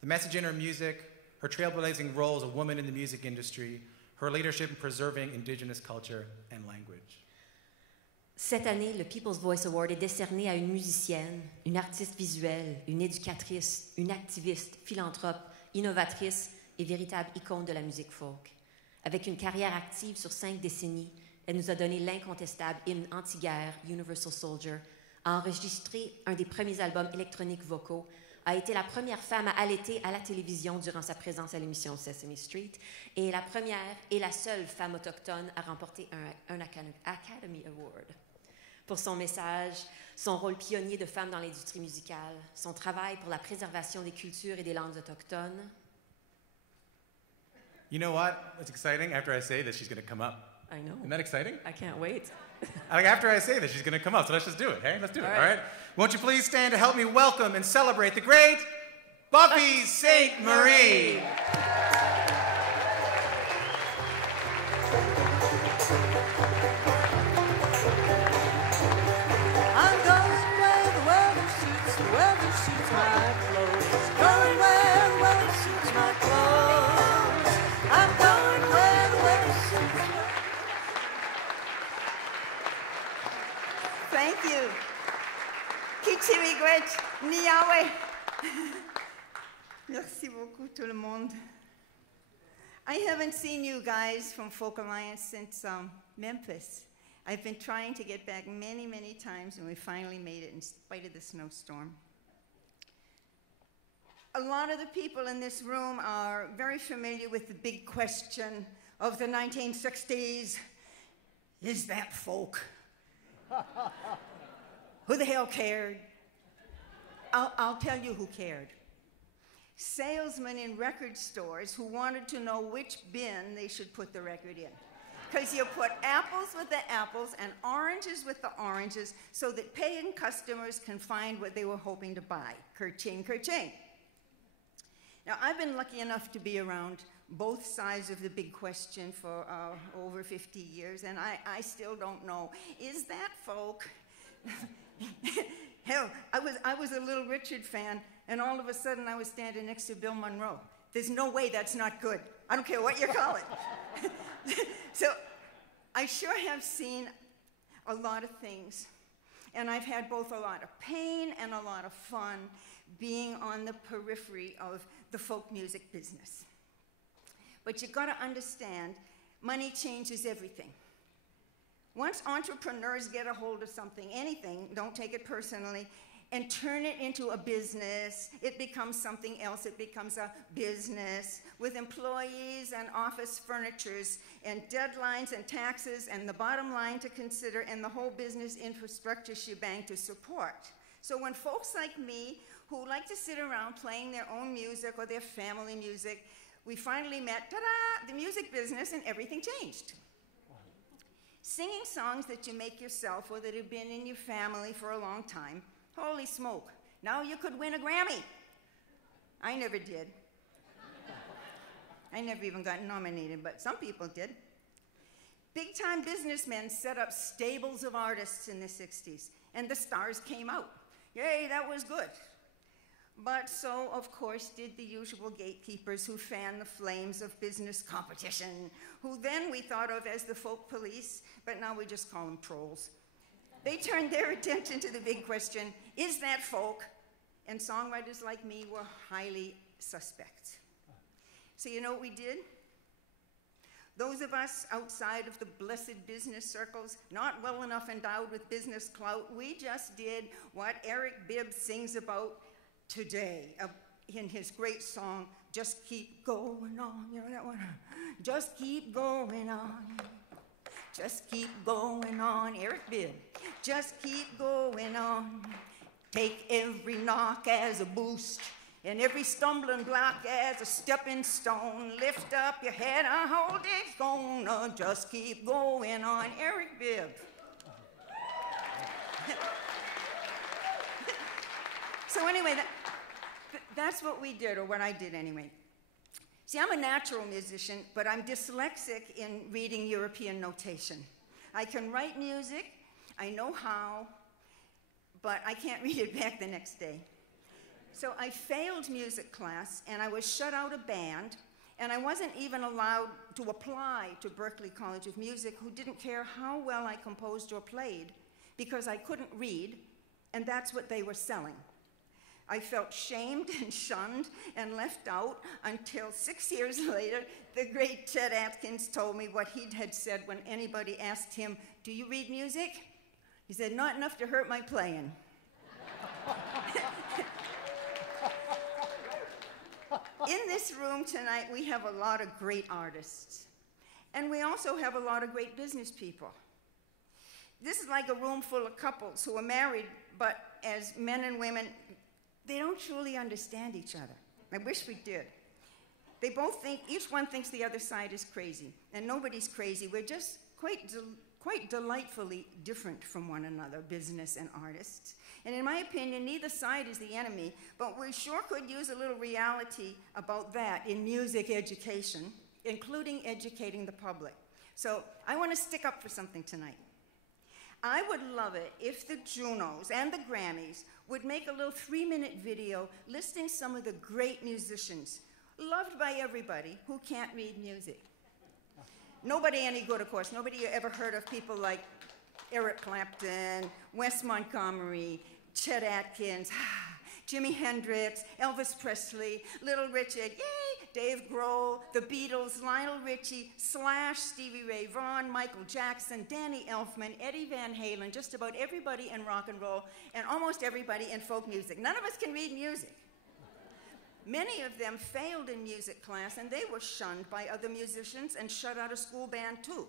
The message in her music, her trailblazing role as a woman in the music industry, her leadership in preserving Indigenous culture and language. Cette année, le People's Voice Award est décerné à une musicienne, une artiste visuelle, une éducatrice, une activiste, philanthrope, innovatrice et véritable icône de la musique folk. Avec une carrière active sur 5 décennies, elle nous a donné l'incontestable hymne anti-guerre, Universal Soldier, a enregistré un des premiers albums électroniques vocaux, a été la première femme à allaiter à la télévision durant sa présence à l'émission Sesame Street et est la première et la seule femme autochtone à remporter un Academy Award. Pour son message, son rôle pionnier de femme dans l'industrie musicale, son travail pour la préservation des cultures et des langues autochtones. You know what? What's exciting? After I say this, she's going to come up. I know. Isn't that exciting? I can't wait. Like after I say this, she's going to come up. So let's just do it, hey? Let's do it, All all right? Won't you please stand to help me welcome and celebrate the great Buffy St. Marie. I'm going where the weather suits my clothes. Going where the weather suits my clothes. I'm going where the weather suits my clothes. Thank you. Kichimiigwech, Niawe. Merci beaucoup, tout le monde. I haven't seen you guys from FolkAlliance since Memphis. I've been trying to get back many, many times, and we finally made it in spite of the snowstorm. A lot of the people in this room are very familiar with the big question of the 1960s. Is that folk? Who the hell cared? I'll tell you who cared. Salesmen in record stores who wanted to know which bin they should put the record in. Because you put apples with the apples and oranges with the oranges so that paying customers can find what they were hoping to buy. Kerching, kerching. Now, I've been lucky enough to be around both sides of the big question for over 50 years, and I still don't know. Is that folk? Hell, I was a Little Richard fan, and all of a sudden I was standing next to Bill Monroe. There's no way that's not good. I don't care what you call it. So I sure have seen a lot of things, and I've had both a lot of pain and a lot of fun being on the periphery of the folk music business. But you've got to understand, money changes everything. Once entrepreneurs get a hold of something, anything, don't take it personally, and turn it into a business, it becomes something else. It becomes a business with employees and office furnitures and deadlines and taxes and the bottom line to consider and the whole business infrastructure shebang to support. So when folks like me who like to sit around playing their own music or their family music, we finally met, ta-da, the music business, and everything changed. Singing songs that you make yourself or that have been in your family for a long time, holy smoke, now you could win a Grammy. I never did. I never even got nominated, but some people did. Big-time businessmen set up stables of artists in the 60s, and the stars came out. Yay, that was good. But so, of course, did the usual gatekeepers who fan the flames of business competition, who then we thought of as the folk police, but now we just call them trolls. They turned their attention to the big question, is that folk? And songwriters like me were highly suspect. So you know what we did? Those of us outside of the blessed business circles, not well enough endowed with business clout, we just did what Eric Bibb sings about today in his great song, Just Keep Going On. You know that one? Just keep going on. Just keep going on. Eric Bibb. Just keep going on. Take every knock as a boost, and every stumbling block as a stepping stone. Lift up your head and hold it gonna just keep going on. Eric Bibb. So anyway, that's what we did, or what I did anyway. See, I'm a natural musician, but I'm dyslexic in reading European notation. I can write music, I know how, but I can't read it back the next day. So I failed music class, and I was shut out of band, and I wasn't even allowed to apply to Berklee College of Music, who didn't care how well I composed or played, because I couldn't read, and that's what they were selling. I felt shamed and shunned and left out until 6 years later, the great Chet Atkins told me what he had said when anybody asked him, "Do you read music?" He said, "Not enough to hurt my playing." In this room tonight, we have a lot of great artists. And we also have a lot of great business people. This is like a room full of couples who are married, but as men and women, they don't truly understand each other. I wish we did. They both think, each one thinks the other side is crazy, and nobody's crazy. We're just quite delightfully different from one another, business and artists. And in my opinion, neither side is the enemy, but we sure could use a little reality about that in music education, including educating the public. So I want to stick up for something tonight. I would love it if the Junos and the Grammys would make a little 3-minute video listing some of the great musicians, loved by everybody, who can't read music. Nobody any good, of course. Nobody ever heard of people like Eric Clapton, Wes Montgomery, Chet Atkins, Jimi Hendrix, Elvis Presley, Little Richard, yay, Dave Grohl, the Beatles, Lionel Richie, Slash, Stevie Ray Vaughan, Michael Jackson, Danny Elfman, Eddie Van Halen, just about everybody in rock and roll, and almost everybody in folk music. None of us can read music. Many of them failed in music class, and they were shunned by other musicians and shut out of school band too.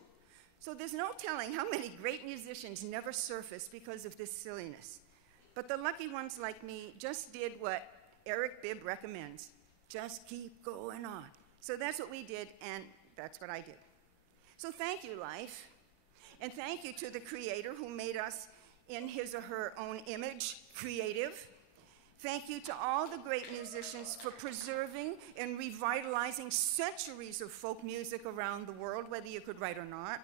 So there's no telling how many great musicians never surfaced because of this silliness. But the lucky ones like me just did what Eric Bibb recommends. Just keep going on. So that's what we did, and that's what I did. So thank you, life. And thank you to the Creator who made us in his or her own image, creative. Thank you to all the great musicians for preserving and revitalizing centuries of folk music around the world, whether you could write or not.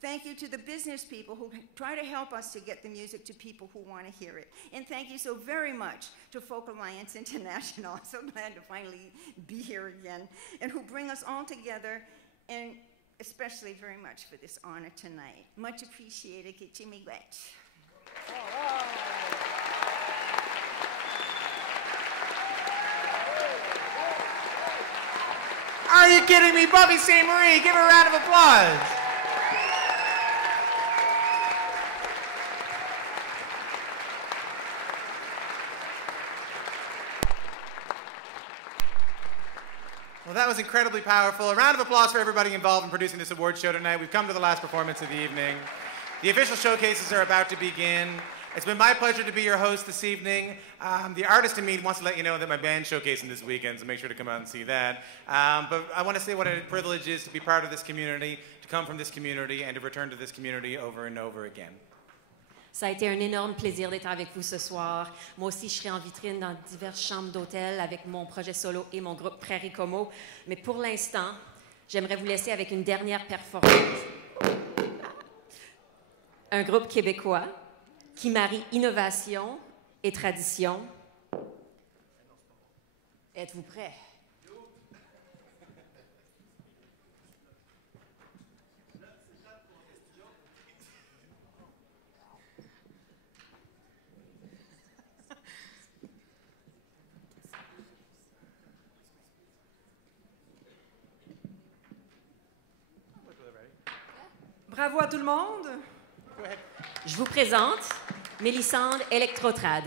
Thank you to the business people who try to help us to get the music to people who want to hear it. And thank you so very much to FolkAlliance International. I'm so glad to finally be here again. And who bring us all together, and especially very much for this honor tonight. Much appreciated. Kichimigwet. Are you kidding me? Buffy St. Marie, give her a round of applause. Well, that was incredibly powerful. A round of applause for everybody involved in producing this award show tonight. We've come to the last performance of the evening. The official showcases are about to begin. It's been my pleasure to be your host this evening. The artist in me wants to let you know that my band's showcasing this weekend, so make sure to come out and see that. But I want to say what a privilege it is to be part of this community, to come from this community, and to return to this community over and over again. Ça a été un énorme plaisir d'être avec vous ce soir. Moi aussi, je serai en vitrine dans diverses chambres d'hôtel avec mon projet solo et mon groupe Prairie Como. Mais pour l'instant, j'aimerais vous laisser avec une dernière performance. Un groupe québécois qui marie innovation et tradition. Êtes-vous prêts? Bravo à tout le monde. Je vous présente Mélissande Electrotrad.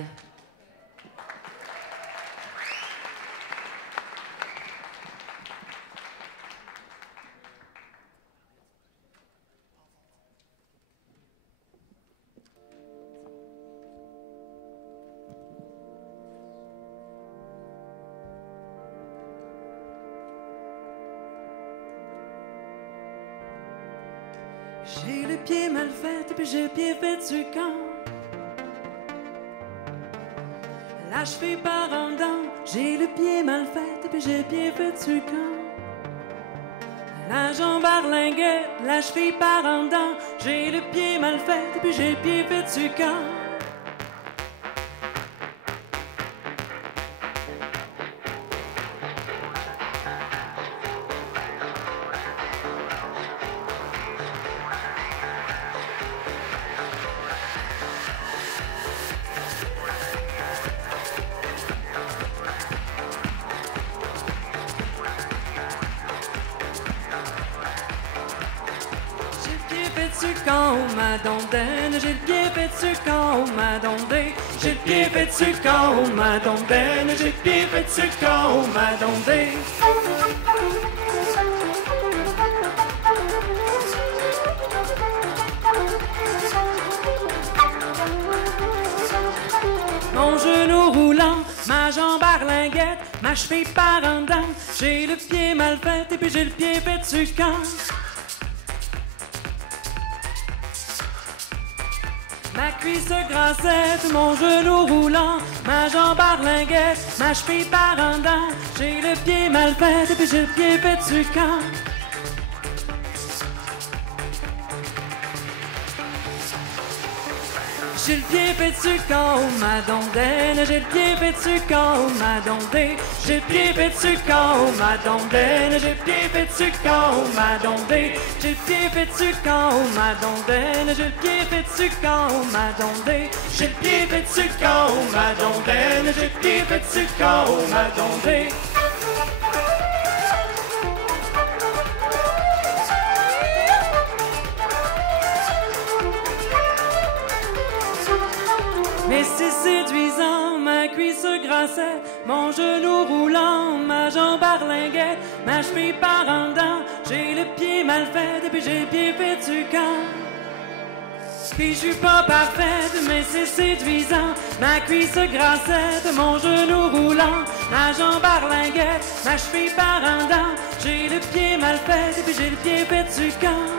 J'ai le pied mal fait, puis j'ai le pied fait du camp. La cheville part en dedans. J'ai le pied mal fait, puis j'ai le pied fait du camp. La jambe arlinguette, la cheville part en dedans. J'ai le pied mal fait, puis j'ai le pied fait du camp. Ma dondaine, j'ai le pied fait dessus quand ma dondée. J'ai le pied fait dessus quand ma dondaine, j'ai le pied fait dessus quand ma dondée. Mon genou roulant, ma jambe arlinguette, ma cheville part en dedans. J'ai le pied mal fait et puis j'ai le pied fait dessus quand. Ma cuisse grassette, mon genou roulant, ma jambe arlinguette, ma cheville part en dedans. J'ai le pied mal fait et puis j'ai le pied fait dessus quand. J'ai le pied fait dessus quand ma dondaine, j'ai le pied fait dessus quand ma dondée. J'ai le pied fait dessus quand ma dondaine, j'ai le pied fait dessus quand ma dondée. J'ai le pied fait dessus quand ma dondaine, j'ai le pied fait dessus quand ma dondée. J'ai le pied fait dessus quand ma dondaine, j'ai le pied fait dessus quand ma dondée. Mais c'est séduisant, ma cuisse grassette, mon genou roulant, ma jambe arlinguette, ma cheville part en dedans. J'ai le pied mal fait et puis j'ai le pied fait du camp. Puis je suis pas parfaite, mais c'est séduisant, ma cuisse grassette, mon genou roulant, ma jambe arlinguette, ma cheville part en dedans. J'ai le pied mal fait et puis j'ai le pied fait du camp.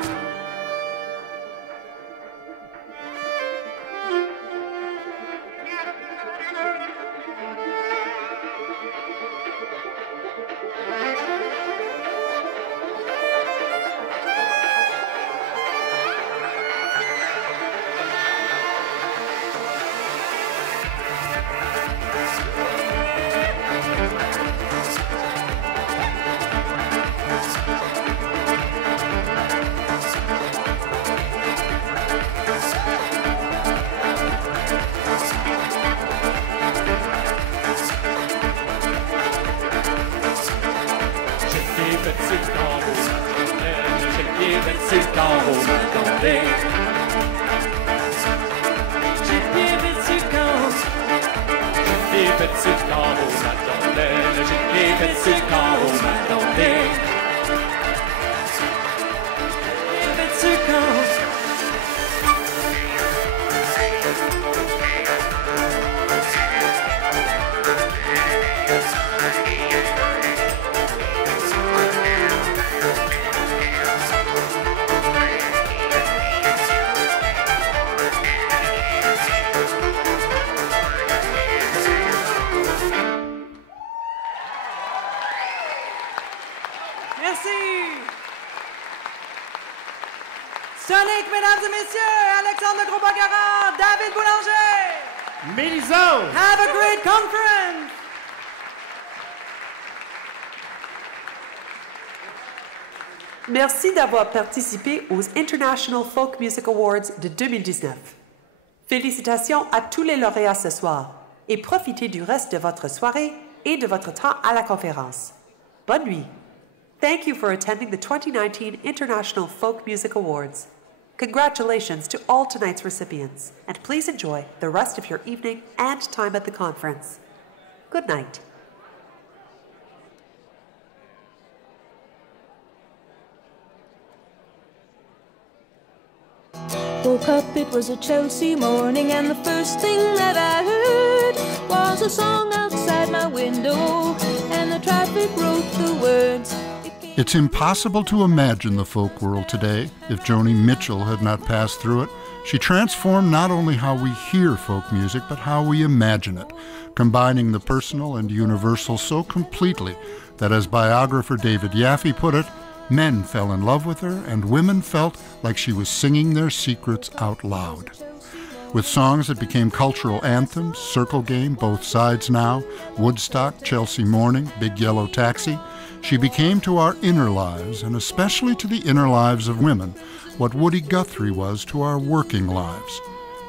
Sonic, mesdames et messieurs, Alexandre Gros-Bagara, David Boulanger. Méliso. Have a great conference. Merci d'avoir participé aux International Folk Music Awards de 2019. Félicitations à tous les lauréats ce soir et profitez du reste de votre soirée et de votre temps à la conférence. Bonne nuit. Thank you for attending the 2019 International Folk Music Awards. Congratulations to all tonight's recipients, and please enjoy the rest of your evening and time at the conference. Good night. Woke up, it was a Chelsea morning, and the first thing that I heard was a song outside my window, and the traffic wrote the words. It's impossible to imagine the folk world today if Joni Mitchell had not passed through it. She transformed not only how we hear folk music, but how we imagine it, combining the personal and universal so completely that, as biographer David Yaffe put it, men fell in love with her and women felt like she was singing their secrets out loud. With songs that became cultural anthems, Circle Game, Both Sides Now, Woodstock, Chelsea Morning, Big Yellow Taxi, she became to our inner lives, and especially to the inner lives of women, what Woody Guthrie was to our working lives.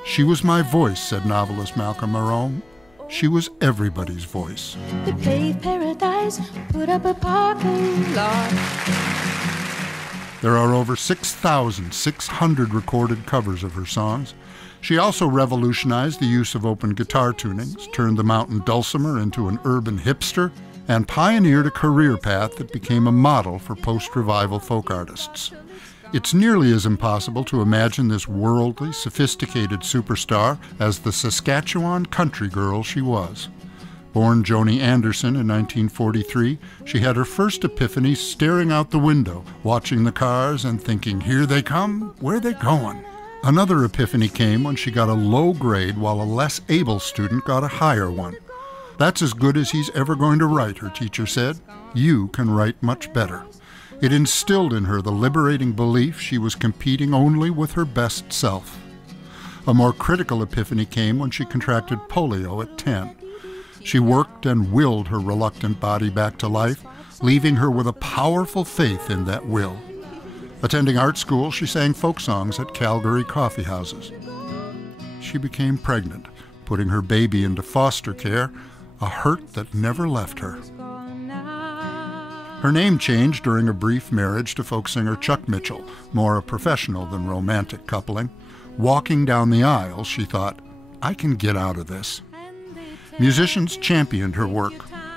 She was my voice, said novelist Malcolm Marone. She was everybody's voice. They paved paradise, put up a parking lot. There are over 6,600 recorded covers of her songs. She also revolutionized the use of open guitar tunings, turned the mountain dulcimer into an urban hipster, and pioneered a career path that became a model for post-revival folk artists. It's nearly as impossible to imagine this worldly, sophisticated superstar as the Saskatchewan country girl she was. Born Joni Anderson in 1943, she had her first epiphany staring out the window, watching the cars and thinking, here they come, where they going? Another epiphany came when she got a low grade while a less able student got a higher one. That's as good as he's ever going to write, her teacher said. You can write much better. It instilled in her the liberating belief she was competing only with her best self. A more critical epiphany came when she contracted polio at 10. She worked and willed her reluctant body back to life, leaving her with a powerful faith in that will. Attending art school, she sang folk songs at Calgary coffee houses. She became pregnant, putting her baby into foster care, a hurt that never left her. Her name changed during a brief marriage to folk singer Chuck Mitchell, more a professional than romantic coupling. Walking down the aisle, she thought, I can get out of this. Musicians championed her work.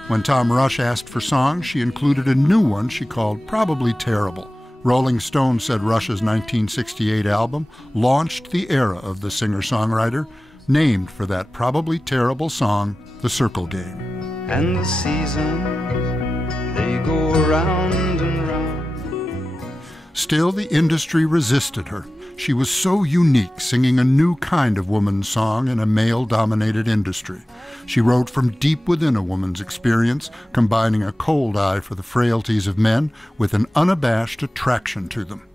When Tom Rush asked for songs, she included a new one she called Probably Terrible. Rolling Stone said Rush's 1968 album launched the era of the singer-songwriter, named for that probably terrible song, The Circle Game. And the seasons, they go around and round. Still, the industry resisted her. She was so unique, singing a new kind of woman's song in a male-dominated industry. She wrote from deep within a woman's experience, combining a cold eye for the frailties of men with an unabashed attraction to them.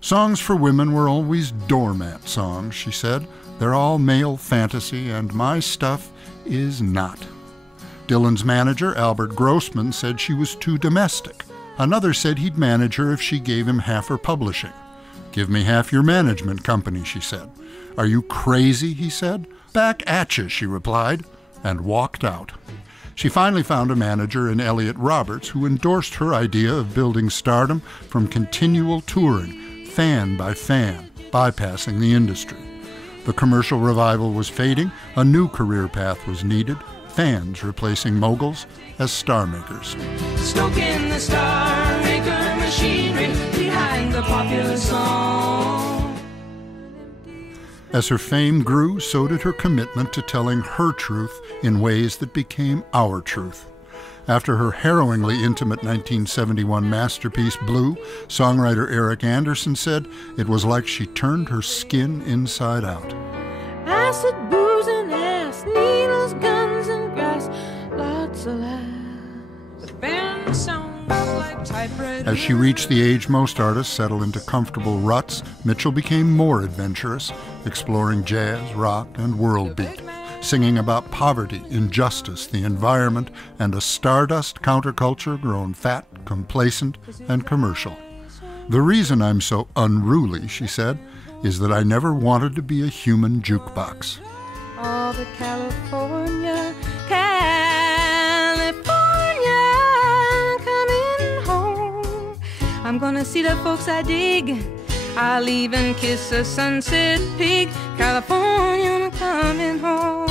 Songs for women were always doormat songs, she said. They're all male fantasy, and my stuff is not. Dylan's manager, Albert Grossman, said she was too domestic. Another said he'd manage her if she gave him half her publishing. Give me half your management company, she said. Are you crazy, he said. Back at you, she replied, and walked out. She finally found a manager in Elliot Roberts who endorsed her idea of building stardom from continual touring, fan by fan, bypassing the industry. The commercial revival was fading, a new career path was needed, fans replacing moguls as star makers. Stoking the star maker machinery behind the popular song. As her fame grew, so did her commitment to telling her truth in ways that became our truth. After her harrowingly intimate 1971 masterpiece, Blue, songwriter Eric Anderson said it was like she turned her skin inside out. Acid, booze, and ass, needles, guns, and grass, lots of laughs. The band sounds like typewriter. As she reached the age most artists settle into comfortable ruts, Mitchell became more adventurous, exploring jazz, rock, and world beat, singing about poverty, injustice, the environment, and a stardust counterculture grown fat, complacent, and commercial. The reason I'm so unruly, she said, is that I never wanted to be a human jukebox. All the California, coming home. I'm gonna see the folks I dig. I'll even kiss a sunset peak. California, I'm coming home.